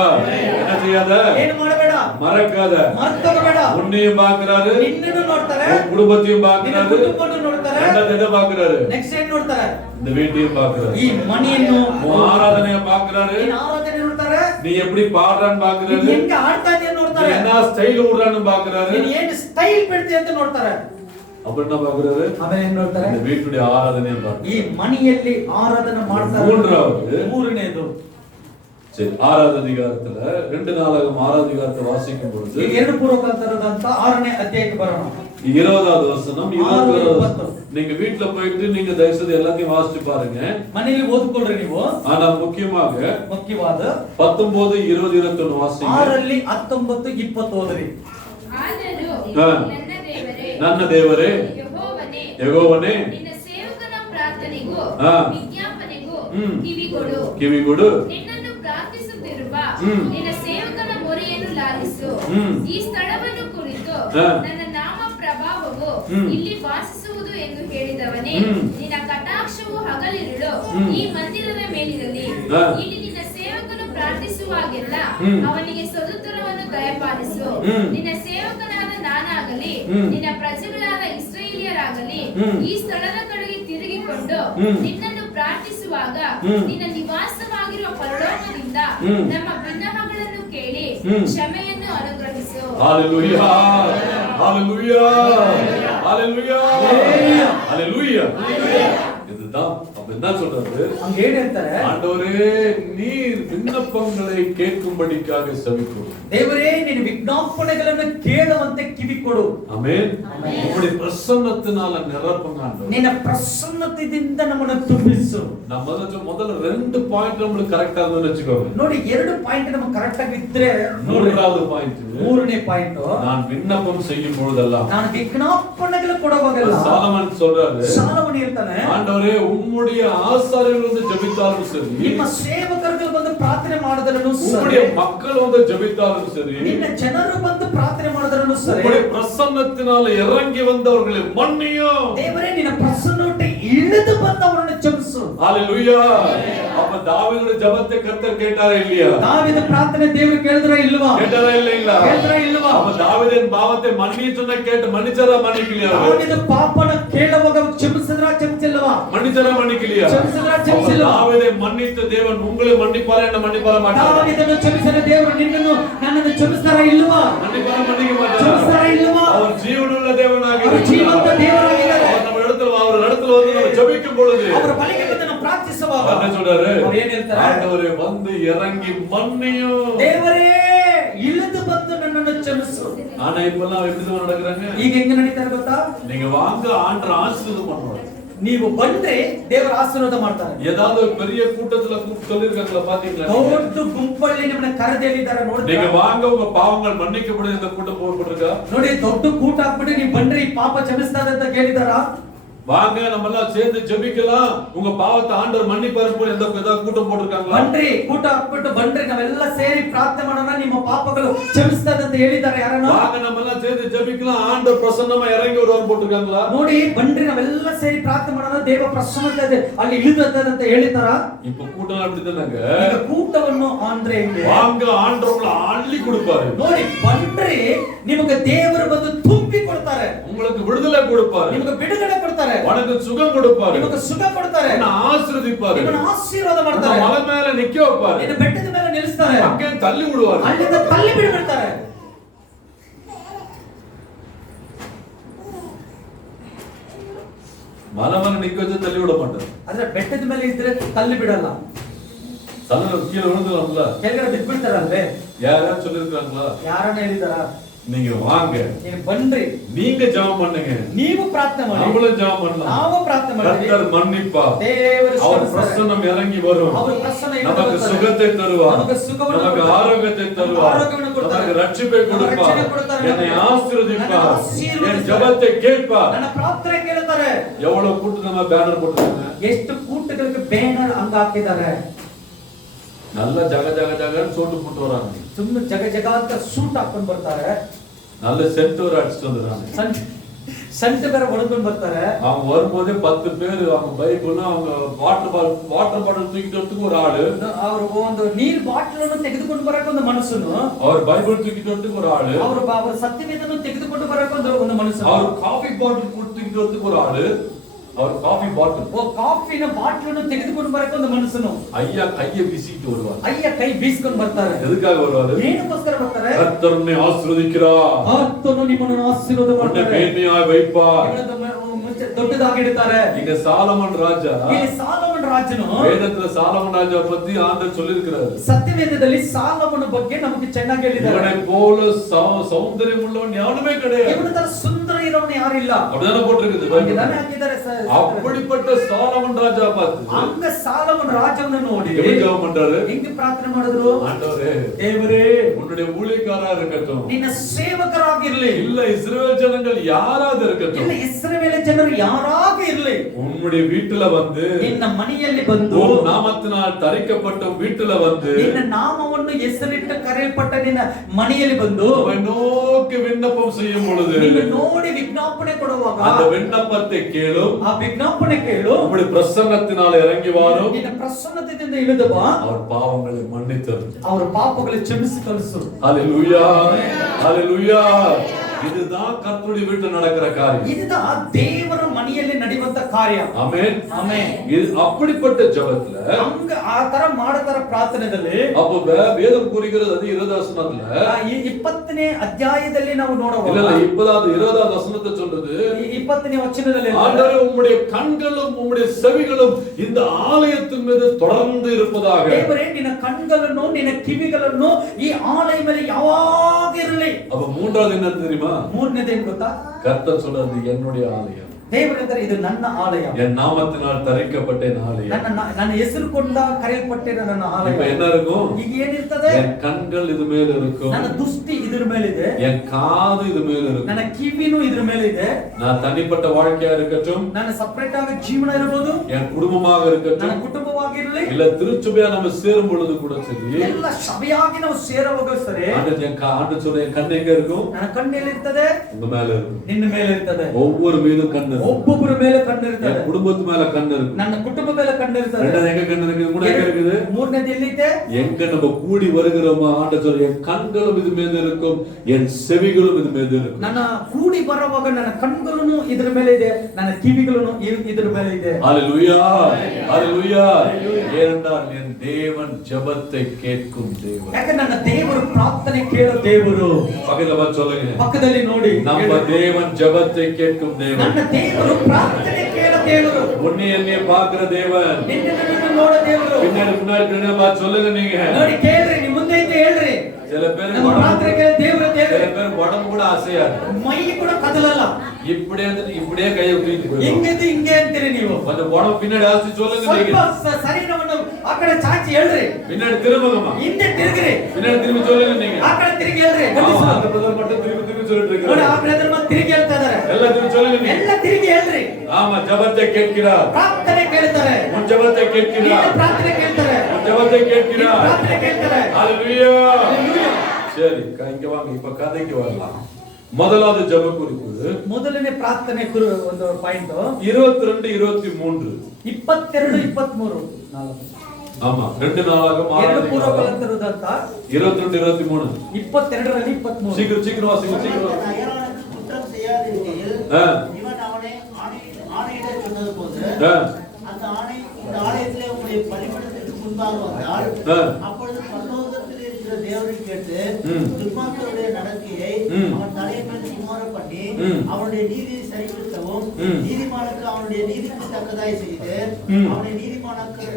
என்ன செய்யாத? ಏನು ಮಾಡಬೇಡ? மறக்காத. ಮರೆತೋಗಬೇಡ. உன்னையும் பார்க்கறாரு, ನಿನ್ನನ್ನು ನೋಡ್ತಾರೆ, உன் குடும்பத்தையும் ನಿನ್ನ பார்க்கறாரு, ಕುಟುಂಬವನ್ನು ನೋಡ್ತಾರೆ, ரெண்டாவது எதை பார்க்கறாரு? ನೆಕ್ಸ್ಟ್ ಏನ್ ನೋಡ್ತಾರೆ? இந்த வீட்டையும் பார்க்கறாரு, ಈ ಮನೆಯನ್ನು, உன் ஆராதனையை பார்க்கறாரு, ನಿನ್ನ ಆರಾಧನೆ ನೋಡ್ತಾರೆ, நீ எப்படி பாடுறான்னு ನೀನು பார்க்கறாரு, ಹೆಂಗ ಆಡ್ತಾ ಇದೆಯಾ நீ ನೋಡ್ತಾರೆ, என்ன ஸ்டைல் விடுறான்னு பார்க்கறாரு. ನೀನು ಏನು ಸ್ಟೈಲ್ ಬಿಡ್ತೀಯ ಅಂತ ನೋಡ್ತಾರೆ. அப்புறம் என்ன பார்க்கறாரு? ಆಮೇಲೆ ಏನ್ ನೋಡ್ತಾರೆ? இந்த வீட்டுடைய ஆராதனையை பார்க்கறாரு. ಈ ಮನೆಯಲ್ಲಿ ಆರಾಧನೆ ಮಾಡ್ತಾರೆ. மூன்றாவது, ಮೂರನೇದು, சரி, 6வது அதிகாரத்துல 2 நாளாகும் 6வது அதிகாரத்தை வாசிக்கும் பொழுது ಈಗ 2 ಪೂರ್ವಕಾಲದಂತ 6ನೇ ಅಧ್ಯಾಯಕ್ಕೆ ಬರೋಣ. 20வது வசனம் 21வது 20. நீங்க வீட்ல போயிட்டு நீங்க தயவுசெய்து எல்லாத்தையும் வாசிச்சு பாருங்க. ಮನೆಯಲ್ಲಿ ಓದ್ಕೊಳ್ರಿ ನೀವು. ஆனா முக்கியமாக ಮುಖ್ಯವಾದ 19, 20, 21 வாசிங்க. 6ರಲ್ಲಿ 19, 20 ಓದ್ರಿ. ಆದರೂ ಹಾ. ನನ್ನ ದೇವರೇ, ನನ್ನ ದೇವರೇ, ಯೆಹೋವನೇ, ಯೆಹೋವನೇ, ನಿನ್ನ ಸೇವಕನ ಪ್ರಾರ್ಥನೆಗೂ ಹಾ. ವಿಜ್ಞಾಪನೆಗೂ ಹ್ಮ್. ಕಿವಿಗೊಡು. ಕಿವಿಗೊಡು. ನಿನ್ನನ್ನು ಪ್ರಾರ್ಥಿಸುತ್ತಿರುವ ಹ್ಮ್. ನಿನ್ನ ಸೇವಕನ ಮೊರೆಯನ್ನು ಲಾಲಿಸು. ಹ್ಮ್. ಈ ಸ್ಥಳವನ್ನು ಕುರಿತು ಹಾ. ನನ್ನ ನಾಮ ಪ್ರಭಾವವು ಹ್ಮ್. ಇಲ್ಲಿ ವಾಸಿಸುವುದು ಎಂದು ಹೇಳಿದವನೇ, ಹ್ಮ್. ನಿನ್ನ ಕಟಾಕ್ಷವು ಹಗಲಿರುಳು ಹ್ಮ್. ಈ ಮಂದಿರದ ಮೇಲಿರಲಿ. ಹಾ. ಇಲ್ಲಿ ನಿನ್ನ ಸೇವಕನು ಪ್ರಾರ್ಥಿಸುವಾಗೆಲ್ಲ ಹ್ಮ್. ಅವನಿಗೆ ಸದುತ್ತರವನ್ನು ದಯಪಾಲಿಸು. ಹ್ಮ್. ನಿನ್ನ ಸೇವಕನಾದ ನಾನಾಗಲಿ ಹ್ಮ್. ನಿನ್ನ ಪ್ರಜೆಗಳಾದ ಇಸ್ರಾಯೇಲಿಯರಾಗಲಿ ಹ್ಮ್. ಈ ಸ್ಥಳದ ಕಡೆಗೆ ತಿರುಗಿಕೊಂಡು ಹ್ಮ್. ನಿನ್ನನ್ನು ಪ್ರಾರ್ಥಿಸುವಾಗ ಹ್ಮ್. ನಿನ್ನ ನಿವಾಸವಾಗಿರುವ ಪರಲೋಕದಿಂದ ಹ್ಮ್. ನಮ್ಮ ಬಿನ್ನಹಗಳನ್ನು ಕೇಳಿ ಕ್ಷಮೆಯನ್ನು ಅನುಗ್ರಹಿಸು. ஹalleluya ஹalleluya ஹalleluya ஹalleluya. இதுதான் அப்ப என்ன சொல்றாரு? அங்க ஏன் ಹೇಳ್ತಾರೆ? ஆண்டவரே நீர் விண்ணப்பங்களை கேட்கும்படிக்காக செவிக்கொடு. ದೇವರೇ ನಿನ್ನ ವಿಜ್ಞಾಪನೆಗಳನ್ನು ಕೇಳುವಂತೆ ಕಿವಿ ಕೊಡು. ஆமென். உம்முடைய பிரசன்னத்தினால நிரப்புங்க ஆண்டவரே. ನಿನ್ನ ಪ್ರಸನ್ನತೆಯಿಂದ ನಮ್ಮನ್ನು ತುಂಬಿಸು. நம்ம முதல்ல 2 பாயிண்ட் நமக்கு கரெக்ட்டா இருந்ததுன்னு வெச்சுக்கோங்க. ನೋಡಿ 2 ಪಾಯಿಂಟ್ ನಮಗೆ ಕರೆಕ್ಟ್ ಆಗಿ ಇದ್ರೆ மூன்றாவது பாயிண்ட். ಮೂರನೇ ಪಾಯಿಂಟ್ நான் விண்ணப்பம் செய்யும் பொழுதெல்லாம் ನಾನು ವಿಜ್ಞಾಪನೆಗಳು ಕೊಡುವಾಗಲ್ಲ சாலமன் சொல்றாரு. ಸಾಲವನು ಹೇಳ್ತಾನೆ ஆண்டவரே உம்முடைய ஆசாரியர்கள் வந்து ஜெபித்தாலும் சரி, ನಿಮ್ಮ ಸೇವಕರು ಬಂದು ಪ್ರಾರ್ಥನೆ ಮಾಡಿದರನು உம்முடைய ಸರಿ, மக்கள் வந்து ஜெபித்தாலும் சரி, ನಿನ್ನ ಜನರು ಬಂದು ಪ್ರಾರ್ಥನೆ ಮಾಡಿದರನು ಸರಿ, உம்முடைய பிரசன்னத்தினால இறங்கி வந்தவர்களை மன்னியும். ದೇವರೇ ನಿನ್ನ ಪ್ರಸನ್ನತೆ ಇಳಿದು ಬಂದವರನ್ನು ಕ್ಷಮಿಸು. ஹalleluya. அப்ப தாவீதுடைய ஜெபத்தை கர்த்தர் கேட்டாரா இல்லையா? ದಾವೀದ ಪ್ರಾರ್ಥನೆ ದೇವರು ಕೇಳಿದ್ರಾ ಇಲ್ವಾ? கேட்டாரா இல்லையா? ಕೇಳಿದ್ರಾ ಇಲ್ವಾ? அப்ப தாவீதின் பாவத்தை மன்னிச்சொன்ன கேட்டு மன்னிச்சரா மன்னிக்கலையா? ದಾವೀದ ಪಾಪನ ಕೇಳುವಾಗ ಕ್ಷಮಿಸಿದ್ರಾ ಕ್ಷಮಿಸಿಲ್ವಾ? மன்னிச்சரா மன்னிக்கலையா? ಕ್ಷಮಿಸಿದ್ರಾ ಕ್ಷಮಿಸಿಲ್ವಾ? தாவீதை மன்னித்த தேவன் உங்களை மன்னிப்பாரா என்ன மன்னிப்பாரா மாட்டாரா? ದಾವೀದನು ಕ್ಷಮಿಸಿದ ದೇವರು ನಿನ್ನನ್ನು ನನ್ನನ್ನು ಕ್ಷಮಿಸ್ತಾರಾ ಇಲ್ವಾ? மன்னிப்பாரா மன்னிக்க மாட்டாரா? ಕ್ಷಮಿಸ್ತಾರಾ ಇಲ್ವಾ? அவர் ஜீவனுள்ள தேவனாக ಅವರು ಜೀವಂತ ದೇವರಾಗಿದ್ದಾರೆ. அவர் நம்ம இடத்துல அவர் இடத்துல வந்து நம்ம ஜெபிக்கும் பொழுது ಅವರ ಬಳಿಗೆ ಬಂದು ನಾವು ಪ್ರಾರ್ಥಿಸುವಾಗ என்ன சொல்றாரு? ಅವರು ಏನ್ ಹೇಳ್ತಾರೆ? ஆண்டவரே வந்து இறங்கி மன்னியும். ದೇವರೇ ಇಳಿದು ಬಂದು ನನ್ನನ್ನು ಕ್ಷಮಿಸು. ஆனா இப்பெல்லாம் எப்படி நடக்குறாங்க? ಈಗ ಹೆಂಗ ನಡೀತಾರೆ ಗೊತ್ತಾ? நீங்க வாங்க ஆண்டவர் ஆசீர்வாதம் பண்ணுவார். ನೀವು ಬಂದ್ರೆ ದೇವರ ಆಶೀರ್ವಾದ ಮಾಡ್ತಾರೆ. ஏதாவது ஒரு பெரிய கூட்டத்துல கூப்பிட்டு சொல்லிருக்காங்களா பாத்தீங்களா? ದೊಡ್ಡ ಗುಂಪಲ್ಲಿ ನಿಮ್ಮನ್ನ ಕರೆದೇಳಿದ್ದಾರೆ நீங்க ನೋಡ್ತೀರಾ? வாங்க உங்க பாவங்கள் மன்னிக்கப்படும் இந்த கூட்டம் போகப்பட்டிருக்கா? ನೋಡಿ ದೊಡ್ಡ ಕೂಟ ಹಾಕ್ಬಿಟ್ಟು ನೀವು ಬಂದ್ರೆ ಈ ಪಾಪ ಕ್ಷಮಿಸ್ತಾರೆ ಅಂತ ಕೇಳಿದಾರಾ? வாங்க நம்ம எல்லாம் சேர்ந்து ஜெபிக்கலாம் உங்க பாவத்தை ஆண்டவர் மன்னிப்பாரு போல ஏதாவது கூட்டம் போட்டிருக்காங்களா? ಬನ್ರಿ ಕೂಟ ಹಾಕ್ಬಿಟ್ಟು ಬನ್ರಿ ನಾವೆಲ್ಲ ಸೇರಿ ಪ್ರಾರ್ಥನೆ ಮಾಡೋಣ ನಿಮ್ಮ ಪಾಪಗಳು ಕ್ಷಮಿಸ್ತದೆ ಅಂತ ಹೇಳಿದ್ದಾರೆ ಯಾರನ್ನ? வாங்க நம்ம எல்லாம் சேர்ந்து ஜெபிக்கலாம் ஆண்டவர் பிரசன்னமா இறங்கி வருவார் போட்டிருக்காங்களா? ನೋಡಿ ಬನ್ರಿ ನಾವೆಲ್ಲ ಸೇರಿ ಪ್ರಾರ್ಥನೆ ಮಾಡೋಣ ದೇವ ಪ್ರಸನ್ನತೆ ಅಲ್ಲಿ ಇಳಿದದೆ ಅಂತ ಹೇಳಿದಾರಾ? இப்ப கூட்டம் அப்படிதானங்க. ಈಗ ಕೂಟವನ್ನು ಅಂದ್ರೆ ಹೆಂಗೆ? வாங்க ஆண்டவர் அள்ளி கொடுப்பாரு. ನೋಡಿ ಬನ್ರಿ ನಿಮಗೆ ದೇವರು ಬಂದು ತುಂಬಿ ಕೊಡ್ತಾರೆ, உங்களுக்கு விடுதலை கொடுப்பாரு, ನಿಮಗೆ ಬಿಡುಗಡೆ ಕೊಡ್ತಾರೆ, உனக்கு சுகம் கொடுப்பாரு, ನಿಮಗೆ ಸುಖ ಕೊಡ್ತಾರೆ, உன்னை ஆசீர்வதிப்பாரு, ನಿಮ್ಮನ್ನು ಆಶೀರ್ವಾದ ಮಾಡ್ತಾರೆ, மலை மேல நிக்க வைப்பாரு, ನಿನ್ನ ಬೆಟ್ಟದ ಮೇಲೆ ನಿಲ್ಲಿಸ್ತಾರೆ, அங்கே தள்ளி விடுவாரு, ಅಲ್ಲಿಂದ ತಳ್ಳಿ ಬಿಡ್ತಾರೆ. மலை மேல நிக்க வச்சு தள்ளி விட மாட்டாரு. ಆದ್ರೆ ಬೆಟ್ಟದ ಮೇಲೆ ಇದ್ರೆ ತಳ್ಳಿ ಬಿಡಲ್ಲ, தள்ள கீழே விழுந்துலாம்ல, ಕೆಳಗಡೆ ಬಿಟ್ಬಿಡ್ತಾರಲ್ವೇ? யாராவது சொல்லிருக்காங்களா? ಯಾರನ್ನ ಹೇಳಿದಾರ? நீங்க வாங்க, ನೀವು ಬನ್ರಿ, நீங்க ஜெபம் பண்ணுங்க, ನೀವು ಪ್ರಾರ್ಥನೆ ಮಾಡಿ, நம்மளும் ஜெபம் பண்ணலாம், ನಾವು ಪ್ರಾರ್ಥನೆ ಮಾಡ್ತೀವಿ, கர்த்தர் மன்னிப்பார், ದೇವರು அவர் ಕ್ಷಮಿಸ್ತಾರೆ, பிரசன்னம் இறங்கி வரும், அவர் ಪ್ರಸನ್ನ ಇಳಿದು நமக்கு ಬರ್ತಾರೆ, சுகத்தை தருவார், நமக்கு சுகವನ್ನು நமக்கு ಕೊಡ್ತಾರೆ, ஆரோக்கியத்தை தருவார், ஆரோக்கியವನ್ನು ಕೊಡ್ತಾರೆ, நமக்கு ரட்சிப்பை நமக்கு கொடுப்பார், ரட்சணை கொடுத்தார், என்னை என்னை ஆசீர்வதிப்பார், ஆசீர்வதிப்பார், என் ஜெபத்தை கேட்பார். ನನ್ನ ಪ್ರಾರ್ಥನೆ ಕೇಳ್ತಾರೆ. எவ்வளவு கூட்டு நம்ம பேனர் போட்டுருக்காங்க, ಎಷ್ಟು ಕೂಟಗಳಿಗೆ ಬ್ಯಾನರ್ ಹಂಗ ಹಾಕಿದ್ದಾರೆ, நல்ல ஜக ஜக ஜகன்னு சோட்டு போட்டு வராங்க, ಸುಮ್ಮನೆ ಜಗ ಜಗ ಅಂತ ಸೂಟ್ ಹಾಕೊಂಡು ಬರ್ತಾರೆ, நல்ல சென்ட் ஒரு அடிச்சுட்டு வந்துடுறாங்க, ಸಂತೆ ಬೇರೆ ಹೊಡ್ಕೊಂಡು ಬರ್ತಾರೆ. அவங்க வரும்போதே 10 பேர் அவங்க பைபிள்னா அவங்க வாட்டர் பாட்டில் தூக்கிட்டு வரதுக்கு ஒரு ஆளு, ಅವರು ಒಂದು ನೀರ್ ಬಾಟಲ್ ಅನ್ನು ತೆಗೆದುಕೊಂಡು ಬರಕ್ಕೆ ಒಂದು ಮನುಷ್ಯನು, அவர் பைபிள் தூக்கிட்டு வரதுக்கு ஒரு ஆளு, ಅವರ ಸತ್ಯವೇದನ್ನು ತೆಗೆದುಕೊಂಡು ಬರಕ್ಕೆ ಒಂದು ಮನುಷ್ಯನು, அவர் காபி பாட்டில் தூக்கிட்டு வரதுக்கு ஒரு ஆளு, அவர் காபி பாட்டில் ಕಾಫಿನ ಬಾಟಲ್ ಅನ್ನು ತೆಗೆದುಕೊಂಡು ಬರಕ್ಕೆ ಒಂದು ಮನುಷ್ಯನು, ஐயா கையை வீசிட்டு வருவார். ಅಯ್ಯ ಕೈ ಬೀಸ್ಕೊಂಡು ಬರ್ತಾರೆ. எதுக்காக வருவாரு? ಏನಕ್ಕೋಸ್ಕರ ಬರ್ತಾರೆ? கர்த்தர் உன்னை ஆசீர்வதிக்கிறார், ಆತನು ನಿಮ್ಮನ್ನು ಆಶೀರ್ವಾದ உன்னை ಮಾಡ್ತಾರೆ, மேன்மையாய் வைப்பார். ಮುಂಚೆ ದೊಡ್ಡದಾಗಿ ಇಡ್ತಾರೆ. இங்க சாலமன் ராஜா, ಇಲ್ಲಿ ಸಾಲಮನ್ ರಾಜನು, வேதத்துல சாலமன் ராஜா பத்தி ஆண்டவர் சொல்லியிருக்கிறாரு, ಸತ್ಯವೇದದಲ್ಲಿ ಸಾಲಮನ ಬಗ್ಗೆ ನಮಗೆ ಚೆನ್ನಾಗಿ ಹೇಳಿದ್ದಾರೆ. இவனை போல சௌந்தரியம் உள்ளவன் எவனுமே கிடையாது, ಇವನ ತರ ಸುಂದರ ಇರೋನು ಯಾರಿಲ್ಲ, அப்படிதானே போட்டிருக்குது ಹಾಗೆಲ್ಲ பைபிள்ல. ಹಾಕಿದ್ದಾರೆ ಸರ್. அப்படிப்பட்ட சாலமன் ராஜா பார்த்து ಹಂಗ ಸಾಲಮನ್ ರಾಜವನ್ನ ನೋಡಿ எப்படி ஜெபம் பண்றாரு? ಹೆಂಗೆ ಪ್ರಾರ್ಥನೆ ಮಾಡಿದ್ರು? ஆண்டவரே, ದೇವರೇ உன்னுடைய ஊழியக்காரா இருக்கட்டும், ನಿನ್ನ ಸೇವಕರಾಗಿರ್ಲಿ, இல்ல இஸ்ரவேல் ஜனங்கள் யாராவது ಇಲ್ಲ இருக்கட்டும், ಇಸ್ರಾಯೇಲ್ ಜನರು ಯಾರಾಗ ಇರ್ಲಿ, உன்னுடைய வீட்டுல வந்து ನಿನ್ನ ಮನೆಯಲ್ಲಿ ಬಂದು உன் நாமத்தினால் தரிக்கப்பட்ட வீட்டுல வந்து ನಿನ್ನ ನಾಮವನ್ನು ಹೆಸರಿಟ್ಟು ಕರೆಯಲ್ಪಟ್ಟ ನಿನ್ನ ಮನೆಯಲ್ಲಿ ಬಂದು உம்மை நோக்கி விண்ணப்பம் செய்யும் பொழுது ನಿನ್ನ ನೋಡಿ ವಿಜ್ಞಾಪನೆ ಕೊಡುವಾಗ அந்த விண்ணப்பத்தை கேளும், ಆ ವಿಜ್ಞಾಪನೆ ಕೇಳು, உம்முடைய பிரசன்னத்தினால் இறங்கி வாரும், ನಿನ್ನ ಪ್ರಸನ್ನತೆಯಿಂದ ಇಳಿದು ಬಾ, அவர் பாவங்களை மன்னித்தரும். ಅವರ ಪಾಪಗಳು ಕ್ಷಮಿಸಿ ಕಳಿಸು. ஹalleluya ஹalleluya இதுதான் கர்த்தருடைய வீட்டில் நடக்கிற காரியம். இதுதான் தேவರ ಮನೆಯಲ್ಲಿ ನಡೆಯುವಂತ ಕಾರ್ಯ. ஆமென். ಆಮೆನ್. இது அப்படிப்பட்ட ஜெபத்துல ಹಂಗ ಆ ತರ ಮಾಡತರ ಪ್ರಾರ್ಥನೆಯಲ್ಲಿ அப்ப வேதம் கூறுகிறது அது 20 வசனத்துல 20ನೇ ಅಧ್ಯಾಯದಲ್ಲಿ ನಾವು ನೋಡಬಹುದು. இல்ல 20வது வசனத்தை சொல்றது 20ನೇ ವಚನದಲ್ಲಿ ஆண்டவரே உம்முடைய கண்களும் உம்முடைய செவிகளும் இந்த ஆலயத்தின் மீது தொடர்ந்து இருப்பதாக. ದೇವರೇ ನಿನ್ನ ಕಣ್ಣುಗಳನ್ನು ನಿನ್ನ ಕಿವಿಗಳನ್ನು ಈ ಆಲಯ ಮೇಲೆ ಯಾವಾಗ ಇರಲಿ. அப்ப மூன்றாவது என்ன தெரியுமா? ಮೂರನೇದು ಏನು ಗೊತ್ತಾ? கர்த்தர் சொல்றது என்னுடைய ஆலயம். ದೇವರೆಂದರೆ ಇದು ನನ್ನ ಆಲಯ. என் நாமத்தினால் தரிக்கப்பட்ட என் ஆலயம். ನನ್ನ ಹೆಸರು ಕೊಂಡ ಕರೆಯಲ್ಪಟ್ಟಿರೋ ನನ್ನ ಆಲಯ. இப்ப என்ன இருக்கும்? ಈಗ ಏನಿರ್ತದೆ? என் கண்கள் இது மேல இருக்கும். ನನ್ನ ದೃಷ್ಟಿ ಇದರ ಮೇಲೆ ಇದೆ. என் காது இது மேல இருக்கும். ನನ್ನ ಕಿವಿನೂ ಇದರ ಮೇಲೆ ಇದೆ. நான் தனிப்பட்ட வாழ்க்கையா இருக்கட்டும், ನನ್ನ ಸಪರೇಟ್ ಆಗಿ ಜೀವನ ಇರಬಹುದು, என் குடும்பமாக இருக்கட்டும், ನನ್ನ ಕುಟುಂಬವಾಗಿರಲಿ, இல்ல திருச்சபையா நம்ம சேரும் பொழுது கூட சரி, ಎಲ್ಲ ಸಭೆಯಾಗಿ ನಾವು ಸೇರುವಾಗ ಸರಿ, ஆண்டு சொல்ற என் கண் எங்க இருக்கும்? ನನ್ನ ಕಣ್ಣಲ್ಲಿ ಇರ್ತದೆ, உங்க மேல இருக்கும். ನಿನ್ನ ಮೇಲೆ ಇರ್ತದೆ. ஒவ்வொரு மீதும் கண் இருக்கும். ಒಬ್ಬೊಬ್ಬರ ಮೇಲೆ ಕಣ್ಣು ಇರ್ತದೆ. என் குடும்பத்து மேல கண் இருக்கும். ನನ್ನ ಕುಟುಂಬ ಮೇಲೆ ಕಣ್ಣು ಇರ್ತದೆ. ரெண்டாவது எங்க கண் இருக்குது? மூணாவது எங்க இருக்குது? ಮೂರನೇದು ಎಲ್ಲಿದೆ? எங்க நம்ம கூடி வருகிறோமோ ஆண்டு சொல்ற என் கண்களும் இது மேல இருக்கும், என் செவிகளும் இது மேல இருக்கும். ನನ್ನ ಕೂಡಿ ಬರುವಾಗ ನನ್ನ ಕಣ್ಣುಗಳನ್ನು ಇದರ ಮೇಲೆ ಇದೆ, ನನ್ನ ಕಿವಿಗಳನ್ನು ಇದರ ಮೇಲೆ ಇದೆ. ஹalleluya, ஹalleluya. ஏனென்றால் என் தேவன் ஜெபத்தை கேட்கும் தேவன். ಯಾಕಂದ್ರೆ ನನ್ನ ದೇವರು ಪ್ರಾರ್ಥನೆ ಕೇಳೋ ದೇವರು. பக்கத்துல பார்த்து சொல்லுங்க. ಪಕ್ಕದಲ್ಲಿ ನೋಡಿ. நம்ம தேவன் ஜெபத்தை கேட்கும் தேவன். ನನ್ನ ದೇವರು ಪ್ರಾರ್ಥನೆ ಕೇಳೋ ದೇವರು. உன்னை என்னைய பார்க்கிற தேவன். ನಿನ್ನನ್ನು ನೋಡೋ ದೇವರು. பின்னாடி பார்த்து சொல்லுங்க நீங்க. ನೋಡಿ ಕೇಳ್ರಿ, ನಿಮ್ಮ ಮುಂದೆ ಇದ್ದು ಹೇಳ್ರಿ. சில பேர் ನಮ್ಮ ಪ್ರಾರ್ಥನೆ ಕೇಳೋ ದೇವರು ದೇವರು. சில பேர் உடம்பு கூட அசையாது. ಮೈ ಕೂಡ ಕದಲಲ್ಲ. இப்படியே கையை தூக்கி போயிடும். ಹಿಂಗಿದ್ದು ಹಿಂಗೆ ಅಂತೀರಿ ನೀವು. அந்த உடம்பு பின்னாடி ஆசி சொல்லுங்க நீங்க. ಸ್ವಲ್ಪ ಶರೀರವನ್ನು ಆ ಕಡೆ ಚಾಚಿ ಹೇಳ್ರಿ. பின்னாடி திரும்புங்கம்மா. ಹಿಂದೆ ತಿರುಗಿರಿ. பின்னாடி திரும்பி சொல்லுங்க நீங்க. ಆ ಕಡೆ ತಿರುಗಿ ಹೇಳ್ರಿ. அந்த பிரதர் மட்டும் திரும்பி சொல்லிட்டு ನೋಡಿ இருக்காரு. ಆ ಬ್ರದರ್ ಮತ್ತೆ ತಿರುಗಿ ಹೇಳ್ತಾ ಇದಾರೆ. எல்லாம் திரும்பி சொல்லுங்க நீங்க. ಎಲ್ಲ ತಿರುಗಿ ಹೇಳ್ರಿ. ஆமா, ஜெபத்தை கேட்கிறார். ಪ್ರಾರ್ಥನೆ ಕೇಳ್ತಾರೆ. உன் ஜெபத்தை கேட்கிறார். ಪ್ರಾರ್ಥನೆ ಕೇಳ್ತಾರೆ. உன் ஜெபத்தை கேட்கிறார். ಪ್ರಾರ್ಥನೆ ಕೇಳ್ತಾರೆ. ஹalleluya. Hallelujah. சரி, இங்க வாங்க, இப்ப கதைக்கு வரலாம். முதலாவது ஜெப குறிப்பு, ಮೊದಲನೇ ಪ್ರಾರ್ಥನೆ ಒಂದು ಪಾಯಿಂಟ್ 22 23. 22 23 ஆமா, 2 நாளாக ಎರಡು மாறாத ಪೂರ್ವಕಲಂತರದಂತ 22 23. 22ರಲ್ಲಿ 23 சீக்கிரம் வாசிங்க, சீக்கிரம். அயலானுக்கு குற்றம் செய்யாதிருக்கையில் ஆ. இவன் அவனை ஆணையிட சொன்னது போது அந்த ஆணை இந்த ஆலயத்திலே உங்களுடைய பலிபீடத்திற்கு முன்பாக வந்தால் அப்பொழுது பரலோகத்தில் இருக்கிற தேவனை கேட்டு துன்மார்க்கருடைய நடக்கையை அவன் தலையின் மேல் சுமார பண்ணி அவனுடைய நீதியை சரிப்படுத்தவும் நீதிமானுக்கு அவனுடைய நீதிக்கு தக்கதாய் செய்து அவனை நீதிமானுக்கு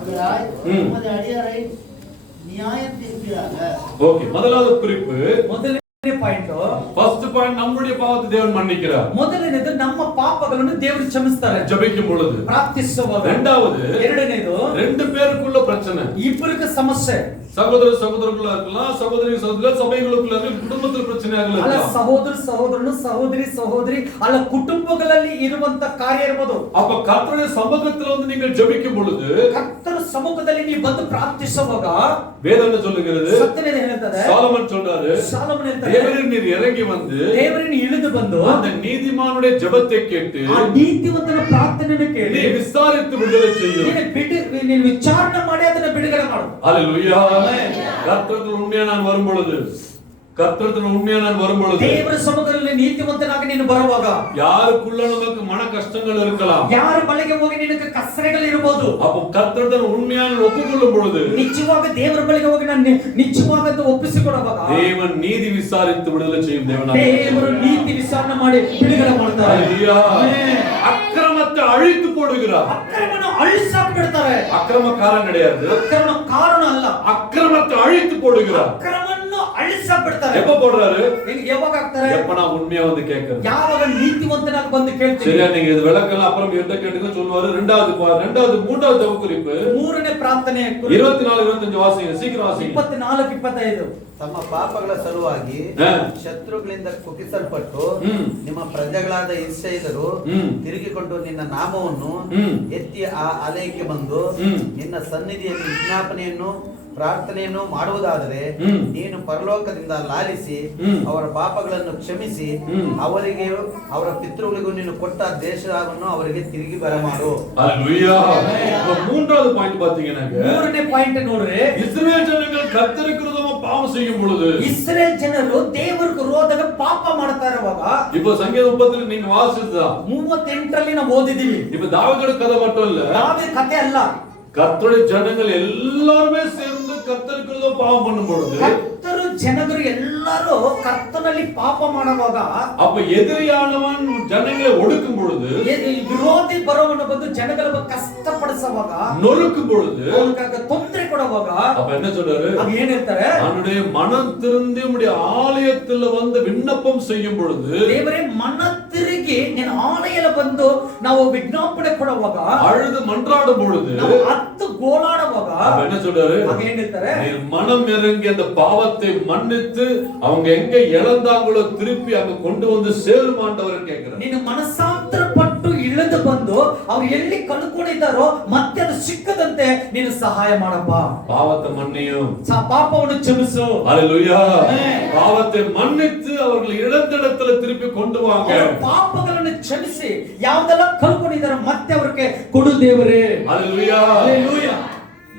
உமது அடியாரை நியாயம் தீர்க்கிறாங்க. ஓகே, முதலாவது குறிப்பு, ಮೊದಲನೇ ಪಾಯಿಂಟ್ ஃபர்ஸ்ட் பாயிண்ட், நம்முடைய பாவத்தை தேவன் மன்னிக்கிறார். ಮೊದಲನೇದು ನಮ್ಮ ಪಾಪಗಳನ್ನು ದೇವರು ಕ್ಷಮಿಸ್ತಾರೆ ஜெபிக்கும் பொழுது. ಪ್ರಾರ್ಥಿಸುವಾಗ. இரண்டாவது, ಎರಡನೇದು ரெண்டு பேருக்குள்ள பிரச்சனை. ಇಬ್ಬರಿಗೆ ಸಮಸ್ಯೆ. சகோதரர்களுக்குள்ள இருக்கலாம், சகோதரி சபைகளுக்குள்ள இருக்கலாம், குடும்பத்துல பிரச்சனையாக ಅಲ್ಲ, இருக்கலாம். ಸಹೋದರನು ಸಹೋದರಿ ಅಲ್ಲ, ಕುಟುಂಬಗಳಲ್ಲಿ ಇರುವಂತ ಕಾರ್ಯ ಇರಬಹುದು. அப்ப கர்த்தருடைய சமூகத்துல வந்து நீங்கள் ஜெபிக்கும் பொழுது, ಕರ್ತನ ಸಮ್ಮುಖದಲ್ಲಿ ನೀವು ಬಂದು ಪ್ರಾರ್ಥಿಸುವಾಗ வேதம் என்ன சொல்லுகிறது? ಸತ್ಯವೇದ ಹೇಳ್ತದೆ, சாலமன் சொல்றாரு, ಸಾಲೋಮನ್ ಹೇಳ್ತಾನೆ, தேவரே நீர் இறங்கி வந்து ದೇವರನ್ನು ಇಳಿದು ಬಂದು அந்த நீதிமானுடைய ஜெபத்தை கேட்டு ಆ ನೀತಿವಂತನ ಪ್ರಾರ್ಥನೆಯನ್ನು ಕೇಳಿ நீ விசாரித்து விடுதலை செய்யும். ನೀನು ವಿಚಾರಣೆ ಮಾಡಿ ಅದನ್ನ ಬಿಡುಗಡೆ ಮಾಡು. அல்லேலூயா. கர்த்தருடைய உண்மையா நான் வரும் பொழுது, கர்த்தருடைய உண்மையா நான் வரும் பொழுது, ದೇವರ ಸಮ್ಮುಖದಲ್ಲಿ ನೀತಿವಂತನಾಗಿ ನೀನು ಬರುವಾಗ யாருக்குள்ள நமக்கு மன கஷ்டங்கள் இருக்கலாம், ಯಾರ ಬಳಿಗೆ ಹೋಗಿ ನಿನಗೆ ಕಷ್ಟಗಳು ಇರಬಹುದು. அப்போ கர்த்தருடைய உண்மையா ஒப்புக்கொள்ளும் பொழுது ನಿಜವಾಗ ದೇವರ ಬಳಿಗೆ ಹೋಗಿ ನಾನು ನಿಜವಾಗಂತ ಒಪ್ಪಿಸಿಕೊಡುವಾಗ தேவன் நீதி விசாரித்து விடுதலை செய்யும் தேவனாக. ದೇವರು ನೀತಿ ವಿಚಾರಣೆ ಮಾಡಿ ಬಿಡುಗಡೆ ಮಾಡ್ತಾರೆ. அல்லேலூயா. அக்கிரமத்தை அழித்து போடுகிறார். ಅಕ್ರಮವನ್ನು ಅಳಿಸಾಕ್ ಬಿಡ್ತಾರೆ. அக்கிரமக்காரன் கிடையாது, ಅಕ್ರಮ ಕಾರಣ ಅಲ್ಲ, அக்கிரமத்தை அழித்து போடுகிறார். ಅಕ್ರಮವನ್ನು ಅಳಿಸಾಕ್ ಬಿಡ್ತಾರೆ. எப்ப போடுறாரு? ಯಾವಾಗ ಆಗ್ತಾರೆ? எப்ப நான் உண்மையா வந்து கேட்கிறேன். ಯಾವಾಗ ನೀತಿವಂತನಾಗಿ ಬಂದು ಕೇಳ್ತೀನಿ. சரியா, நீங்க இது விளக்கலாம், அப்புறம் எந்த கேட்டுங்க சொல்லுவாரு. மூன்றாவது ஜெப குறிப்பு, ಮೂರನೇ ಪ್ರಾರ್ಥನೆ 24 25 வாசிங்க, சீக்கிரம் வாசிங்க. 24 25 ತಮ್ಮ ಪಾಪಗಳ ಸಲುವಾಗಿ ಶತ್ರುಗಳಿಂದ ಕುಗ್ಗಿಸಲ್ಪಟ್ಟು ನಿಮ್ಮ ಪ್ರಜೆಗಳಾದ ಇಸ್ರಾಯೇಲರು ತಿರುಗಿಕೊಂಡು ನಿನ್ನ ನಾಮವನ್ನು ಎತ್ತಿ ಆ ಆಲಯಕ್ಕೆ ಬಂದು ನಿನ್ನ ಸನ್ನಿಧಿಯಲ್ಲಿ ವಿಜ್ಞಾಪನೆಯನ್ನು ಪ್ರಾರ್ಥನೆಯನ್ನು ಮಾಡುವುದಾದರೆ ನೀನು ಪರಲೋಕದಿಂದ ಲಾಲಿಸಿ ಅವರ ಪಾಪಗಳನ್ನು ಕ್ಷಮಿಸಿ ಅವರಿಗೆ ಅವರ ಪಿತೃಗಳಿಗೂ ನೀನು ಕೊಟ್ಟ ದೇಶವನ್ನು ಅವರಿಗೆ ತಿರುಗಿ ಬರಮಾಡು. அல்லேலூயா. மூன்றாவது பாயிண்ட் பாத்தீங்கன்னா, ಮೂರನೇ ಪಾಯಿಂಟ್ ನೋಡ್ರಿ, இஸ்ரவேல் ஜனங்கள் கர்த்தருக்கு விரோதமா பாவம் செய்யும் பொழுது ಇಸ್ರೇಲ್ ಜನರು ದೇವರಿಗೆ ವಿರೋಧವಾಗಿ ಪಾಪ ಮಾಡ್ತಾ ಇರುವಾಗ இப்போ சங்கீதம் 30 நீங்க வாசிச்சதா 38ರಲ್ಲಿ ನಾವು ಓದಿದೀವಿ. இப்ப தாவீதோட கதை மட்டும் இல்ல, ದಾವೀದ ಕಥೆ ಅಲ್ಲ. கர்த்தருடைய ஜனங்கள் எல்லாருமே சேர்ந்து கர்த்தருக்குள்ள பாவம் பண்ணும் பொழுது, ಕರ್ತರು ಜನರು ಎಲ್ಲರೂ ಕರ್ತನಲ್ಲಿ ಪಾಪ ಮಾಡುವಾಗ, அப்ப எதிரியானவன் ஜனங்களை ஒடுக்கும் பொழுது, ವಿರೋಧಿ ಬರೋವನ್ನ ಬಂದು ಜನಗಳ ಕಷ್ಟಪಡಿಸುವಾಗ, நொறுக்கும் பொழுது, ತೊಂದರೆ ಕೊಡುವಾಗ, அப்ப என்ன சொல்றாரு? ಅದು ಏನ್ ಹೇಳ್ತಾರೆ? அவனுடைய மனம் திருந்தி உம்முடைய ஆலயத்துல வந்து விண்ணப்பம் செய்யும் பொழுது, ದೇವರೇ ಮನ ತಿರುಗಿ ನಿನ್ನ ಆಲಯದಲ್ಲಿ ಬಂದು ನಾವು ವಿಜ್ಞಾಪನೆ ಕೊಡುವಾಗ, அழுது மன்றாடும் பொழுது, ನಾವು ಹತ್ತು ಗೋಳಾಡುವಾಗ, அப்ப என்ன சொல்றாரு? ಅದು ಏನ್ ಹೇಳ್ತಾರೆ? நீர் மனம் இறங்கி அந்த பாவத்தை மன்னித்து அவங்க எங்க இழந்தாங்களோ திருப்பி அங்க கொண்டு வந்து சேருமாண்டவர் கேட்கிறார். ನೀನು ಮನಸ್ಸಾಂತರ ಪಟ್ಟು ಇಳಿದು ಬಂದು ಅವ್ರು ಎಲ್ಲಿ ಕಳ್ಕೊಂಡಿದ್ದಾರೋ ಮತ್ತೆ ಅದು ಸಿಕ್ಕದಂತೆ ನೀನು ಸಹಾಯ ಮಾಡಪ್ಪ. பாவத்தை மன்னியும், ಪಾಪವನ್ನು ಕ್ಷಮಿಸು. ஹalleluya. ஆமென். பாவத்தை மன்னித்து அவர்கள் இழந்த இடத்துல திருப்பி கொண்டு வாங்க. ಅವ್ರ ಪಾಪಗಳನ್ನು ಕ್ಷಮಿಸಿ ಯಾವ್ದೆಲ್ಲ ಕಳ್ಕೊಂಡಿದ್ದಾರೋ ಮತ್ತೆ ಅವ್ರಿಗೆ ಕೊಡು ದೇವರೇ. ஹalleluya. ಹalleluya.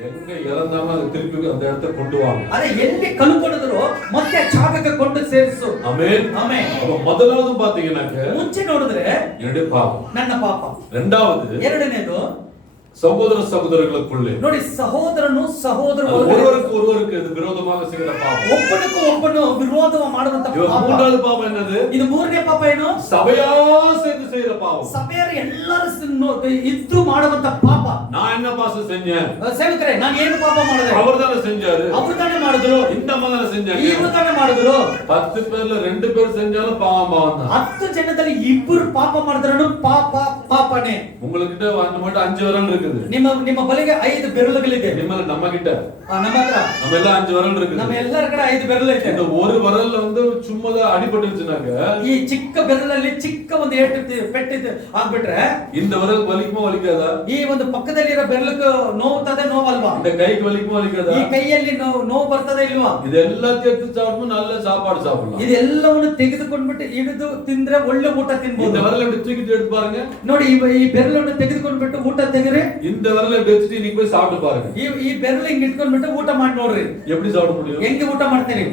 எங்க இறந்தாங்களோ அதை திருப்பி அந்த இடத்துல கொண்டு வாங்க. ಅದೇ ಎಲ್ಲಿ ಕಳ್ಕೊಂಡಿದ್ರು ಮತ್ತೆ ಜಾಗಕ್ಕೆ ಕೊಂಡು ಸೇರಿಸು. ஆமென். ಆಮೆನ್. அப்ப முதலாவது பாத்தீங்கன்னாக்க ಮುಂಚೆ ನೋಡಿದ್ರೆ என்னுடைய பாவம், ನನ್ನ ಪಾಪ. இரண்டாவது ಎರಡನೇದು சகோதர சகோதரர்களுக்குள்ளே ನೋಡಿ ಸಹೋದರನು ಸಹೋದರ ஒருவருக்கு ஒருவருக்கு இது விரோதமாக செய்கிற பாவம். ಒಬ್ಬನಿಗೂ ಒಬ್ಬನು ವಿರೋಧ ಮಾಡುವಂತ இவன் ಪಾಪ. மூன்றாவது பாவம் என்னது? ಇದು ಮೂರನೇ ಪಾಪ ಏನು? சபையா சேர்ந்து செய்யற பாவம். ಸಭೆಯರು ಎಲ್ಲರೂ ಇದ್ದು ಮಾಡುವಂತ ಪಾಪ. நான் என்ன பாசம் செஞ்சேன்? ಸೇವಕರೇ ನಾನು ಏನು ಪಾಪ ಮಾಡಿದೆ? அவர் தானே செஞ்சாரு. ಅವರು ತಾನೇ ಮಾಡಿದ್ರು. இந்த அம்மா தானே செஞ்சாங்க. ಇವರು ತಾನೇ ಮಾಡಿದ್ರು. 10 பேர்ல 2 பேர் செஞ்சாலும் பாவம் தான். 10 ಜನದಲ್ಲಿ ಇಬ್ಬರು ಪಾಪ ಮಾಡಿದ್ರೂ ಪಾಪ ಪಾಪನೇ. உங்ககிட்ட அந்த மட்டும் 5 விரல் இருக்குது. ನಿಮ್ಮ ಬಲಿಗೆ 5 ಬೆರಳುಗಳಿದೆ. நம்ம கிட்ட ನಮ್ಮ ಹತ್ರ நம்ம எல்லாம் 5 விரல் இருக்குது. ನಮ್ಮ ಎಲ್ಲರ ಕಡೆ 5 ಬೆರಳು ಇದೆ. இந்த ஒரு விரல்ல வந்து சும்மா அடிபட்டுச்சுனாக்க ಈ ಚಿಕ್ಕ ಬೆರಳಲ್ಲಿ ಚಿಕ್ಕ ಒಂದು ಪೆಟ್ಟಿದ್ದು ಆಗ್ಬಿಟ್ರೆ இந்த விரல் வலிக்குமா வலிக்காதா? ಈ ಒಂದು ಪಕ್ಕದಲ್ಲಿರೋ ಬೆರಳಿಗೆ ನೋವುತ್ತದೆ ನೋವಲ್ವಾ? இந்த கைக்கு வலிக்குமா வலிக்காதா? ಈ ಕೈಯಲ್ಲಿ ನೋವು ಬರ್ತದೆ ಇಲ್ವಾ? இது எல்லாத்தையும் எடுத்து சாப்பிடணும், நல்ல சாப்பாடு சாப்பிடலாம். ಇದೆಲ್ಲವನ್ನು ತೆಗೆದುಕೊಂಡ್ಬಿಟ್ಟು ಹಿಡಿದು ತಿಂದ್ರೆ ಒಳ್ಳೆ ಊಟ இந்த ತಿನ್ಬಹುದು. விரலை இப்படி தூக்கிட்டு எடுத்து பாருங்க. ನೋಡಿ ಈ ಬೆರಳನ್ನು ತೆಗೆದುಕೊಂಡ್ಬಿಟ್ಟು ಊಟ ತೆಗೆದ್ರೆ இந்த விரலை இப்படி வச்சுட்டு நீங்க போய் சாப்பிட்டு பாருங்க. ಈ ಬೆರಳು ಹಿಂಗ್ ಇಟ್ಕೊಂಡ್ಬಿಟ್ಟು ಊಟ ಮಾಡಿ ನೋಡ್ರಿ, எப்படி சாப்பிட முடியும்? ಹೆಂಗೆ ಊಟ ಮಾಡ್ತೀರಿ?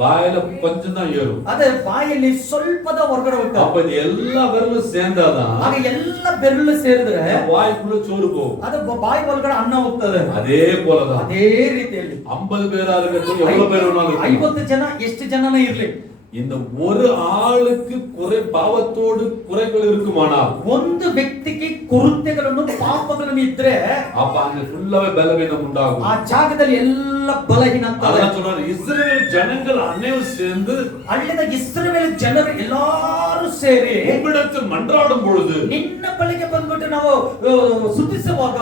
வாயில கொஞ்சம் தான் ஏறும். ಅದೇ ಬಾಯಲ್ಲಿ ಸ್ವಲ್ಪದ ಹೊರಗಡೆ ಹೋಗ್ತದೆ. அப்ப இது எல்லா விரலும் சேர்ந்தாதான் ಆಗ ಎಲ್ಲ ಬೆರಳು ಸೇರಿದ್ರೆ வாய்க்குள்ள சோறு போகும். ಅದು ಬಾಯಿ ಒಳಗಡೆ ಅನ್ನ ಹೋಗ್ತದೆ. அதே போலதான் ಅದೇ ರೀತಿಯಲ್ಲಿ 50 பேரா இருக்கட்டும், எவ்வளவு பேர் வேணாலும் இருக்கட்டும். 50 ಜನ ಎಷ್ಟು ಜನನೇ ಇರ್ಲಿ, இந்த ஒரு ஆளுக்கு குறை பாவத்தோடு குறைகள் இருக்குமானால் ಒಂದು ವ್ಯಕ್ತಿಗೆ ಕೊರತೆಗಳನ್ನು ಪಾಪಗಳನ್ನು ಇದ್ರೆ அப்ப அங்க ஃபுல்லாவே பலவீனம் உண்டாகும். ಆ ಜಾಗದಲ್ಲಿ ಎಲ್ಲ ಬಲಹೀನ அதான் சொல்றாரு, இஸ்ரவேல் ஜனங்கள் அனைவரும் சேர்ந்து ಅಲ್ಲಿನ ಇಸ್ರಾಯೇಲ್ ಜನರು ಎಲ್ಲರೂ ಸೇರಿ உம்மிடத்தில் மன்றாடும் பொழுது, ನಿನ್ನ ಬಳಿಗೆ ಬಂದ್ಬಿಟ್ಟು ನಾವು ಸ್ತುತಿಸುವಾಗ,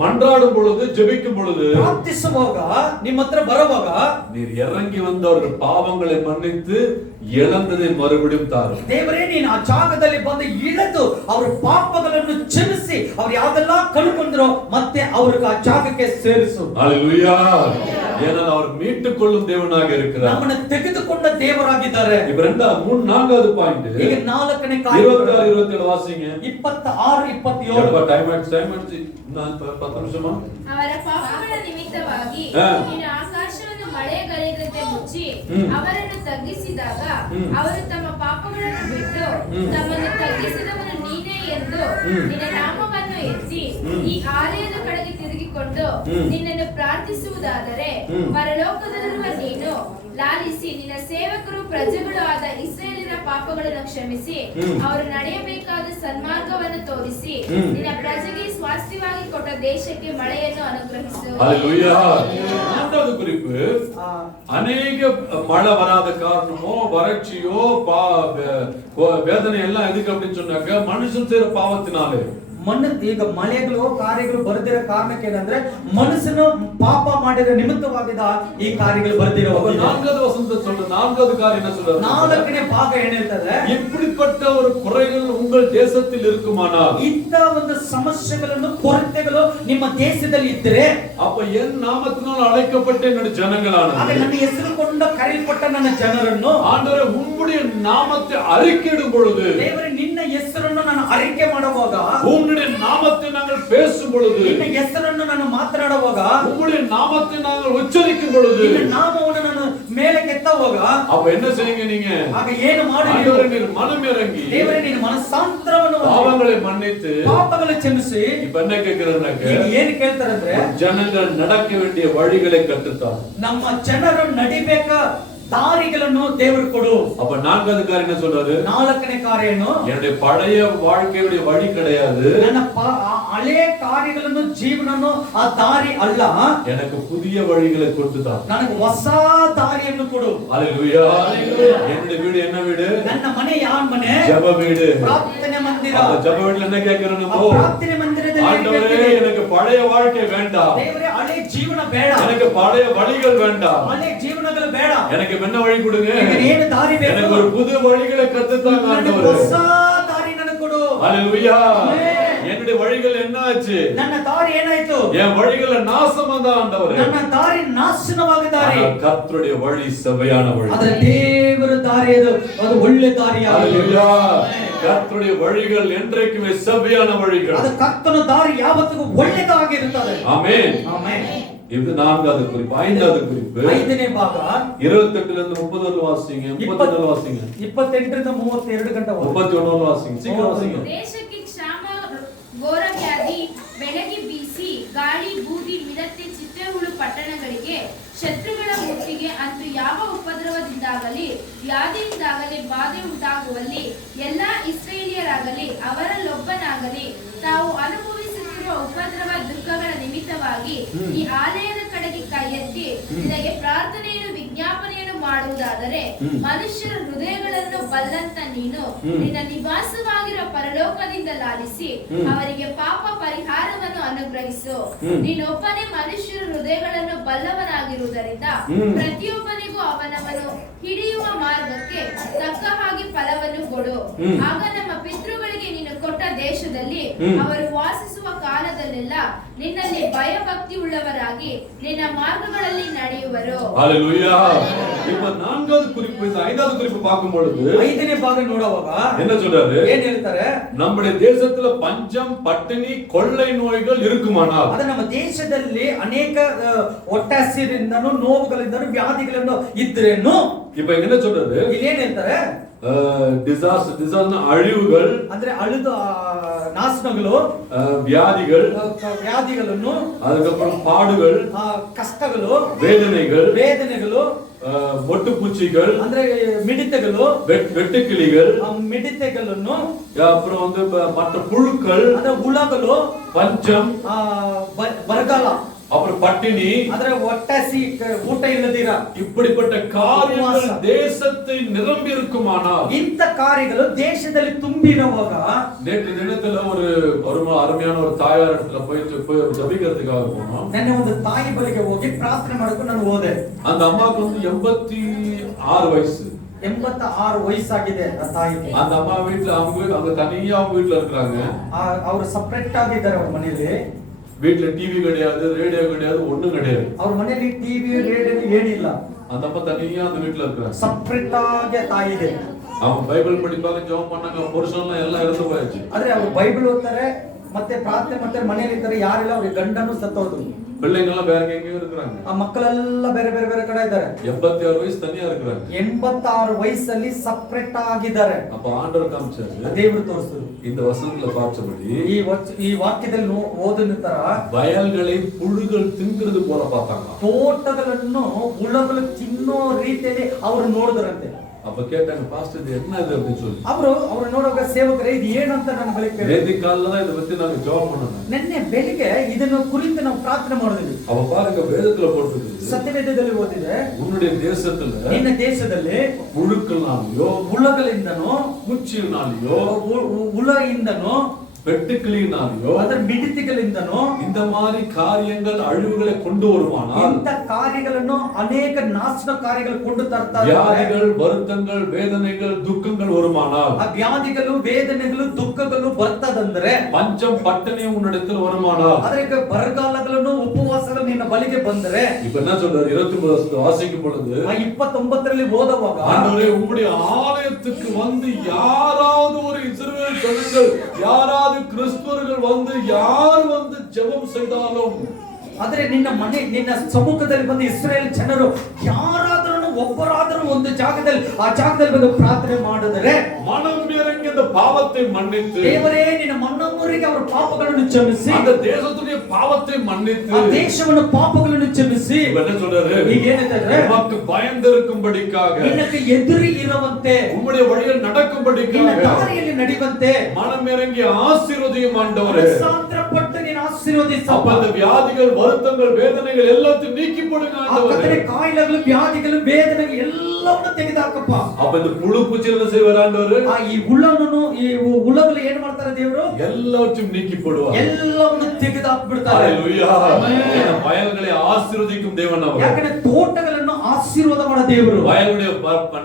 மன்றாடும் பொழுது, ஜெபிக்கும் பொழுது, ಪ್ರಾರ್ಥಿಸುವಾಗ, ನಿಮ್ಮ ಹತ್ರ ಬರುವಾಗ நீர் இறங்கி வந்து அவர்கள் பாவங்களை மன்னித்து இழந்ததை மறுபடியும் தாரும். ದೇವರೇ ನೀನು ಆ ಜಾಗದಲ್ಲಿ ಬಂದು ಇಳಿದು ಅವರ ಪಾಪಗಳನ್ನು ಕ್ಷಮಿಸಿ ಅವ್ರು ಯಾವ್ದೆಲ್ಲ ಕಳ್ಕೊಂಡ್ರೋ ಮತ್ತೆ ಅವ್ರಿಗೆ ಆ ಜಾಗಕ್ಕೆ ಸೇರಿಸು. ஹalleluya. ஏனால் அவர் மீட்டுக் கொள்ளும் தேவனாக இருக்கிறார். ನಮ್ಮನ್ನು ತೆಗೆದುಕೊಂಡ ದೇವರಾಗಿದ್ದಾರೆ. இப்ப 4வது பாயிண்ட், ಈಗ 4ನೇ 26 27 வாசிங்க. 26 27 எப்ப டைம் ஆயிடுச்சு நான் 10 நிமிஷமா. ಅವರ ಪಾಪಗಳ ನಿಮಿತ್ತವಾಗಿ ನೀನು ಆಕಾಶವನ್ನು ಮಳೆಗರೆದಂತೆ ಮುಚ್ಚಿ ಅವರನ್ನು ತಗ್ಗಿಸಿದಾಗ ಅವರು ತಮ್ಮ ಪಾಪಗಳನ್ನು ಬಿಟ್ಟು ತಮ್ಮನ್ನು ತಗ್ಗಿಸಿದವನು ನೀನೇ ಎಂದು ನಿನ್ನ ನಾಮವನ್ನು ಎತ್ತಿ ಈ ಆಲಯದ ಕಡೆಗೆ ತಿರುಗಿಕೊಂಡು ನಿನ್ನನ್ನು ಪ್ರಾರ್ಥಿಸುವುದಾದರೆ ಪರಲೋಕದಲ್ಲಿರುವ ನೀನು ಲಾಲಿಸಿ ನಿನ್ನ ಸೇವಕರು ಪ್ರಜೆಗಳು ಆದ ಇಸ್ರಾಯೇಲಿನ ಪಾಪಗಳನ್ನು ಕ್ಷಮಿಸಿ ಅವರು ನಡೆಯಬೇಕಾದ ಸನ್ಮಾರ್ಗವನ್ನು ತೋರಿಸಿ ನಿನ್ನ ಪ್ರಜೆಗೆ ಸ್ವಾಸ್ಥ್ಯವಾಗಿ ಕೊಟ್ಟ ದೇಶಕ್ಕೆ ಮಳೆಯನ್ನು ಅನುಗ್ರಹಿಸು. ஹalleluya. மூன்றாவது குறிப்பு, அநேக மழை வராத காரணமோ வறட்சியோ வேதனை எல்லாம் எதுக்கு அப்படின்னு சொன்னாக்க மனுஷன் செய்யற பாவத்தினாலே. ಮಣ್ಣು ಈಗ ಮಳೆಗಳು ಕಾರ್ಯಗಳು ಬರದಿರೋ ಕಾರಣಕ್ಕೆ ಏನಂದ್ರೆ ಮನುಷ್ಯನು ಪಾಪ ಮಾಡಿದ ನಿಮಿತ್ತವಾಗಿದ ಈ ಕಾರ್ಯಗಳು ಬರ್ದಿರೋ. 4வது வசனத்தை சொல்ற 4வது காரியம் என்ன சொல்றாரு? 4ನೇ ಭಾಗ ಏನ್ ಹೇಳ್ತದೆ? இப்படிப்பட்ட ஒரு குறைகள் உங்கள் தேசத்தில் இருக்குமானால், ಇಂಥ ಒಂದು ಸಮಸ್ಯೆಗಳನ್ನು ಕೊರತೆಗಳು ನಿಮ್ಮ ದೇಶದಲ್ಲಿ ಇದ್ದರೆ, அப்ப என் நாமத்தினால் அழைக்கப்பட்ட என்னுடைய ஜனங்களான ಆಗ ನನ್ನ ಹೆಸರು ಕೊಂಡು ಕರೆಯಲ್ಪಟ್ಟ ನನ್ನ ಜನರನ್ನು ஆண்டவரே உம்முடைய நாமத்தை அறிக்கையிடும் பொழுது, ದೇವರೇ ನಿನ್ನ ಹೆಸರನ್ನು ನಾನು ಅರಿಕೆ ಮಾಡುವಾಗ, உம்முடைய நாமத்தை நாங்கள் பேசும் பொழுது, ನಿನ್ನ ಹೆಸರನ್ನು ನಾನು ಮಾತನಾಡುವಾಗ, உம்முடைய நாமத்தை நாங்கள் உச்சரிக்கும் பொழுது, ನಿನ್ನ ನಾಮವನ್ನು ನಾನು மேಲಕ್ಕೆ ಎತ್ತ ಹೋಗ. அப்ப என்ன செய்யுங்க நீங்க? ಆಗ ಏನು ಮಾಡು ನೀವು? ஆண்டவரே நீர் மனம் இறங்கி ದೇವರೇ ನೀನು ಮನಸ್ಸಾಂತರವನ್ನು பாவங்களை மன்னித்து ಪಾಪಗಳನ್ನು ಕ್ಷಮಿಸಿ. இப்ப என்ன கேக்குறேன்னாக்க ಈಗ ಏನು ಕೇಳ್ತಾರೆ ಅಂದ್ರೆ ஜனங்கள் நடக்க வேண்டிய வழிகளை கற்றுத்தான். ನಮ್ಮ ಜನರು ನಡಿಬೇಕ ದಾರಿಗಳನ್ನು ದೇವರು ಕೊಡು. அப்ப நான்காவது காரியம் என்ன சொல்றாரு? ನಾಲ್ಕನೇ ಕಾರ್ಯ ಏನು? என்னுடைய பழைய வாழ்க்கையுடைய வழி கிடையாது, ನನ್ನ ಹಳೆಯ ಕಾರ್ಯಗಳನ್ನು ಜೀವನನು ಆ ದಾರಿ ಅಲ್ಲ, எனக்கு புதிய வழிகளை கொடுத்துதான். ನನಗೆ ಹೊಸ ದಾರಿಯನ್ನು ಕೊಡು. ஹalleluya. என்னுடைய வீடு என்ன வீடு? ನನ್ನ ಮನೆ ಯಾವ ಮನೆ? ஜெப வீடு, ಪ್ರಾರ್ಥನೆ ಮಂದಿರ. அந்த ஜெப வீட்ல என்ன கேக்குறோம் நம்ம? ಪ್ರಾರ್ಥನೆ ಮಂದಿರದಲ್ಲಿ ஆண்டவரே எனக்கு பழைய வாழ்க்கை வேண்டாம், ದೇವರೇ ಹಳೆ ಜೀವನ ಬೇಡ, எனக்கு பழைய வழிகள் வேண்டாம், ಹಳೆ ಜೀವನಗಳು ಬೇಡ, எனக்கு என்ன வழி கொடுங்க, ಏನು ದಾರಿ ಬೇಕು, எனக்கு ஒரு புது வழிகளை கத்துத்தாங்க ஆண்டவரே. ಹೊಸ ದಾರಿ ನನಗೆ ಕೊಡು. ஹalleluya. என்னுடைய வழிகள் என்ன ஆச்சு? ನನ್ನ ದಾರಿ ಏನಾಯ್ತು? என் வழிகள நாசமாத ஆண்டவரே. ನನ್ನ ದಾರಿ ನಾಶನವಾದ ದಾರಿ. கர்த்தருடைய வழி செவ்வையான வழி. ಅದರ ದೇವರ ದಾರಿ ಅದು ಒಳ್ಳೆ ದಾರಿಯಾಗಿದೆ. ஹalleluya. கர்த்தருடைய வழிகள் என்றைக்குமே செவ்வையான வழிகள். ಅದು ಕರ್ತನ ದಾರಿ ಯಾವತ್ತಿಗೂ ಒಳ್ಳೆದಾಗಿರುತ್ತದೆ. ஆமென். ಆಮೆನ್. இது நான்காவது குறிப்பு. ஐந்தாவது குறிப்பு ಐದನೇ ಭಾಗ 28 ರಿಂದ 30 ವಾಸಿங்க, 34 ವಾಸಿங்க, 28 ರಿಂದ 32 ಗಂಟೆ 31 ವಾಸಿங்க, சீக்கிரம் வாசிங்க. ದೇಶಕ್ಕೆ ಕ್ಷಾಮ ಘೋರ ವ್ಯಾಧಿ ಬೆಳಗಿ ಬೀಸಿ ಗಾಳಿ ಬೂದಿ ಮಿಡತೆ ಚಿಟ್ಟೆಹುಳು ಪಟ್ಟಣಗಳಿಗೆ ಶತ್ರುಗಳ ಮುತ್ತಿಗೆ ಅಂತೂ ಯಾವ ಉಪದ್ರವದಿಂದಾಗಲಿ ವ್ಯಾಧಿಯಿಂದಾಗಲಿ ಬಾಧೆ ಉಂಟಾಗುವಲ್ಲಿ ಎಲ್ಲಾ ಇಸ್ರೇಲಿಯರಾಗಲಿ ಅವರಲ್ಲೊಬ್ಬನಾಗಲಿ ತಾವು ಅನುಭವಿಸುತ್ತಿರುವ ಉಪದ್ರವ ದುಃಖಗಳ ನಿಮಿತ್ತವಾಗಿ ಈ ಆಲಯದ ಕಡೆಗೆ ಕೈ ಎತ್ತಿ ನಿನಗೆ ಪ್ರಾರ್ಥನೆಯನ್ನು ವಿಜ್ಞಾಪನೆಯನ್ನು ಮಾಡುವುದಾದರೆ ಮನುಷ್ಯರ ಹೃದಯಗಳನ್ನು ಬಲ್ಲಂತ ನೀನು ನಿನ್ನ ನಿವಾಸವಾಗಿರುವ ಪರಲೋಕದಿಂದ ಲಾಲಿಸಿ ಅವರಿಗೆ ಪಾಪ ಪರಿಹಾರವನ್ನು ಅನುಗ್ರಹಿಸು. ನೀನೊಬ್ಬನೇ ಮನುಷ್ಯರ ಹೃದಯಗಳನ್ನು ಬಲ್ಲವನಾಗಿರುವುದರಿಂದ ಪ್ರತಿಯೊಬ್ಬನಿಗೂ ಅವನವನು ಹಿಡಿಯುವ ಮಾರ್ಗಕ್ಕೆ ತಕ್ಕ ಹಾಗೆ ಫಲವನ್ನು ಕೊಡು. ಆಗ ನಮ್ಮ ಪಿತೃಗಳಿಗೆ ನೀನು ಕೊಟ್ಟ ದೇಶದಲ್ಲಿ ಅವರು ವಾಸಿಸುವ ಕಾಲದಲ್ಲೆಲ್ಲ ನಿನ್ನಲ್ಲಿ ಭಯಭಕ್ತಿ ಉಳ್ಳವರಾಗಿ ನಿನ್ನ ಮಾರ್ಗಗಳಲ್ಲಿ ನಡೆಯುವರು. ஹalleluya. இப்ப நான்காவது குறிப்பு, இந்த ஐந்தாவது குறிப்பு பார்க்கும் பொழுது ಐದನೇ ಭಾಗ ನೋಡುವಾಗ என்ன சொல்றாரு? ಏನ್ ಹೇಳ್ತಾರೆ? நம்முடைய தேசத்துல பஞ்சம், பட்டினி, கொள்ளை நோய்கள் இருக்குமானால், ಅದ ನಮ್ಮ ದೇಶದಲ್ಲಿ ಅನೇಕ ಒಟ್ಟಾಸಿರಿಂದನೂ ನೋವುಗಳಿಂದನೂ ವ್ಯಾಧಿಗಳನ್ನು ಇದ್ರೇನು. இப்ப என்ன சொல்றாரு? ಇಲ್ಲಿ ಏನ್ ಹೇಳ್ತಾರೆ? டிசாஸ்டர் அழிவுகள், ಅಂದ್ರೆ ಅಳುದ ನಾಶನಗಳು, வியாதிಗಳನ್ನು, அதுக்கப்புறம் பாடுகள், ಕಷ್ಟಗಳು, ವೇದನೆಗಳು, மொட்டுப்பூச்சிகள், ಅಂದ್ರೆ ಮಿಡಿತಗಳು, வெட்டுக்கிளிகள், ಮಿಡಿತೆಗಳನ್ನು, அப்புறம் வந்து மற்ற புழுக்கள், ಅಂದ್ರೆ ಹುಳಗಳು, பஞ்சம், ಬರಗಾಲ, அப்புறம் பட்டினி, ಅಂದ್ರೆ ಒಟ್ಟಾಸಿ ಊಟ ಇಲ್ಲದಿರ இப்படிப்பட்ட காரியங்கள் தேசத்தை நிரம்பி இருக்குமானால், ಇಂಥ ಕಾರ್ಯಗಳು ದೇಶದಲ್ಲಿ ತುಂಬಿರುವಾಗ, நேற்று தினத்துல ஒரு அருமையான ஒரு தாயார் இடத்துல போய் ஜபிக்கிறதுக்காக போனோம். ನೆನ್ನೆ ಒಂದು ತಾಯಿ ಬಳಿಗೆ ಹೋಗಿ ಪ್ರಾರ್ಥನೆ ಮಾಡಕ್ಕೆ ನಾನು ಹೋದೆ. அந்த அம்மாவுக்கு வந்து 86 வயசு, 86 ವಯಸ್ಸಾಗಿದೆ ಆ ತಾಯಿಗೆ. அந்த அம்மா வீட்டுல அவங்க தனியா அவங்க வீட்டுல இருக்காங்க. ಅವರು ಸಪರೇಟ್ ಆಗಿದ್ದಾರೆ ಅವ್ರ ಮನೆಯಲ್ಲಿ. வீட்டுல டிவி கிடையாது, ரேடியோ கிடையாது, ஒண்ணும் கிடையாது. ಅವ್ರ ಮನೆಯಲ್ಲಿ ಟಿವಿ ರೇಡಿಯೋ ಏನಿಲ್ಲ. அந்த அம்மா தனியா அந்த வீட்டுல இருக்காங்க. ಸಪರೇಟ್ ಆಗಿ ತಾಯಿ ಇದೆ. அவங்க பைபிள் படிப்பாங்க, ஜெபம் பண்ணாங்க, புருஷன்லாம் எல்லாம் இறந்து போயாச்சு. ಆದ್ರೆ ಅವರು ಬೈಬಲ್ ಓದ್ತಾರೆ, ಮತ್ತೆ ಪ್ರಾರ್ಥನೆ ಮಾಡ್ತಾರೆ, ಮನೆಯಲ್ಲಿ ಇರ್ತಾರೆ, ಯಾರಿಲ್ಲ, ಅವ್ರಿಗೆ ಗಂಡನು ಸತ್ತೋದ್ರು. பிள்ளைங்க எல்லாம் வேற எங்கேயும் இருக்கிறாங்க. ಆ ಮಕ್ಕಳೆಲ್ಲ ಬೇರೆ ಬೇರೆ ಬೇರೆ ಕಡೆ ಇದ್ದಾರೆ. 86 ವಯಸ್ಸು தனியா இருக்கிறாங்க. 86 ವಯಸ್ಸಲ್ಲಿ ಸಪರೇಟ್ ಆಗಿದ್ದಾರೆ. அப்ப ஆண்டவர் காமிச்சாரு, ದೇವರು ತೋರಿಸಿದ್ರು. இந்த வசனத்துல பார்த்தபடி ಈ ವಾಕ್ಯದಲ್ಲಿ ಓದಿನ ತರ வயல்களை புழுகள் திங்கிறது போல பார்த்தாங்க. ತೋಟಗಳನ್ನು ಹುಳಗಳು ತಿನ್ನೋ ರೀತಿಯಲ್ಲಿ ಅವರು ನೋಡಿದ್ರಂತೆ. அப்ப கேட்டாங்க, பாஸ்டர் இது என்ன இது அப்படின்னு சொல்லி. ಅವರು ನೋಡುವಾಗ ಸೇವಕರೇ ಇದು ಏನಂತ ನನ್ನ ಬಳಿ ಕೇಳಿದ್ರು. நேத்து காலையில தான் இத பத்தி நாங்க ஜெபம் பண்ணோம். ನಿನ್ನೆ ಬೆಳಿಗ್ಗೆ ಇದನ್ನು ಕುರಿತು ನಾವು ಪ್ರಾರ್ಥನೆ ಮಾಡಿದ್ವಿ. அவ பாருங்க, வேதத்துல போட்டுருக்கு, ಸತ್ಯವೇದದಲ್ಲಿ ಓದಿದೆ, உன்னுடைய தேசத்துல ನಿನ್ನ ದೇಶದಲ್ಲಿ புழுக்கள்னாலயோ, ಹುಳಗಳಿಂದನೋ, பூச்சியினாலயோ, ಹುಳಯಿಂದನೋ, வெட்டுக்கிளியினாலயோ, ಅದರ ಮಿಡಿತಿಗಳಿಂದನೋ இந்த மாதிரி காரியங்கள் அழிவுகளை கொண்டு வருமானால், ಇಂಥ ಕಾರ್ಯಗಳನ್ನು ಅನೇಕ ನಾಶನ ಕಾರ್ಯಗಳು ಕೊಂಡು ತರ್ತಾರೆ. வியாதிகள், வருத்தங்கள், வேதனைகள், துக்கங்கள் வருமானால், ಆ ವ್ಯಾಧಿಗಳು, ವೇದನೆಗಳು, ದುಃಖಗಳು ಬರ್ತದಂದ್ರೆ, பஞ்சம், பட்டினி உன்னிடத்தில் வருமானால், ಅದಕ್ಕೆ ಬರಗಾಲಗಳನ್ನು, ಉಪವಾಸಗಳು ನಿನ್ನ ಬಳಿಗೆ ಬಂದರೆ, இப்ப என்ன சொல்றாரு? 29 வாசிக்கும் பொழுது, ಆ 29ರಲ್ಲಿ ಓದುವಾಗ, ஆண்டவரே உம்முடைய ஆலயத்துக்கு வந்து யாராவது ஒரு இஸ்ரவேல் ஜனங்கள், யாராவது கிறிஸ்தவர்கள் வந்து யார் வந்து ஜெபம் செய்தாலும், ಆದ್ರೆ ನಿನ್ನ ಸಮ್ಮುಖದಲ್ಲಿ ಬಂದು ಇಸ್ರೇಲ್ ಜನರು ಯಾರಾದರೂ ಒಬ್ಬರಾದರೂ ಒಂದು ಜಾಗದಲ್ಲಿ ಆ ಜಾಗದಲ್ಲಿ ಬಂದು ಪ್ರಾರ್ಥನೆ ಮಾಡಿದರೆ மனம் இறங்கி அந்த பாவத்தை மன்னித்து ದೇವರೇ ನಿನ್ನ ಮನಮುರಿಗೆ ಅವರ ಪಾಪಗಳನ್ನು ಕ್ಷಮಿಸಿ அந்த தேசத்துடைய பாவத்தை மன்னித்து ಆ ದೇಶವನ್ನು ಪಾಪಗಳನ್ನು ಕ್ಷಮಿಸಿ என்ன சொல்றாரு? ಈಗ ಏನಿದೆ உமக்கு பயந்திருக்கும்படிக்காக ನಿನಗೆ ಎದುರು ಇರುವಂತೆ உம்முடைய வழியில் ನಿನ್ನ நடக்கும்படிக்காக ದಾರಿಯಲ್ಲಿ ನಡೆಯುವಂತೆ மனம் இறங்கி ஆசீர்வதியும் ஆண்டவரே. ಸಾಂದ್ರಪಟ್ಟು ನೀನು ಆಶೀರ್ವದಿಸು அப்ப அந்த வியாதிகள் வருத்தங்கள் வேதனைகள் எல்லாத்தையும் நீக்கி போடுங்க ಆ ஆண்டவரே. ಕತ್ತಲೆ ಕಾಯಿಲೆಗಳು ವ್ಯಾಧಿಗಳು ವೇದನೆಗಳು ಎಲ್ಲವನ್ನೂ ತೆಗೆದುಹಾಕಪ್ಪ அப்ப இந்த புழு பூச்சிகளை செய்வார் ஆண்டவரு. ಆ ಈ ಹುಳವನ್ನು ಈ ಹುಳಗಳು ಏನ್ ಮಾಡ್ತಾರೆ ದೇವರು எல்லாவற்றையும் நீக்கி போடுவார். ಎಲ್ಲವನ್ನು ತೆಗೆದುಹಾಕ್ಬಿಡ್ತಾರೆ ஹalleluya. இந்த வயல்களை ஆசீர்வதிக்கும் தேவன் அவர். ಯಾಕಂದ್ರೆ ತೋಟಗಳನ್ನು ಆಶೀರ್ವಾದ ಮಾಡೋ ದೇವರು வயலுடைய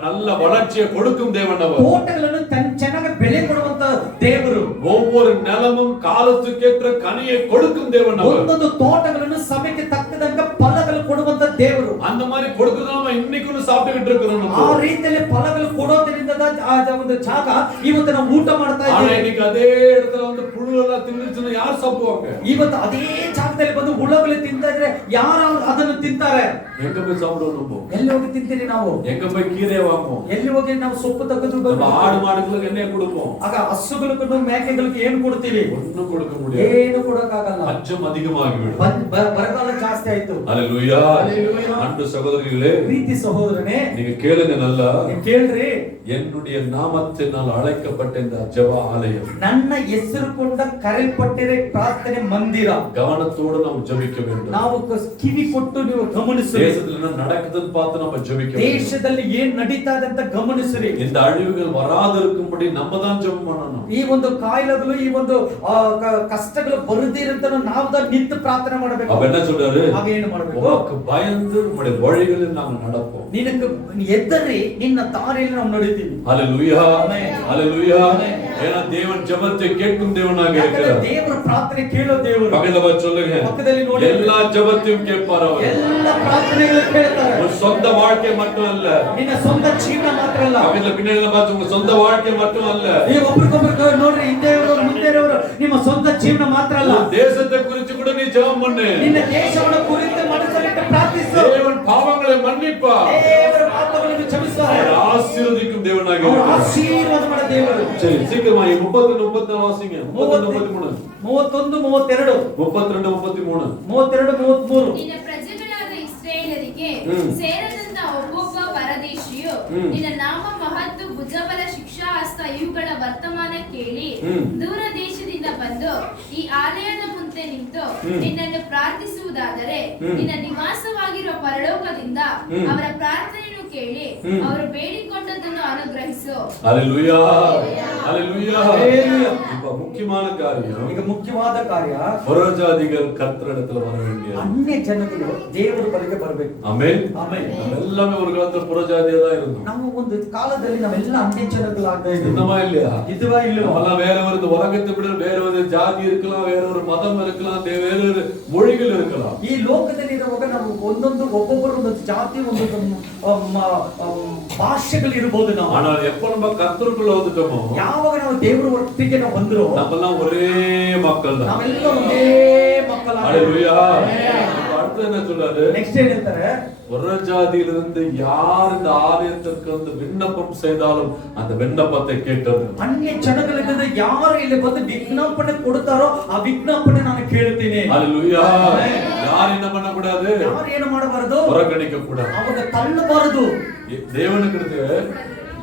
நல்ல வளர்ச்சியை கொடுக்கும் தேவன் அவர். ತೋಟಗಳನ್ನು ಚೆನ್ನಾಗಿ ಬೆಳೆ ಕೊಡುವಂತ ದೇವರು ஒவ்வொரு நிலமும் காலத்துக்கேற்ற கனியை கொடுக்கும் தேவன் அவர். ಒಂದೊಂದು ತೋಟಗಳನ್ನು ಸಮಯಕ್ಕೆ ತಕ್ಕದಂಗ ಫಲಗಳು ಕೊಡುವಂತ ದೇವರು அந்த மாதிரி கொடுக்கறதாம இன்னைக்கு சாப்பிட்டுக்கிட்டு இருக்கிறோம் ಆ நம்ம. ರೀತಿಯಲ್ಲಿ ಫಲಗಳು ಕೊಡೋದ್ರಿಂದ ಆ ಒಂದು ಜಾಗ ಇವತ್ತು ನಾವು ಊಟ ಮಾಡ್ತಾ ஆனா ಇದ್ದೇವೆ இன்னைக்கு அதே இடத்துல வந்து புழு எல்லாம் தின்னுச்சுன்னா யார் சாப்பிடுவாங்க? ಇವತ್ತು ಅದೇ ಜಾಗದಲ್ಲಿ ಬಂದು ಹುಳಗಳು ತಿಂತಿದ್ರೆ ಯಾರು ಅದನ್ನು ತಿಂತಾರೆ எங்க போய் சாப்பிடுவோம் நம்ம? ಎಲ್ಲಿ ಹೋಗಿ ತಿಂತೀರಿ ನಾವು எங்க போய் கீரை வாங்குவோம்? ಎಲ್ಲಿ ಹೋಗಿ ನಾವು ಸೊಪ್ಪು ತೆಗೆದು நம்ம ஆடு மாடுகளுக்கு என்ன கொடுப்போம்? ಆಗ ಹಸುಗಳಿಗೂ ಮೇಕೆಗಳಿಗೆ ಏನು ಕೊಡ್ತೀವಿ ஒண்ணும் கொடுக்க முடியாது. ಏನು ಕೊಡಕ್ಕಾಗಲ್ಲ அச்சம் அதிகமாகிவிடும். ಬರಗಾಲ ಜಾಸ್ತಿ ಆಯ್ತು ஹalleluya. ஹalleluya. அன்பு சகோதரிகளே, ಪ್ರೀತಿ ಸಹೋದರನೇ நீங்க கேளுங்க நல்லா. ನೀವು ಕೇಳ್ರಿ என்னுடைய நாமத்தினால் அழைக்கப்பட்ட இந்த ஜெப ஆலயம் ನನ್ನ ಹೆಸರು ಕೊಂಡ ಕರೆಯಲ್ಪಟ್ಟಿರೋ ಪ್ರಾರ್ಥನೆ ಮಂದಿರ கவனத்தோடு நாம் ஜெபிக்க வேண்டும். ನಾವು ಕಿವಿ ಕೊಟ್ಟು ನೀವು ಗಮನಿಸಿ தேசத்துல என்ன நடக்குதுன்னு பார்த்து நம்ம ஜெபிக்க வேண்டும். ದೇಶದಲ್ಲಿ ಏನ್ ನಡೀತಾ ಇದೆ ಅಂತ ಗಮನಿಸಿರಿ இந்த அழிவுகள் வராதிருக்கும்படி நம்ம தான் ஜெபம் பண்ணணும். ಈ ಒಂದು ಕಾಯಿಲೆಗಳು ಈ ಒಂದು ಕಷ್ಟಗಳು ಬರದಿರಂತ ನಾವು ನಿಂತು ಪ್ರಾರ್ಥನೆ ಮಾಡಬೇಕು. அப்ப என்ன சொல்றாரு? ಆಗ ಏನು ಮಾಡಬೇಕು? உமக்கு பயந்து உம்முடைய வழிகளில் நாங்கள் நடப்போம். ನಿನಗೆ ಎದ್ದರಿ ನಿನ್ನ ದಾರಿಯಲ್ಲಿ ನಾವು ನಡೀತೀವಿ. ஹalleluya. ஆமென். ஹalleluya. ஆமென். ஏன்னா தேவன் ஜெபத்தை கேட்கும் தேவனாக ಯಾಕಂದ್ರೆ இருக்கிறார். ದೇವರ ಪ್ರಾರ್ಥನೆ ಕೇಳೋ ದೇವರು. பக்கத்துல பார்த்து சொல்லுங்க. பக்கದಲ್ಲಿ ನೋಡಿ. எல்லா ஜெபத்தையும் கேட்பார் அவர். ಎಲ್ಲ ಪ್ರಾರ್ಥನೆಗಳು ಕೇಳ್ತಾರೆ. உன் சொந்த வாழ்க்கை மட்டும் அல்ல. ನಿನ್ನ ಸ್ವಂತ ಜೀವನ ಮಾತ್ರ ಅಲ್ಲ. பக்கத்துல பின்னாடி பார்த்து உங்க சொந்த வாழ்க்கை மட்டும் அல்ல. ನೀವು ಒಬ್ಬರಿಗೊಬ್ಬರು ನೋಡ್ರಿ ಹಿಂದೆ ಇರೋರು ಮುಂದೆ ಇರೋರು ನಿಮ್ಮ ಸ್ವಂತ ಜೀವನ ಮಾತ್ರ ಅಲ್ಲ. உன் தேசத்தை குறித்து கூட நீ ஜெபம் பண்ணு. ನಿನ್ನ ದೇಶವನ್ನು ಕುರಿತು ಮನಸ್ಸಲ್ಲಿಟ್ಟು ಪ್ರಾರ್ಥಿಸು. தேவன் பாவங்களை மன்னிப்பார். ದೇವರ ಪಾಪಗಳನ್ನು ಕ್ಷಮಿಸುತ್ತಾರೆ. அவர் ஆசீர்வதிக்கும் தேவனாக ಅವರು இருக்கிறார். ಆಶೀರ್ವಾದ ಮಾಡೋ ದೇವರು. சரி சீக்கிரமா 30 34 வாசிங்க. 30 33 31 32 32 33 32 33 ನಿನ್ನ ಪ್ರಜೆಗಳಾದ ಇಸ್ರಾಯೇಲರಿಗೆ ಸೇರದಂತ ಒಬ್ಬೊಬ್ಬ ಪರದೇಶಿಯು ನಿನ್ನ ನಾಮ ಮಹತ್ತು ಭುಜಬಲ ಶಿಕ್ಷಾಹಸ್ತ ಇವುಗಳ ವರ್ತಮಾನ ಕೇಳಿ ದೂರ ದೇಶದಿಂದ ಬಂದು ಈ ಆಲಯದ ಮುಂದೆ ನಿಂತು ನಿನ್ನನ್ನು ಪ್ರಾರ್ಥಿಸುವುದಾದರೆ ನಿನ್ನ ನಿವಾಸವಾಗಿರುವ ಪರಲೋಕದಿಂದ ಅವರ ಪ್ರಾರ್ಥನೆಯನ್ನು ಕೇಳಿ ಅವರು ಬೇಡಿಕೊಂಡದ್ದನ್ನು ಅನುಗ್ರಹಿಸು. ஹalleluya. ஹalleluya. ஹalleluya. இப்ப முக்கியமான காரியம் ಈಗ ಮುಖ್ಯವಾದ ಕಾರ್ಯ புறஜாதிகள் கர்த்தரிடத்துல வர வேண்டியது. ಅನ್ಯ ಜನಗಳು ದೇವರ ಬಳಿಗೆ ಬರಬೇಕು. ஆமென். ಆಮೆನ್. எல்லாமே ஒரு காலத்துல புறஜாதியா தான் இருந்தோம். ನಾವು ಒಂದು ಕಾಲದಲ್ಲಿ ನಾವೆಲ್ಲ ಅನ್ಯ ಜನಗಳಾಗ್ತಾ ಇದ್ದೀವಿ. இருந்தமா இல்லையா? ಇದುವಾ ಇಲ್ಲವಾ? நம்மலாம் வேற ஒரு உலகத்தை விட வேற ஒரு ஜாதி இருக்கலாம், வேற ஒரு மதம் இருக்கலாம், வேற ஒரு மொழிகள் இருக்கலாம். ಈ ಲೋಕದಲ್ಲಿ ಇರುವಾಗ ನಾವು ಒಬ್ಬೊಬ್ಬರು ಒಂದೊಂದು ಜಾತಿ ಒಂದೊಂದು ಭಾಷೆಗಳು ಇರಬಹುದು. ನಾವು ஆனால் எப்ப நம்ம கர்த்தருக்குள்ள வந்துட்டோமோ ಯಾವಾಗ ನಾವು ದೇವರ ಒಟ್ಟಿಗೆ ನಾವು ಬಂದ್ರು நம்மலாம் ஒரே மக்கள் தான். ನಾವೆಲ್ಲ ಒಂದೇ ಮಕ್ಕಳಾಗಿ. ஹalleluya. இப்ப அடுத்து என்ன சொல்றாரு? ನೆಕ್ಸ್ಟ್ ಏನ್ ಹೇಳ್ತಾರೆ? புறஜாதியிலிருந்து யார் இந்த ஆலயத்திற்கு வந்து விண்ணப்பம் செய்தாலும் அந்த விண்ணப்பத்தை கேட்டது. ಅನ್ಯ ಜನಗಳಿಂದ ಯಾರು ಇಲ್ಲಿ ಬಂದು ವಿಜ್ಞಾಪನೆ ಕೊಡ್ತಾರೋ ಆ ವಿಜ್ಞಾಪನೆ ನಾನು ಕೇಳ್ತೀನಿ. ஹalleluya. யார் என்ன பண்ண கூடாது? ಯಾರು ಏನು ಮಾಡಬಾರದು? புறக்கணிக்க கூடாது. ಅವಾಗ ತಳ್ಳಬಾರದು.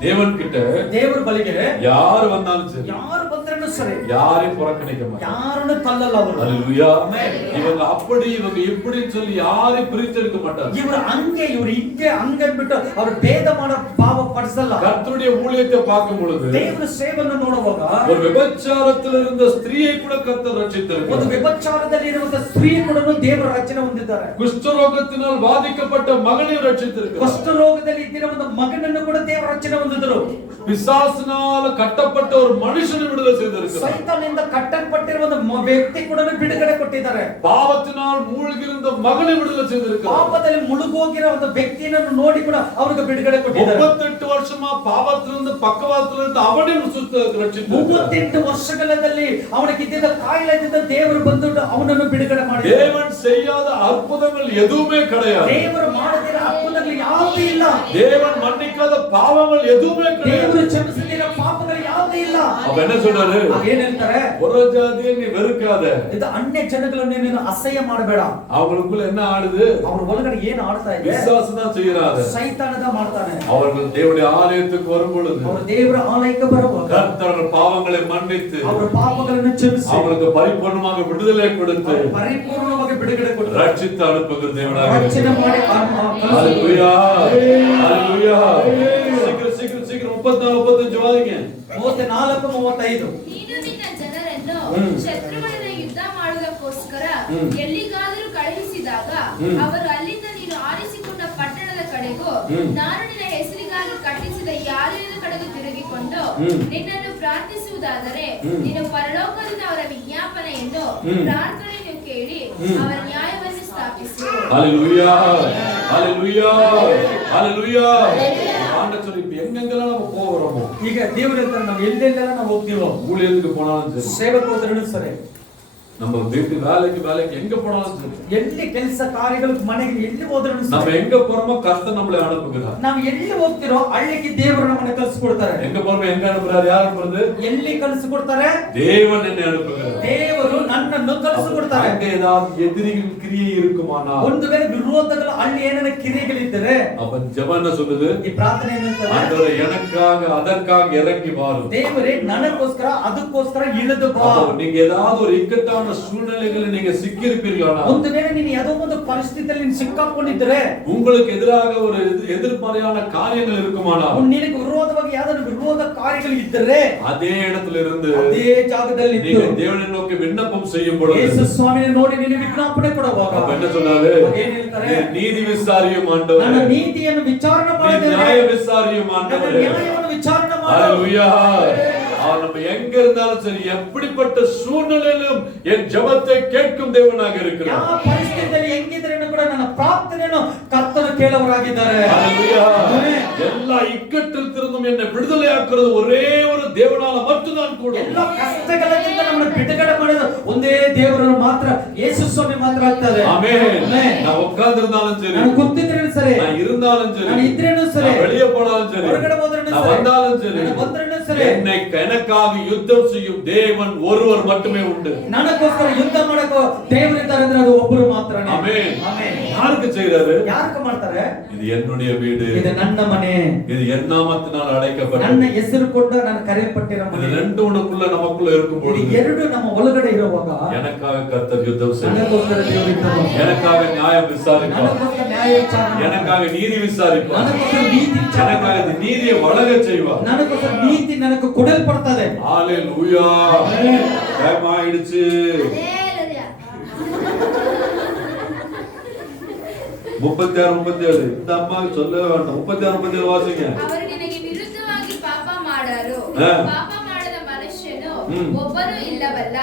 தேவன் கிட்ட ದೇವರ ಬಳಿಗೆ யார் வந்தாலும் சரி, ಯಾರು ಬಂದ್ರೂ ಸರಿ, யாரையும் புறக்கணிக்க மாட்டாங்க. ಯಾರನ್ನು ತಳ್ಳಲ್ಲ ಅವರು. ஹalleluya. இவங்க அப்படி இவங்க இப்படி சொல்லி யாரையும் பிரித்தெடுக்க மாட்டாங்க. ಇವರು ಹಂಗೆ ಇವರು ಹಿಂಗೆ ಹಂಗನ್ಬಿಟ್ಟು ಅವರು ಭೇದ ಮಾಡೋ ಭಾವ ಪಡಿಸಲ್ಲ. கர்த்தருடைய ஊழியத்தை பார்க்கும் பொழுது ದೇವರ ಸೇವೆಯನ್ನು ನೋಡುವಾಗ ஒரு விபச்சாரத்தில் இருந்த ஸ்திரீயை கூட கர்த்தர் ಒಂದು ரட்சித்தார். ವ್ಯಭಿಚಾರದಲ್ಲಿ ಇರುವಂತ ಸ್ತ್ರೀ ಕೂಡ ದೇವರ ರಚನೆ ಹೊಂದಿದ್ದಾರೆ. குஷ்டரோகத்தினால் பாதிக்கப்பட்ட மகனையும் ரட்சித்திருக்கிறார். ಕುಷ್ಠರೋಗದಲ್ಲಿ ಇದ್ದಿರೋ ಒಂದು ಮಗನನ್ನು ಕೂಡ ದೇವರ ರಚನೆ ಹೊಂದಿದ್ರು. பிசாசினால் கட்டப்பட்ட ஒரு மனுஷனை விடுதலை செய்திருக்கிறார். ಸೈತಾನನಿಂದ ಕಟ್ಟಲ್ಪಟ್ಟಿರುವ ಒಂದು ವ್ಯಕ್ತಿ ಕೂಡ ಬಿಡುಗಡೆ ಕೊಟ್ಟಿದ್ದಾರೆ. பாவத்தினால் மூழ்கியிருந்த மகனை விடுதலை செய்திருக்கிறார். ಪಾಪದಲ್ಲಿ ಮುಳುಗೋಗಿರೋ ಒಂದು ವ್ಯಕ್ತಿಯನ್ನು ನೋಡಿ ಕೂಡ ಅವರಿಗೆ ಬಿಡುಗಡೆ ಕೊಟ್ಟಿದ್ದಾರೆ. 38 வருஷமா பாவத்திலிருந்து பக்கவாத்திலிருந்து அவனையும் ரட்சித்தார். 38 ವರ್ಷಗಳಲ್ಲಿ ಅವನಿಗೆ ಇದ್ದಿದ್ದ ಕಾಯಿಲೆಯಿಂದ ದೇವರು ಬಂದು ಅವನನ್ನು ಬಿಡುಗಡೆ ಮಾಡಿದ್ದಾರೆ. தேவன் செய்யாத அற்புதங்கள் எதுவுமே கிடையாது. ದೇವರು ಮಾಡದಿರೋ ಅದ್ಭುತಗಳು ಯಾವುದೂ ಯಾವುದು ಇಲ್ಲ. தேவன் மன்னிக்காத பாவங்கள் எதுவுமே கிடையாது. ದೇವರು ಕ್ಷಮಿಸದಿರೋ ಪಾಪಗಳು ಯಾವುದೂ ಇಲ್ಲ. அப்ப என்ன சொல்றாரு? ಏನ್ ಹೇಳ್ತಾರೆ? புற ஜாதியை நீ வெறுக்காத. ಇದು ಅನ್ಯ ಜನಗಳನ್ನು ನೀನು ಅಸಹ್ಯ ಮಾಡಬೇಡ. அவங்களுக்குள்ள என்ன ஆடுது? ಅವ್ರ ಒಳಗಡೆ ಏನು ಆಡ್ತಾ ಇದೆ? விசுவாசம் தான் செய்யறாங்க. ಸೈತಾನದ ಮಾಡ್ತಾನೆ. அவர்கள் தேவனுடைய ஆலயத்துக்கு வரும் பொழுது ಅವರು ದೇವರ ಆಲಯಕ್ಕೆ ಬರುವಾಗ கர்த்தர் பாவங்களை மன்னித்து ಅವರ ಪಾಪಗಳನ್ನು ಕ್ಷಮಿಸಿ அவர்களுக்கு பரிபூர்ணமாக விடுதலை கொடுத்து ಪರಿಪೂರ್ಣವಾಗಿ ಬಿಡುಗಡೆ ಕೊಟ್ಟು ரட்சித்து அனுப்புகிற தேவனாக ರಕ್ಷಣೆ ಮಾಡಿ ஹalleluya ஹalleluya. சீக்கிரம் 34 35 வாங்க. 34:35. ನೀನು ನಿನ್ನ ಜನರನ್ನು ಶತ್ರುಗಳನ್ನ ಯುದ್ಧ ಮಾಡುವುದಕ್ಕೋಸ್ಕರ ಎಲ್ಲಿಗಾದರೂ ಕಳುಹಿಸಿದಾಗ ಅವರು ಅಲ್ಲಿಂದ ನೀನು ಆರಿಸಿಕೊಂಡ ಪಟ್ಟಣದ ಕಡೆಗೂ ನಾನು ನಿನ್ನ ಹೆಸರಿಗಾಗಿ ಕಟ್ಟಿಸಿದ ಆಲಯದ ಕಡೆಗೂ ತಿರುಗಿಕೊಂಡು ನಿನ್ನನ್ನು ಪ್ರಾರ್ಥಿಸುವುದಾದರೆ ನೀನು ಪರಲೋಕದಿಂದ ಅವರ ವಿಜ್ಞಾಪನೆಯನ್ನು ಪ್ರಾರ್ಥನೆಯನ್ನು ಕೇಳಿ ಅವರ ನ್ಯಾಯವನ್ನು ಸ್ಥಾಪಿಸು. ஹalleluya ஹalleluya ஹalleluya. ஆண்டவர் இப்ப எங்கெங்கெல்லாம் நம்ம போறோமோ, ಈಗ ದೇವರ ಹತ್ರ ನಾವು ಎಲ್ಲೆಲ್ಲೆಲ್ಲ ನಾವು ಹೋಗ್ತೀವೋ, ஊழியத்துக்கு போனாலும் சரி, ಸೇವಕ ಹೋದ್ರೂ ಸರಿ, நம்ம வீட்டு வேலைக்கு எங்க போனாலும் சரி, ಎಲ್ಲಿ ಕೆಲಸ ಕಾರ್ಯಗಳು ಮನೆಗೆ ಎಲ್ಲಿ ಹೋದ್ರೂ நம்ம ಸರಿ, எங்க போறோமோ கர்த்தர் நம்மளை அனுப்புகிறார். ನಾವು ಎಲ್ಲಿ ಹೋಗ್ತಿರೋ ಹಳ್ಳಿಗೆ ದೇವರು ನಮ್ಮನ್ನ ಕಳಿಸಿಕೊಡ್ತಾರೆ. எங்க போறோமோ எங்க அனுப்புறாரு? யார் அனுப்புறது? ಎಲ್ಲಿ ಕಳಿಸಿಕೊಡ್ತಾರೆ? தேவன் என்னை அனுப்புகிறார். ದೇವರು ನನ್ನನ್ನು ಕಳಿಸಿಕೊಡ್ತಾರೆ. அங்க ஏதாவது எதிரிகள் கிரியை இருக்குமானா, ಒಂದು ವೇಳೆ ವಿರೋಧಗಳು ಅಲ್ಲಿ ಏನಾರ ಕಿರಿಗಳಿದ್ದರೆ அப்ப ஜெபம் என்ன சொல்லுது? ಈ ಪ್ರಾರ್ಥನೆ ಏನಂತಾರೆ? ஆண்டவரே எனக்காக அதற்காக இறங்கி வாரும். ದೇವರೇ ನನಗೋಸ್ಕರ ಅದಕ್ಕೋಸ್ಕರ ಇಳಿದು ಬಾ. அப்போ நீங்க ஏதாவது ஒரு இக்கட்டான சூழ்நிலைகளை நீங்க சிக்கியிருப்பீர்களா, ಒಂದು ವೇಳೆ ನೀನು ಯಾವುದೋ ಒಂದು ಪರಿಸ್ಥಿತಿಯಲ್ಲಿ ನೀನು ಸಿಕ್ಕಾಕೊಂಡಿದ್ರೆ, உங்களுக்கு எதிராக ஒரு எதிர்மறையான காரியங்கள் இருக்குமானா, ನಿನಗೆ ವಿರೋಧವಾಗಿ ಯಾವ್ದಾದ್ರು ವಿರೋಧ ಕಾರ್ಯಗಳು ಇದ್ದರೆ அதே இடத்துல இருந்து ಅದೇ ಜಾಗದಲ್ಲಿ நீங்க ಇದ್ದು தேவனை நோக்கி விண்ணப்பம் செய்யும் பொழுது ಯೇಸು ಸ್ವಾಮಿನ ನೋಡಿ ನೀನು ವಿಜ್ಞಾಪನೆ ಕೊಡುವಾಗ அப்ப என்ன சொன்னாரு? ಏನ್ ಹೇಳ್ತಾರೆ? நீதி விசாரியும் ஆண்டவரே, ನನ್ನ ನೀತಿಯನ್ನು ವಿಚಾರಣೆ நீ ಮಾಡಿದ್ದೇನೆ, நியாய விசாரியும் ನನ್ನ ஆண்டவரே. ನ್ಯಾಯವನ್ನು ವಿಚಾರಣೆ ಮಾಡು. ஹalleluya. அவர் நம்ம எங்க இருந்தாலும் சரி, எப்படிப்பட்ட சூழ்நிலையிலும் என் ஜெபத்தை கேட்கும் தேவனாக இருக்கிறார். ಯಾವ ಪರಿಸ್ಥಿತಿಯಲ್ಲಿ ಹೆಂಗಿದ್ರೇನು ಕೂಡ ನನ್ನ ಪ್ರಾರ್ಥನೆಯನ್ನು ಕರ್ತನು ಕೇಳುವವರಾಗಿದ್ದಾರೆ. ஹalleluya. எல்லா இக்கட்டிலிருந்தும் என்னை விடுதலையாக்குறது ஒரே ஒரு தேவனால மட்டும்தான் கூடும். ಎಲ್ಲ ಕಷ್ಟಗಳಿಂದ ನಮ್ಮನ್ನು ಬಿಡುಗಡೆ ಮಾಡೋದು ಒಂದೇ ದೇವರು ಮಾತ್ರ, ಯೇಸು ಸ್ವಾಮಿ ಮಾತ್ರ ಆಗ್ತದೆ. ஆமென். நான் உட்கார்ந்திருந்தாலும் சரி, ನಾನು ಕೂತಿದ್ರೇನು ಸರಿ, நான் இருந்தாலும் சரி, ನಾನು ಇದ್ರೇನು ಸರಿ, நான் வெளியே போனாலும் சரி, ಹೊರಗಡೆ ಹೋದ್ರೇನು நான் ಸರಿ, வந்தாலும் சரி, ನಾನು ಬಂದ್ರೇನು ಸರಿ, எனக்காக யுத்தம் செய்யும் தேவன் ஒருவர் மட்டுமே உண்டு. ನನಗೋಸ್ಕರ ಯುದ್ಧ ಮಾಡಕ್ಕೆ ದೇವರಿದ್ದಾರೆ ಅಂದ್ರೆ ಅದು ಒಬ್ಬರು ಮಾತ್ರನೇ. ஆமென். ಆಮೆನ್. யாருக்கு செய்றாரு? ಯಾರಿಗೆ ಮಾಡ್ತಾರೆ? இது என்னுடைய வீடு, ಇದು ನನ್ನ ಮನೆ, இது என் நாமத்தினால் ನನ್ನ அழைக்கப்பட்டது. ಹೆಸರು ಕೊಂಡು ನಾನು ಕರೆಯಲ್ಪಟ್ಟಿರೋ இது ಮನೆ. ரெண்டு உனக்குள்ள நமக்குள்ள இருக்கும் ಇದು பொழுது ಎರಡು ನಮ್ಮ ಒಳಗಡೆ ಇರುವಾಗ எனக்காக கர்த்தர் யுத்தம் செய்வார். ನನಗೋಸ್ಕರ ದೇವರು ಯುದ್ಧ ಮಾಡ್ತಾರೆ. எனக்காக நியாயம் விசாரிப்பார். ನನಗೋಸ್ಕರ ನ್ಯಾಯ ವಿಚಾರಣೆ ಮಾಡ್ತಾರೆ. எனக்காக நீதி விசாரிப்பார். ನನಗೋಸ್ಕರ ನೀತಿ ವಿಚಾರಣೆ எனக்காக ಮಾಡ್ತಾರೆ. நீதியை வழங்கச் செய்வார். ನನಗೋಸ್ಕರ ನೀತಿ ನನಗೆ ಕೊಡಲ್ಪಡ್ತದೆ. ஹalleluya. டைம் ஆயிடுச்சு. ಹಲ್ಲೆಲೂಯಾ. 36 37 இந்த அம்மாவுக்கு சொல்லவே வேண்டாம். 36 37 வாசிங்க. ಅವರು ನಿನಗೆ ವಿರುದ್ಧವಾಗಿ ಪಾಪ ಮಾಡಾರು, ಪಾಪ ಮಾಡದ ಮನುಷ್ಯನು ಒಬ್ಬನೂ ಇಲ್ಲವಲ್ಲ.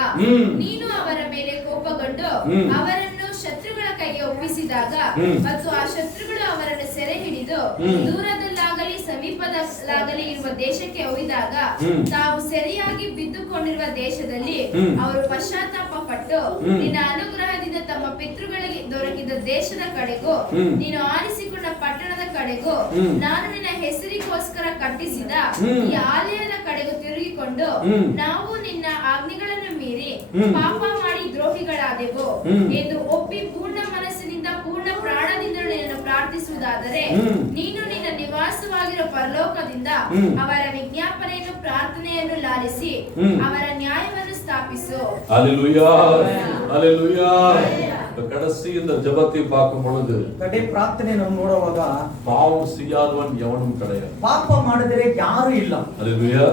ನೀನು ಅವರ ಮೇಲೆ ಕೋಪಗೊಂಡು ಅವರನ್ನು ಶತ್ರುಗಳ ಕೈಗೆ ಒಪ್ಪಿಸಿದಾಗ ಮತ್ತು ಆ ಶತ್ರುಗಳು ಅವರನ್ನು ಸೆರೆ ಹಿಡಿದು ದೂರದಲ್ಲಾಗಲಿ ಸಮೀಪದಲ್ಲಾಗಲಿ ಇರುವ ದೇಶಕ್ಕೆ ಒಯ್ದಾಗ ತಾವು ಸರಿಯಾಗಿ ಬಿದ್ದುಕೊಂಡಿರುವ ದೇಶದಲ್ಲಿ ಅವರು ಪಶ್ಚಾತ್ತಾಪ ಪಟ್ಟು ನಿನ್ನ ಅನುಗ್ರಹದಿಂದ ತಮ್ಮ ಪಿತೃಗಳಿಗೆ ದೊರಕಿದ ದೇಶದ ಕಡೆಗೂ ನೀನು ಆರಿಸಿಕೊಂಡ ಪಟ್ಟಣದ ಕಡೆಗೂ ನಾನು ನಿನ್ನ ಹೆಸರಿಗೋಸ್ಕರ ಕಟ್ಟಿಸಿದ ಈ ಆಲಯದ ಕಡೆಗೂ ತಿರುಗಿಕೊಂಡು ನಾವು ನಿನ್ನ ಆಜ್ಞೆಗಳನ್ನು ಮೀರಿ ಪಾಪ ಮಾಡಿ ದ್ರೋಹಿಗಳಾದೆವು ಎಂದು ಒಪ್ಪಿ ಪೂರ್ಣ ಮನಸ್ಸಿನಿಂದ ಪೂರ್ಣ ಪ್ರಾಣದಿಂದ ನಿನ್ನನ್ನು ಪ್ರಾರ್ಥಿಸುವುದಾದರೆ ನೀನು ನಿನ್ನ ನಿವಾಸವಾಗಿರುವ ಪರಲೋಕದಿಂದ ಅವರ ವಿಜ್ಞಾಪನೆಯನ್ನು ಪ್ರಾರ್ಥನೆಯನ್ನು ಲಾಲಿಸಿ ಅವರ ನ್ಯಾಯವನ್ನು ಸ್ಥಾಪಿಸು. ஹalleluya. ஹalleluya. கடைசி இந்த ஜெபத்தை பார்க்கும் பொழுது ಕಡೆ ಪ್ರಾರ್ಥನೆ ನಾವು ನೋಡುವಾಗ பாவம் செய்யாதவன் எவனும் கிடையாது. ಪಾಪ ಮಾಡಿದರೆ ಯಾರು ಇಲ್ಲ. ஹalleluya.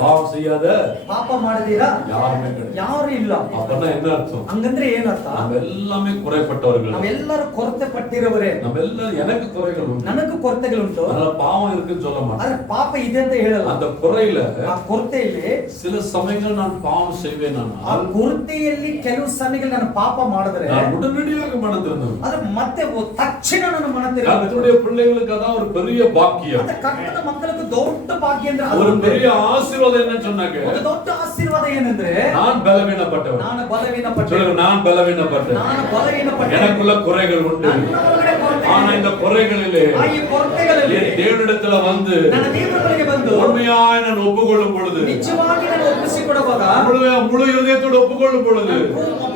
பாவம் செய்யாத ಪಾಪ ಮಾಡಿದೀರಾ யாருமே கிடையாது. ಯಾರು ಇಲ್ಲ. அப்பன்னா என்ன அர்த்தம்? ಹಂಗಂದ್ರೆ ಏನರ್ಥ? நம்ம எல்லாமே குறைப்பட்டவர்கள். ನಾವೆಲ್ಲರೂ ಕೊರತೆ ಪಟ್ಟಿರುವವರೇ. நம்ம எல்லாம் எனக்கு குறைகள் உண்டு. ನನಗೂ ಕೊರತೆಗಳುಂಟು. அதனால பாவம் இருக்குன்னு சொல்ல மாட்டேன். ಆದ್ರೆ ಪಾಪ ಇದೆ ಅಂತ ಹೇಳಲ್ಲ. அந்த குறையில ಆ ಕೊರತೆಯಲ್ಲಿ சில சமயங்கள் நான் பாவம் செய்வேன். ಆ ಕೊರತೆಯಲ್ಲಿ ಕೆಲವು ಸಮಯಗಳು ನಾನು ಪಾಪ ಮಾಡಿದ್ರೆ நான் உடனடியாக மனம் திருந்தேன். ಆದ್ರೆ ಮತ್ತೆ ತಕ್ಷಣ ನಾನು ಮನ ತಿರುಗಿ கர்த்தருடைய பிள்ளைகளுக்கு அதான் ஒரு பெரிய பாக்கியம். ಮತ್ತೆ ಕರ್ತನ ಮಕ್ಕಳಿಗೆ ದೊಡ್ಡ ಭಾಗ್ಯ ಅಂದ್ರೆ ஒரு ಅದು பெரிய ஆசீர்வாதம் என்ன சொன்னாங்க? ಒಂದು ದೊಡ್ಡ ಆಶೀರ್ವಾದ ಏನಂದ್ರೆ நான் பலவீனப்பட்டவன். ನಾನು ಬಲವೀನಪಟ್ಟೆ. சொல்லுங்க, நான் பலவீனப்பட்டேன். ನಾನು ಬಲವೀನಪಟ್ಟೆ. எனக்குள்ள குறைகள் உண்டு. ನನ್ನ ಒಳಗಡೆ ಕೊರತೆ ஆனா இந்த குறைகளிலே ಆ ಈ ಕೊರತೆಗಳಲ್ಲಿ என் தேவனிடத்துல வந்து ನನ್ನ ದೇವರ ಬಳಿಗೆ ಬಂದು உண்மையாய் நான் ஒப்புக்கொள்ளும் பொழுது, ನಿಜವಾಗಿ ನಾನು ಒಪ್ಪಿಸಿಕೊಡುವಾಗ முழு இதயத்தோடு ஒப்புக்கொள்ளும் பொழுது,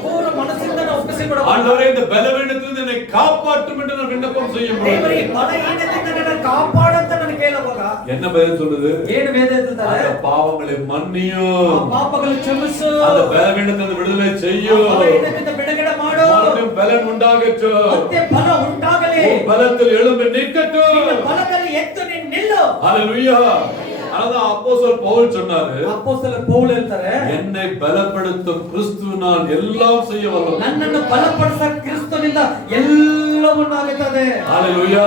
ಪೂರ್ಣ ಮನಸ್ಸಿಂದ ನಾನು ಒಪ್ಪಿಸಿಕೊಡುವಾಗ ஆண்டவரே இந்த பலவீனத்திலிருந்து என்னை காப்பாற்றும் என்று நான் விண்ணப்பம் செய்யும் பொழுது ದೇವರೇ ಬಲಹೀನತೆಯಿಂದ ನನ್ನ ಕಾಪಾಡಂತ ನಾನು ಕೇಳುವಾಗ என்ன பதில் சொல்லுது? ಏನು ವೇದ ಹೇಳ್ತಾರೆ? அந்த பாவங்களை மன்னியும், ಆ ಪಾಪಗಳನ್ನು ಕ್ಷಮಿಸು, அந்த பலவீனத்திலிருந்து விடுதலை செய்யும், ಬಲಹೀನತೆಯಿಂದ ಬಿಡುಗಡೆ ಮಾಡು, மறுபடியும் பலன் உண்டாகட்டும், ಮತ್ತೆ ಬಲ ಉಂಟಾಗಲಿ, உன் பலத்தில் எழும்பி நிற்கட்டும். ನಿನ್ನ ಬಲದಲ್ಲಿ ಎದ್ದು ನೀನು ನಿಲ್ಲು. ஹல்லேலூயா. அதான் அப்போஸ்தலர் பவுல் சொன்னாரு, ಅಪೊಸ್ತಲರು ಪೌಲ್ ಹೇಳ್ತಾರೆ, என்னை பலப்படுத்தும் கிறிஸ்துவினால் எல்லாம் செய்ய வல்லவன். ನನ್ನನ್ನು ಬಲಪಡಿಸ ಕ್ರಿಸ್ತನಿಂದ ಎಲ್ಲವನ್ನೂ ಆಗುತ್ತದೆ. ஹல்லேலூயா.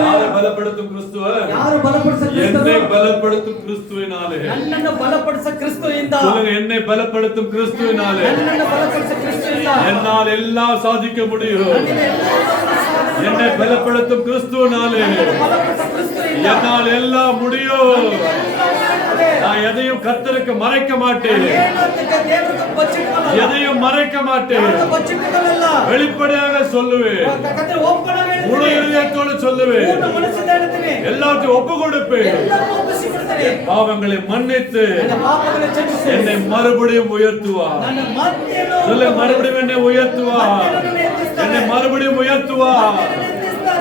யாரை பலப்படுத்தும் கிறிஸ்துவ? ಯಾರು ಬಲಪಡಿಸ என்னை ಕ್ರಿಸ್ತನು? பலப்படுத்தும் கிறிஸ்துவினாலே. ನನ್ನನ್ನು ಬಲಪಡಿಸ ಕ್ರಿಸ್ತನಿಂದ. சொல்லுங்க, என்னை பலப்படுத்தும் கிறிஸ்துவினாலே ನನ್ನನ್ನು ಬಲಪಡಿಸ ಕ್ರಿಸ್ತನಿಂದ என்னால் எல்லாம் சாதிக்க முடியும். ನನ್ನಿಂದ ಎಲ್ಲವನ್ನೂ ಸಾಧನೆ என்னை ಮಾಡಬಹುದು. பலப்படுத்தும் கிறிஸ்துவினாலே ನನ್ನನ್ನು ಬಲಪಡಿಸ ಕ್ರಿಸ್ತನಿಂದ என்னால் எல்லாம் முடியும். ಎಲ್ಲವೂ நான் எதையும் கர்த்தருக்கு மறைக்க மாட்டேன், ಏನಂತ ದೇವರಿಗೆ ಬಚ್ಚಿಟ್ಟಲ್ಲ, எதையும் மறைக்க மாட்டேன், ಯಾರು ಬಚ್ಚಿಟ್ಟಲ್ಲ, வெளிப்படையாக சொல்லுவேன், ಕರ್ತನ ಒಪ್ಪಣೆ முழு இதயத்தோடு சொல்லுவேன், ಪೂರ್ಣ ಮನಸ್ಸಿಂದ ಹೇಳ್ತೀನಿ, எல்லாத்தையும் ஒப்பு கொடுப்பேன். ಎಲ್ಲವನ್ನೂ ಒಪ್ಪಿಸಿಕೊಡ್ತೀನಿ. பாவங்களை மன்னித்து ನನ್ನ ಪಾಪಗಳನ್ನು ಕ್ಷಮಿಸು, என்னை மறுபடியும் உயர்த்துவார். ನನ್ನ ಮತ್ತೆಯನ್ನು சொல்ல, மறுபடியும் என்னை உயர்த்துவார், என்னை மறுபடியும் உயர்த்துவார்.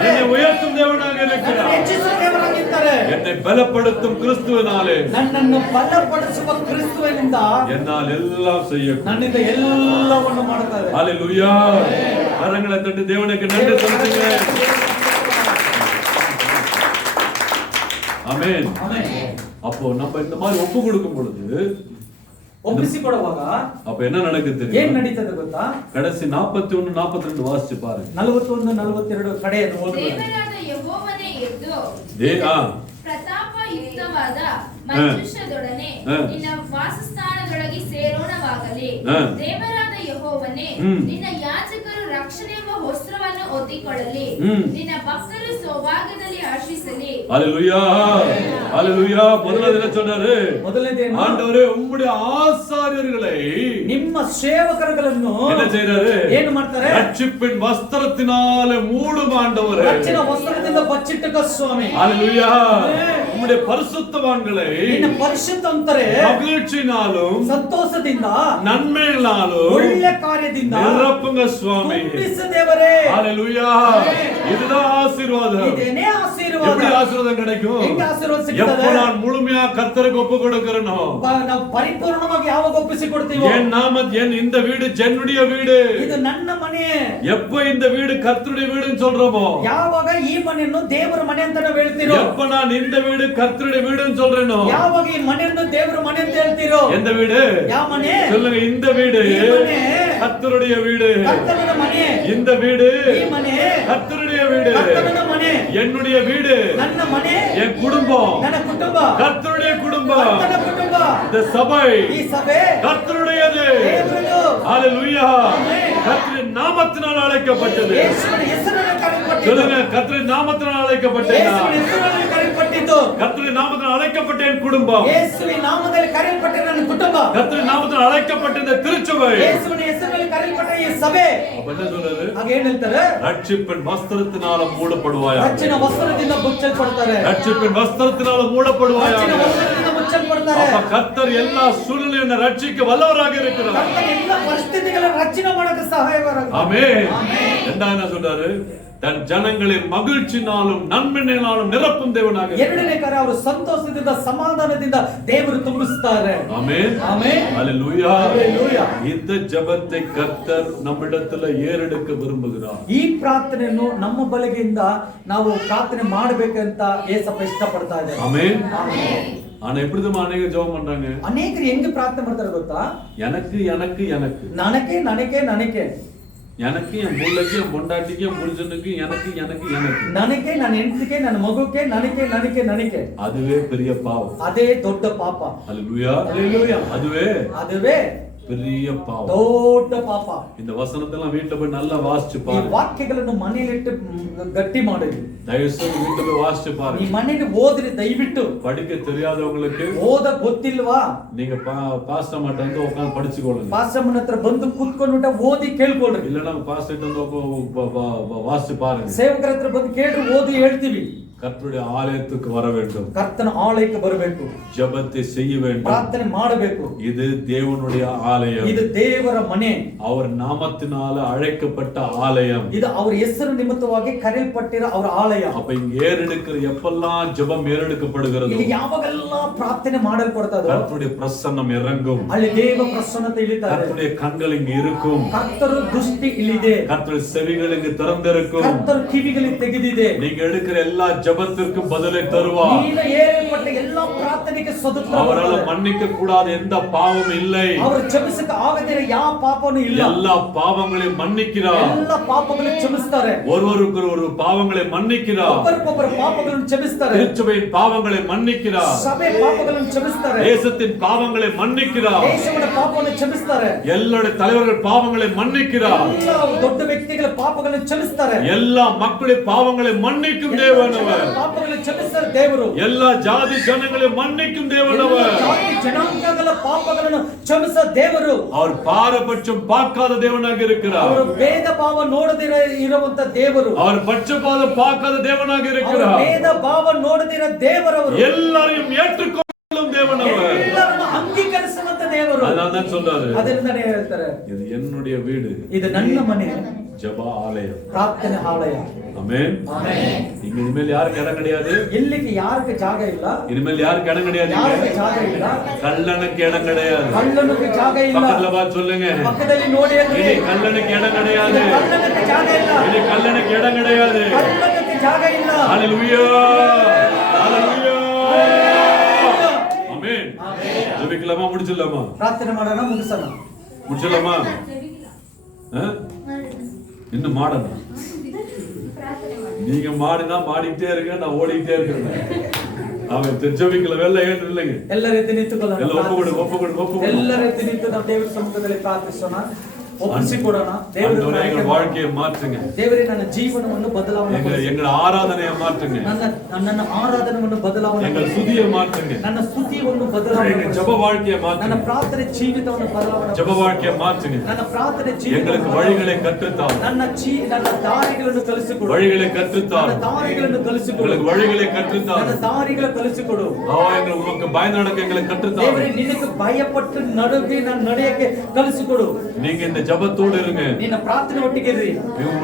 என்னை உயர்த்தும் தேவனாக இருக்கிறார். ಹೆಚ್ಚಿಸುವ ದೇವರಾಗಿದ್ದಾರೆ. என்னை பலப்படுத்தும் கிறிஸ்துவினாலே ನನ್ನನ್ನು ಬಲಪಡಿಸುವ ಕ್ರಿಸ್ತುವಿನಿಂದ என்னால் எல்லாம் செய்யக்கூடும். ನನ್ನಿಂದ ಎಲ್ಲವನ್ನು ಮಾಡುತ್ತಾರೆ. ஹல்லேலூயா. கரங்களை தட்டி தேவனுக்கு நன்றி சொல்லுங்க. ஆமென். ಆಮೆನ್. அப்போ நம்ம இந்த மாதிரி ஒப்பு கொடுக்கும் பொழுது ಒಪ್ಪಿಸಿಕೊಡುವಾಗ அப்ப என்ன நடக்குது ಏನ್ தெரியுமா? ನಡೀತದೆ ಗೊತ್ತಾ? கடைசி 41 42 வாசிச்சு பாருங்க. 41 42 ಕಡೆಯನ್ನು ಓದುವುದು. ದೇವರಾದ ಯೆಹೋವನೇ ಎದ್ದು ஆ ಪ್ರತಾಪಯುಕ್ತವಾದ ಮಂಜೂಷದೊಡನೆ ನಿನ್ನ ವಾಸಸ್ಥಾನದೊಳಗೆ ಸೇರೋಣವಾಗಲಿ. ದೇವರಾದ ಯೆಹೋವನೇ, ನಿನ್ನ ಯಾಜಕರು ರಕ್ಷಣೆ ಎಂಬ ವಸ್ತ್ರವನ್ನು ಒತ್ತಿಕೊಳ್ಳಲಿ. ನಿನ್ನ ಭಕ್ತರು ಸೌಭಾಗ್ಯದಲ್ಲಿ ಆಶ್ರಯಿಸಲಿ. ஹல்லேலூயா. ஹல்லேலூயா. முதல்ல என்ன சொன்னாரு? ಮೊದಲನೇದೇನು? ஆண்டவரே, உம்முடைய ஆசாரியர்களை ನಿಮ್ಮ ಸೇವಕರುಗಳನ್ನು என்ன செய்றாரு? ಏನು ಮಾಡ್ತಾರೆ? ரட்சிப்பின் வஸ்திரத்தினாலே மூடும் ஆண்டவரே. ರಕ್ಷಣ ವಸ್ತ್ರದಿಂದ ಬಚ್ಚಿಟ್ಟಕ ಸ್ವಾಮಿ. ஹல்லேலூயா. உம்முடைய பரிசுத்தவான்களை ನಿನ್ನ ಪರಿಶುದ್ಧ ಅಂತಾರೆ மகிழ்ச்சினாலும் ಸಂತೋಷದಿಂದ நன்மையினாலும் ಒಳ್ಳೆ ಕಾರ್ಯದಿಂದ நிரப்புங்க சுவாமி. ತುಂಬಿಸು ದೇವರೇ. ஹல்லேலூயா. இதுதான் ஆசீர்வாதம். ಇದೇನೇ ಆಶೀರ್ವಾದ. எப்படி ஆசீர்வாதம் கிடைக்கும்? ಹೆಂಗೆ ಆಶೀರ್ವಾದ ಸಿಗ್ತದೆ? எப்போ நான் முழுமையா கர்த்தருக்கு ஒப்பு கொடுக்கிறேனோ, ನಾವು ಪರಿಪೂರ್ಣವಾಗಿ ಯಾವಾಗ ಒಪ್ಪಿಸಿಕೊಡ್ತೀವೋ, என் இந்த வீடு என்னுடைய வீடு, ಇದು ನನ್ನ ಮನೆ, எப்போ இந்த வீடு கர்த்தருடைய வீடுன்னு சொல்றோமோ, ಯಾವಾಗ ಈ ಮನೆಯನ್ನು ದೇವರ ಮನೆ ಅಂತ ನಾವು ಹೇಳ್ತೀರೋ, எப்போ நான் இந்த வீடு கர்த்தருடைய வீடுன்னு சொல்றேனோ, ಯಾವಾಗ ಈ ಮನೆಯನ್ನು ದೇವರ ಮನೆ ಅಂತ ಹೇಳ್ತೀರೋ, எந்த வீடு? ಯಾವ ಮನೆ? சொல்லுங்க, இந்த வீடு ಈ ಮನೆ கர்த்தருடைய வீடு. ಕರ್ತನ ಮನೆ. இந்த வீடு ಈ ಮನೆ கர்த்தருடைய வீடு. ಕರ್ತನ ಮನೆ. என்னுடைய வீடு, ನನ್ನ ಮನೆ, என் குடும்பம் ನನ್ನ ಕುಟುಂಬ, கர்த்தருடைய குடும்பம். ಕರ್ತನ ಕುಟುಂಬ, இந்த சபை ಈ ಸಭೆ கர்த்தருடையது. ದೇವರದು. ஹல்லேலூயா. ஆமென். கர்த்தரின் நாமத்தினால் அழைக்கப்பட்டது. ಯೇಸುವಿನ ಹೆಸರಿನಲ್ಲಿ ಕರೆಯಲ್ಪಟ್ಟಿತು. சொல்லுங்க, கர்த்தரின் நாமத்தினால் அழைக்கப்பட்டேன். ಯೇಸುವಿನ ಹೆಸರಿನಲ್ಲಿ ಕರೆಯಲ್ಪಟ್ಟಿತು. கர்த்தரின் நாமத்தினால் அழைக்கப்பட்ட என் குடும்பம், ಯೇಸುವಿನ ನಾಮದಲ್ಲಿ ಕರೆಯಲ್ಪಟ್ಟ ನನ್ನ ಕುಟುಂಬ, கர்த்தரின் நாமத்தினால் அழைக்கப்பட்ட இந்த திருச்சபை. ಯೇಸುವಿನ ಹೆಸರಿನಲ್ಲಿ ಕರೆಯಲ್ಪಟ್ಟ ಈ ಸಭೆ. அப்ப என்ன சொல்றாரு? ಹಾಗೆ ಏನ್ ಹೇಳ್ತಾರೆ? ரட்சிப்பின் வஸ்திரத்தினால மூடப்படுவாயா. ರಕ್ಷಣ ವಸ್ತ್ರದಿಂದ ಮುಚ್ಚಲ್ಪಡ್ತಾರೆ. ரட்சிப்பின் வஸ்திரத்தினால மூடப்படுவாயா. ರಕ್ಷಣ ವಸ್ತ್ರದಿಂದ ಮುಚ್ಚಲ್ಪಡ್ತಾರೆ. அப்ப கர்த்தர் எல்லா சூழ்நிலையும் ரட்சிக்க வல்லவராக இருக்கிறார். ಕರ್ತನ ಎಲ್ಲ ಪರಿಸ್ಥಿತಿಗಳನ್ನು ರಕ್ಷಣೆ ಮಾಡಕ್ಕೆ ಸಹಾಯಕರಾಗ್ತಾರೆ. ஆமென். என்ன சொல்றாரு? தன் ஜனங்களின் மகிழ்ச்சினாலும் நன்மையினாலும் நிரப்பும் தேவனாக இருக்கிறார். ಎರಡನೇ ಕಾರ್ಯ, ಅವರು ಸಂತೋಷದಿಂದ ಸಮಾಧಾನದಿಂದ ದೇವರು ತುಂಬಿಸುತ್ತಾರೆ. ஆமென். ಆಮೆನ್. ஹல்லேலூயா. ஹல்லேலூயா. இந்த ஜெபத்தை கர்த்தர் நம்மிடத்துல ஏறெடுக்க விரும்புகிறார். ಈ ಪ್ರಾರ್ಥನೆಯನ್ನು ನಮ್ಮ ಬಳಿಗೆಯಿಂದ ನಾವು ಪ್ರಾರ್ಥನೆ ಮಾಡಬೇಕಂತ ಏಸಪ್ಪ ಇಷ್ಟಪಡ್ತಾ ಇದ್ದಾರೆ. ஆமென். ಆಮೆನ್. ஆனா எப்படிதான் அநேக ஜெபம் பண்றாங்க? ಅನೇಕರು ಹೆಂಗೆ ಪ್ರಾರ್ಥನೆ ಮಾಡ್ತಾರೆ ಗೊತ್ತಾ? எனக்கு எனக்கு எனக்கு ನನಗೆ ನನಗೆ ನನಗೆ எனக்கு, என் பிள்ளைக்கு, என் பொண்டாட்டிக்கு, என் புருஷனுக்கு, எனக்கு எனக்கு எனக்கு ನನಗೆ, ನನ್ನ ಹೆಂಡತಿಗೆ, ನನ್ನ ಮಗುಗೆ, ನನಗೆ ನನಗೆ ನನಗೆ. அதுவே பெரிய பாவம். ಅದೇ ದೊಡ್ಡ ಪಾಪ. ஹல்லேலூயா. ஹல்லேலூயா. அதுவே ಅದುವೇ பெரிய பாவம். ದೊಡ್ಡ ಪಾಪ. இந்த வசனத்தெல்லாம் வீட்டுல போய் நல்லா வாசிச்சு ಈ பாருங்க. ವಾಕ್ಯಗಳನ್ನು ಮನೆಯಲ್ಲಿಟ್ಟು ಗಟ್ಟಿ ಮಾಡಿ. தயவுசெய்து வீட்டுல போய் வாசிச்சு ಈ பாருங்க. ಮನೆಯಲ್ಲಿ ಓದ್ರಿ ದಯವಿಟ್ಟು. படிக்க தெரியாதவங்களுக்கு ಓದ ಗೊತ್ತಿಲ್ವಾ? நீங்க பாஸ்டர் மாட்ட வந்து உட்கார்ந்து படிச்சுக்கொள்ளுங்க. ಪಾಸ್ಟರ್ನ ಹತ್ರ ಬಂದು ಕೂತ್ಕೊಂಡು ಓದಿ ಕೇಳ್ಕೊಳ್ರಿ. இல்லன்னா பாஸ்டர் வந்து வாசிச்சு பாருங்க. ಸೇವಕರ ಹತ್ರ ಬಂದು ಕೇಳ್ರಿ, ಓದಿ ಹೇಳ್ತೀವಿ. கர்த்தருடைய ஆலயத்துக்கு வர வேண்டும். ಕರ್ತನ ಆಲಯಕ್ಕೆ ಬರಬೇಕು. ஜெபத்தை செய்ய வேண்டும். ಪ್ರಾರ್ಥನೆ ಮಾಡಬೇಕು. இது தேவனுடைய ஆலயம். ಇದು ದೇವರ ಮನೆ. அவர் நாமத்தினால அழைக்கப்பட்ட ஆலயம். ಇದು ಅವರ ಹೆಸರು ನಿಮಿತ್ತವಾಗಿ ಕರೆಯಲ್ಪಟ್ಟಿರೋ ಅವರ ಆಲಯ. அப்ப இங்க ஏறெடுக்கிற எப்பெல்லாம் ஜெபம் ஏறெடுக்கப்படுகிறது, ಇಲ್ಲಿ ಯಾವಾಗೆಲ್ಲ ಪ್ರಾರ್ಥನೆ ಮಾಡಲ್ಪಡ್ತದೋ கர்த்தருடைய பிரசன்னம் இறங்கும். ಅಲ್ಲಿ ದೇವ ಪ್ರಸನ್ನತೆ ಇಳಿತಾರೆ. கர்த்தருடைய கண்கள் இங்க இருக்கும். ಕರ್ತನ ದೃಷ್ಟಿ ಇಲ್ಲಿದೆ. கர்த்தருடைய செவிகள் இங்க திறந்திருக்கும். ಕರ್ತನ ಕಿವಿಗಳಿಗೆ ತೆಗೆದಿದೆ. நீங்க எடுக்கிற எல்லா ஜெபத்திற்கு பதிலை தருவார். ನೀನು ಏರ್ಪಟ್ಟ ಎಲ್ಲ ಪ್ರಾರ್ಥನೆಗೆ ಸದುತ್ತರ அவரால் மன்னிக்க கூடாத எந்த பாவம் இல்லை. ಅವರು ಕ್ಷಮಿಸಕ್ಕೆ ಆಗದಿರೋ ಯಾವ ಪಾಪನೂ ಇಲ್ಲ. எல்லா பாவங்களையும் மன்னிக்கிறார். ಎಲ್ಲ ಪಾಪಗಳನ್ನು ಕ್ಷಮಿಸ್ತಾರೆ. ஒருவருக்கு ஒரு பாவங்களை மன்னிக்கிறார். ಒಬ್ಬರಿಗೊಬ್ಬರ ಪಾಪಗಳನ್ನು ಕ್ಷಮಿಸ್ತಾರೆ. திருச்சபையின் பாவங்களை மன்னிக்கிறார். ಸಭೆ ಪಾಪಗಳನ್ನು ಕ್ಷಮಿಸ್ತಾರೆ. தேசத்தின் பாவங்களை மன்னிக்கிறார். ದೇಶದ ಪಾಪವನ್ನು ಕ್ಷಮಿಸ್ತಾರೆ. எல்லாருடைய தலைவர்கள் பாவங்களை மன்னிக்கிறார். ಎಲ್ಲ ದೊಡ್ಡ ವ್ಯಕ್ತಿಗಳ ಪಾಪಗಳನ್ನು ಕ್ಷಮಿಸ್ತಾರೆ. எல்லா மக்களுடைய பாவங்களை மன்னிக்கும் தேவன் அவர். ಪಾಪಗಳನ್ನು ಕ್ಷಮಿಸ್ತಾರೆ ದೇವರು. எல்லா ஜாதி ஜனங்களை மன்னிக்கும் தேவன் அவர். ಜಾತಿ ಜನಾಂಗಗಳ ಪಾಪಗಳನ್ನು ಕ್ಷಮಿಸ ದೇವರು. அவர் பாரபட்சம் பார்க்காத தேவனாக இருக்கிறார். ಅವರು ಭೇದ ಭಾವ ನೋಡದಿರ ಇರುವಂತ ದೇವರು. அவர் பட்சபாதம் பார்க்காத தேவனாக ಅವರು இருக்கிறார். ಭೇದ ಭಾವ ನೋಡದಿರ ದೇವರವರು. எல்லாரையும் ஏற்றுக்கொள்ளும் தேவன் அவர். ಎಲ್ಲರನ್ನು ಅಂಗೀಕರಿಸುವಂತ ದೇವರು. அதான் சொல்றாரு, ಅದರಿಂದನೇ ಹೇಳ್ತಾರೆ, இது என்னுடைய வீடு, ಇದು ನನ್ನ ಮನೆ, ஜெப ஆலயம். ಪ್ರಾರ್ಥನೆ ಆಲಯ. ஆமென். இங்க இனிமேல் யாருக்கு இடம் கிடையாது. ಇಲ್ಲಿಗೆ ಯಾರಿಗೆ ಜಾಗ ಇಲ್ಲ. இனிமேல் யாருக்கு இடம் கிடையாது. ಯಾರಿಗೆ ಜಾಗ ಇಲ್ಲ. கள்ளனுக்கு இடம் கிடையாது. ಕಳ್ಳನಿಗೆ ಜಾಗ ಇಲ್ಲ. பக்கத்துல பார்த்து சொல்லுங்க, ಪಕ್ಕದಲ್ಲಿ ನೋಡಿ ಅಂದ್ರೆ இனி கள்ளனுக்கு இடம் கிடையாது. ಕಳ್ಳನಿಗೆ ಜಾಗ ಇಲ್ಲ. இனி கள்ளனுக்கு இடம் கிடையாது. ಕಳ್ಳನಿಗೆ ಜಾಗ ಇಲ್ಲ. ஹalleluya, ஹalleluya. ஆமென். ஜெபிக்கலாமா, முடிச்சிடலாமா? ಪ್ರಾರ್ಥನೆ ಮಾಡೋಣ, ಮುಗಿಸೋಣ. முடிச்சிடலாமா? இன்னும் மாடணும். நீங்க மாடினா மாடிக்கிட்டே இருங்க, நான் ஓடிக்கிட்டே இருக்கேன். அவன் ஜெபிக்கல வெள்ள ஏன் இல்லைங்க. ಎಲ್ಲರ ಎದ್ದು ನಿಂತುಕೊಳ್ಳೋಣ. ಎಲ್ಲ ಒಪ್ಪುಕೊಡು. ಎಲ್ಲರ ಎದ್ದು ನಿಂತು ನಾವು ದೇವರ ಸಮ್ಮುಖದಲ್ಲಿ ಪ್ರಾರ್ಥಿಸೋಣ. ಒಪ್ಪಿಸಿಕೊಡೋಣ. ஆண்டவரே, எங்கள் வாழ்க்கையை மாற்றுங்க. ದೇವರೇ, ನನ್ನ ಜೀವನವನ್ನು ಬದಲಾವಣೆ ಮಾಡಿ. எங்கள் ஆராதனையை மாற்றுங்க. ನನ್ನ ಆರಾಧನೆಯನ್ನು ಬದಲಾವಣೆ எங்கள் ಮಾಡಿ. துதியை மாற்றுங்க. ನನ್ನ ಸ್ತುತಿಯನ್ನು ಬದಲಾವಣೆ எங்கள் ಮಾಡಿ. ஜெப வாழ்க்கையை ನನ್ನ மாற்றுங்க. ಪ್ರಾರ್ಥನೆ ಜೀವಿತವನ್ನು ಬದಲಾವಣೆ ಮಾಡಿ. ஜெப வாழ்க்கையை மாற்றுங்க. ನನ್ನ ಪ್ರಾರ್ಥನೆ எங்களுக்கு ಜೀವಿತ வழிகளை கற்றுத்தார். ನನ್ನ ದಾರಿಗಳನ್ನು ಕಲಿಸಿಕೊಡು. வழிகளை கற்றுத்தார். ನನ್ನ ದಾರಿಗಳನ್ನು ಕಲಿಸಿಕೊಡು. எங்களுக்கு வழிகளை கற்றுத்தார். ನನ್ನ ದಾರಿಗಳ ಕಲಿಸಿಕೊಡು. எங்களுக்கு உமக்கு பயந்து நடக்க எங்களை கற்றுத்தார். ದೇವರೇ, ನಿನಗೆ ಭಯಪಟ್ಟು ನಡುಗಿ ನಾನು ನಡೆಯಕ್ಕೆ ಕಲಿಸಿಕೊಡು. நீங்க இந்த ஜெபத்தோடு இருங்க. ನಿನ್ನ ಪ್ರಾರ್ಥನೆ ಒಟ್ಟಿಗಿರ್ರಿ.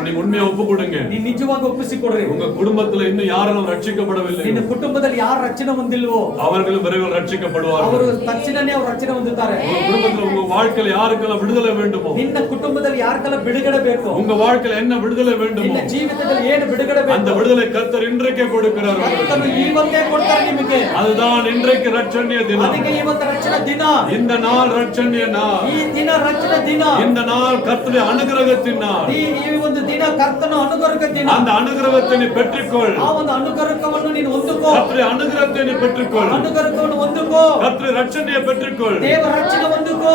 நீங்க உண்மையை ஒப்பு கொடுங்க. ನೀನು ನಿಜವಾಗಿ ಒಪ್ಪಿಸಿಕೊಡ್ರಿ. உங்க குடும்பத்துல இன்னும் யாரும் ரட்சிக்கப்படவில்லை, ನಿನ್ನ ಕುಟುಂಬದಲ್ಲಿ ಯಾರು ರಕ್ಷಣೆ ಹೊಂದಿಲ್ವೋ அவர்களும் விரைவில் ரட்சிக்கப்படுவார்கள். ಅವರು ತಕ್ಷಣನೇ ಅವರು ರಕ್ಷಣೆ ಹೊಂದುತ್ತಾರೆ. உங்க குடும்பத்துல உங்க வாழ்க்கையில யாருக்கெல்லாம் விடுதலை வேண்டுமோ, ನಿನ್ನ ಕುಟುಂಬದಲ್ಲಿ ಯಾರಿಗೆಲ್ಲ ಬಿಡುಗಡೆ ಬೇಕು, உங்க வாழ்க்கையில என்ன விடுதலை வேண்டுமோ, ನಿನ್ನ ಜೀವಿತದಲ್ಲಿ ಏನು ಬಿಡುಗಡೆ அந்த ಬೇಕು, விடுதலை கர்த்தர் இன்றைக்கே கொடுக்கிறார். ಕರ್ತನು ಇವತ್ತೇ ಕೊಡ್ತಾರೆ ನಿಮಗೆ. அதுதான் இன்றைக்கு ரட்சணிய தினம். ಅದಕ್ಕೆ ಇವತ್ತು ರಕ್ಷಣೆ ದಿನ. இந்த நாள் ரட்சணிய நாள். ಈ ದಿನ ರಕ್ಷಣೆ ದಿನ. இந்த நாள் கர்த்தருடைய அனுகிரகத்தின் நாள். ಈ ಒಂದು ದಿನ ಕರ್ತನ ಅನುಗ್ರಹದ ದಿನ. அந்த அனுகிரகத்தை நீ பெற்றுக்கொள். ಆ ಒಂದು ಅನುಗ್ರಹವನ್ನು ನೀನು ಹೊಂದಿಕೋ. கர்த்தருடைய அனுகிரகத்தை நீ பெற்றுக்கொள். ಅನುಗ್ರಹವನ್ನು ಹೊಂದಿಕೋ. கர்த்தருடைய ரட்சணியை பெற்றுக்கொள். ದೇವರ ರಕ್ಷಣೆ ಹೊಂದಿಕೋ.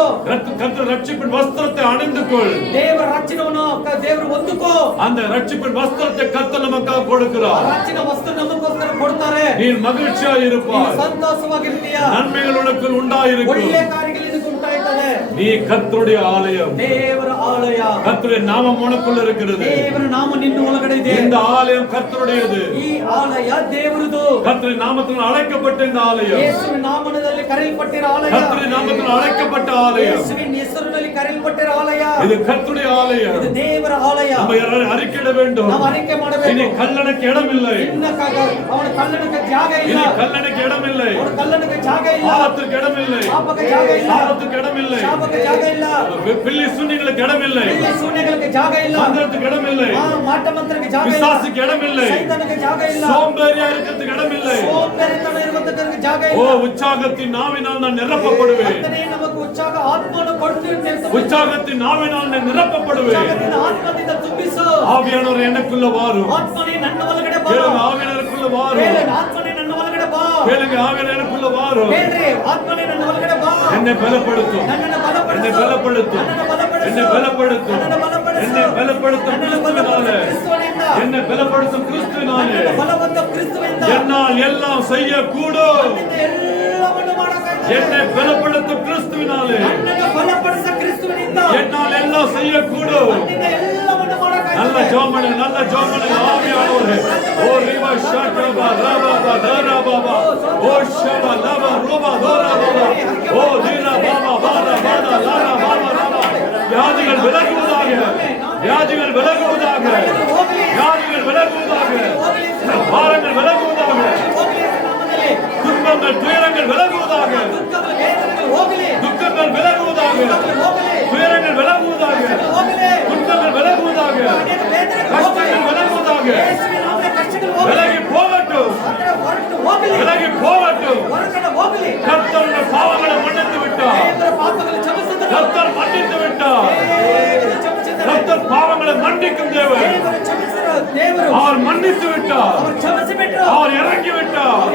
கர்த்தர் ரட்சிப்பின் வஸ்திரத்தை அணிந்துகொள். ದೇವರ ರಕ್ಷಣೆಯನ್ನು ದೇವರು ಹೊಂದಿಕೋ. அந்த ரட்சிப்பின் வஸ்திரத்தை கர்த்தர் நமக்காக கொடுக்கிறார். ರಕ್ಷಣೆ ವಸ್ತು ನಮಗೋಸ್ಕರ ಕೊಡ್ತಾರೆ. நீ மகிழ்ச்சியாக இருப்பாய். ಸಂತೋಷವಾಗಿರ್ತೀಯ. நன்மைகள் உனக்கு உண்டாயிருக்கும். ಒಳ್ಳೆ ಕಾರ್ಯಗಳು ನಿನಗೆ ಉಂಟಾಯ್ತದೆ. நீ கர்த்தருடைய ஆலயம். ದೇವರ ಆಲಯ. கர்த்தருடைய நாமம் உனக்குள்ள இருக்கிறது. ದೇವರ ನಾಮ ನಿನ್ನ ಒಳಗಡೆ ಇದೆ. இந்த ஆலயம் கர்த்தருடையது. ಈ ಆಲಯ ದೇವರದು. கர்த்தருடைய நாமத்தில் அழைக்கப்பட்ட இந்த ஆலயம், ಯೇಸುವಿನ ನಾಮದಲ್ಲಿ ಕರೆಯಲ್ಪಟ್ಟಿರೋ ಆಲಯ. கர்த்தருடைய நாமத்தில் அழைக்கப்பட்ட ஆலயம், ಯೇಸುವಿನ ಹೆಸರಿನಲ್ಲಿ ಕರೆಯಲ್ಪಟ್ಟಿರೋ ಆಲಯ. இது கர்த்தருடைய ஆலயம். ಇದು ದೇವರ ಆಲಯ. நம்ம அறிக்கையிட வேண்டும். ನಾವು ಅರಿಕೆ ಮಾಡಬೇಕು. இனி கல்லணைக்கு இடமில்லை. ಅವನ ಕಲ್ಲಣಕ್ಕೆ ಜಾಗ ಇಲ್ಲ. இனி கல்லணைக்கு இடமில்லை. ಅವನ ಕಲ್ಲಣಕ್ಕೆ ಜಾಗ ಇಲ್ಲ. பாவத்திற்கு இடமில்லை. ಪಾಪಕ್ಕೆ ಜಾಗ ಇಲ್ಲ. சாபத்துக்கு இடமில்லை. ಶಾಪಕ್ಕೆ ಜಾಗ ಇಲ್ಲ. பில்லி சுன்னிகளுக்கு இடமில்லை. ಇಲ್ಲಿ ಶೂನ್ಯಗಳಿಗೆ ಜಾಗ ಇಲ್ಲ. மந்திரத்துக்கு இடமில்லை. ಮಾಟ ಮಂತ್ರಕ್ಕೆ ಜಾಗ ಇಲ್ಲ. பிசாசுக்கு இடமில்லை. ಸೈತಾನಕ್ಕೆ ಜಾಗ ಇಲ್ಲ. சோம்பேறியா இருக்கிறதுக்கு இடமில்லை. ಸೋಂಬೇರಿತನ ಇರುವಂತಕ್ಕೆ ಜಾಗ ஓ, ಇಲ್ಲ. உற்சாகத்தின் நாவினால் நான் நிரப்பப்படுவேன். ಕರ್ತನೇ, ನಮಗೆ ಉಚ್ಚಾಗ ಆತ್ಮವನ್ನು ಕೊಡ್ತೀವಿ. உற்சாகத்தின் நாவினால் நான் நிரப்பப்படுவேன். ಉಚ್ಚಾಗದಿಂದ ಆತ್ಮದಿಂದ ತುಂಬಿಸು. ஆவியானவர் எனக்குள்ள வாரும். ಆತ್ಮನೇ ನನ್ನ ಒಳಗಡೆ ಬಾ. கேளுங்க, ஆவியானவருக்குள்ள வாரும். ಹೇಳು, ಆತ್ಮನೇ ನನ್ನ ಒಳಗಡೆ ಬಾ. கேளுங்க, ஆவியானவர் எனக்குள்ள வாரும். ಹೇಳ್ರಿ, ಆತ್ಮನೇ ನನ್ನ ಒಳಗಡೆ ಬಾ. என்னை பலப்படுத்தும். ನನ್ನನ್ನು ಬಲಪಡಿಸು. என்னை பலப்படுத்தும், என்னை பலப்படுத்தும், என்னை பலப்படுத்தும் கிறிஸ்துவினாலே, என்னை பலப்படுத்தும் கிறிஸ்துவினாலே என்னால் எல்லாம் செய்யக்கூடும். என்னை பலப்படுத்தும் கிறிஸ்துவினாலே என்னால் எல்லாம் செய்யக்கூடும். நல்ல ஜோமனு, நல்ல ஜோமனு ஆவியானவரே. ஓ ரிவா ஷாட்டபா ரபாபா தரபாபா ஓ ஷபா லபா ரோபா தரபாபா ஓ தீரா பாபா பாரா பாரா லாரா பாபா ராபா. வியாதிகள் விலகுவதாக, வியாதிகள் விலகுவதாக, வியாதிகள் விலகுவதாக, பாரங்கள் விலகுவதாக, துன்பங்கள் துயரங்கள் விலகுவதாக, துக்கங்கள் விலகுவதாக, துயரங்கள் விலகுவதாக, துன்பங்கள் விலகுவதாக, கஷ்டங்கள் விலகுவதாக, விலகி போகட்டும், விலகி போகட்டும். கர்த்தர் பாவங்களை மன்னித்து விட்டார், கர்த்தர் மன்னித்து விட்டார். கர்த்தர் பாவங்களை மன்னிக்கும் தேவன். அவர் மன்னித்து விட்டார், அவர் இறங்கி விட்டார்,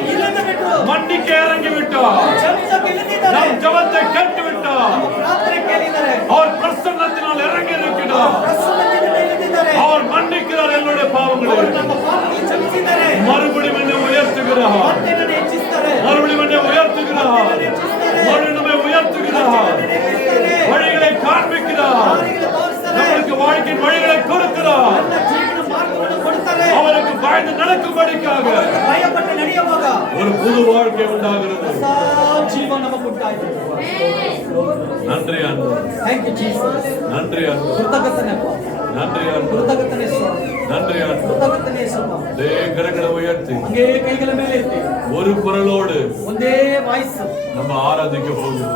மன்னிக்க இறங்கி விட்டார், நம் ஜெபத்தை கேட்டு விட்டார். அவர் பிரசன்னத்தினால் இறங்கி இருக்கிறார், அவர் மன்னிக்கிறார் என்னுடைய பாவங்களை. மறுபடியும் என்னை உயர்த்துகிறார், மறுபடியும் என்னை உயர்த்துகிறார், மறுபடியும் நம்மை உயர்த்துகிறார், வழிகளை காண்பிக்கிறார், நம்மளுக்கு வாழ்க்கையின் வழிகளை கொடுக்கிறார். அவருக்கு பயந்து நடக்கும்படிக்காக ஒரு புது வாழ்க்கை உண்டாகிறது. நன்றி அன்பு, நன்றி அன்பு, நன்றி அன்பு, நன்றி அன்பு. கரங்களை உயர்த்தி ஒரு குரலோடு நம்ம ஆராதிக்க போகிறோம்.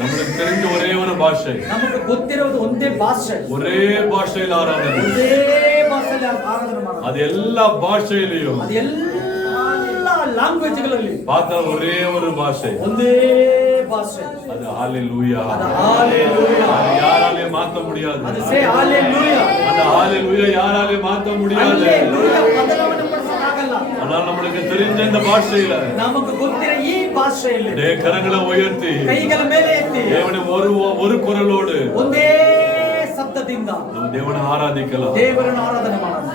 நம்மளுக்கு தெரிஞ்ச ஒரே ஒரு பாஷை, நமக்கு ಗೊತ್ತಿರೋದು ಒಂದೇ ಭಾಷೆ, ஒரே பாஷையில் ஆராதனை. ಒಂದೇ ಭಾಷೆಯಲ್ಲಿ ಆರಾಧನೆ ಮಾಡೋದು. அது எல்லா பாஷையிலையும், ಅದು ಎಲ್ಲ ಲ್ಯಾಂಗ್ವೇಜ್ಗಳಲ್ಲಿ பார்த்தா ஒரே ஒரு பாஷை, ಒಂದೇ ಭಾಷೆ. அது ஹalleluya. ಅದು ஹalleluya. அது யாராலே மாத்த முடியாது. ಅದು ಸೇ ஹalleluya. அந்த ஹalleluya யாராலே மாத்த முடியாது. ஹalleluya ಬದಲಾವಣೆ ಪಡಿಸಕ್ಕಾಗಲ್ಲ. ஆனால் நம்மளுக்கு தெரிஞ்ச இந்த பாஷையில, நமக்கு ಗೊತ್ತಿರೋ ಈ ಭಾಷೆಯಲ್ಲಿ கரங்களை உயர்த்தி ಕೈಗಳ ಮೇಲೆ ಎತ್ತಿ தேவனை ஒரு குரலோடு ಒಂದೇ ಶಬ್ದದಿಂದ நம்ம தேவனை ஆராதிக்கலாம். ದೇವರನ್ನು ಆರಾಧನೆ ಮಾಡೋಣ.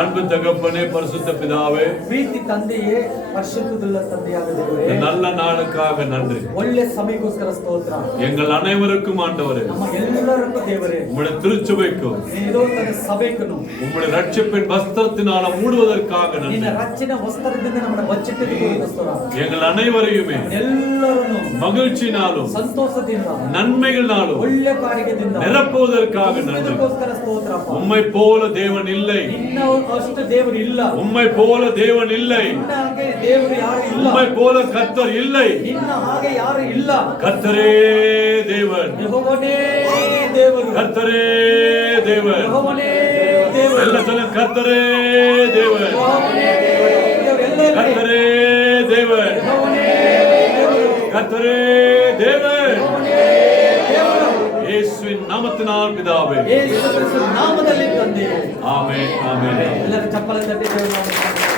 அன்பு தகப்பனே, பரிசுத்த பிதாவே, ಪ್ರೀತಿ ತಂದೆಯೇ, ಪರಿಶುದ್ಧವುಳ್ಳ ತಂದೆಯಾದ ದೇವರೇ, நல்ல நாளுக்காக நன்றி. ಒಳ್ಳೆ ಸಮಯಕ್ಕೋಸ್ಕರ ಸ್ತೋತ್ರ. எங்கள் அனைவருக்கும் ஆண்டவரே, ನಮ್ಮ ಎಲ್ಲರಿಗೂ ದೇವರೇ, உம்முடைய திருச்சபைக்கும் ನೀನು ತನ್ನ ಸಭೆಯನ್ನು உம்முடைய ரட்சிப்பின் வஸ்திரத்தினால மூடுவதற்காக நன்றி. ನಿನ್ನ ರಕ್ಷಣೆ ವಸ್ತ್ರದಿಂದ ನಮ್ಮನ್ನು ಬಚ್ಚಿಟ್ಟಿದ್ದಕ್ಕೆ ಸ್ತೋತ್ರ. எங்கள் அனைவரையுமே ಎಲ್ಲರನ್ನು மகிழ்ச்சினாலும் ಸಂತೋಷದಿಂದ நன்மைகளினாலும் ಒಳ್ಳೆ ಕಾರ್ಯದಿಂದ நிரப்புவதற்காக நன்றி. ಅದಕ್ಕೋಸ್ಕರ ಸ್ತೋತ್ರಪ್ಪ. உம்மை போல தேவன் இல்லை, ನಿನ್ನ ಅಷ್ಟು ದೇವರು ಇಲ್ಲ. உம்மை போல தேவன் இல்லை, ನಿನ್ನ ಹಾಗೆ ದೇವರು ಯಾರು ಇಲ್ಲ. உம்மை போல கர்த்தர் இல்லை. ನಿನ್ನ ಹಾಗೆ ಯಾರು ಇಲ್ಲ. கர்த்தரே தேவன், ಯೆಹೋವನೇ ದೇವರು, கர்த்தரே தேவன். ಯೆಹೋವನೇ ದೇವರು, ಎಲ್ಲ சொல்லுங்க, கர்த்தரே தேவன், ಯೆಹೋವನೇ ದೇವರು, ಎಲ್ಲರೂ கர்த்தரே தேவன், ಯೆಹೋವನೇ ದೇವರು, கர்த்தரே தேவன். ಯೆಹೋವನೇ ದೇವರು. இயேசுவின் நாமத்தில் நாமத்தினால் பிதாவே. ಯೇಸು ಕ್ರಿಸ್ತನ ನಾಮದಲ್ಲಿ ತಂದೆ. ஆமென் ஆமென். ಎಲ್ಲರೂ ಚಪ್ಪಲಿ ತಟ್ಟಿ ದೇವರ ನಾಮಕ್ಕೆ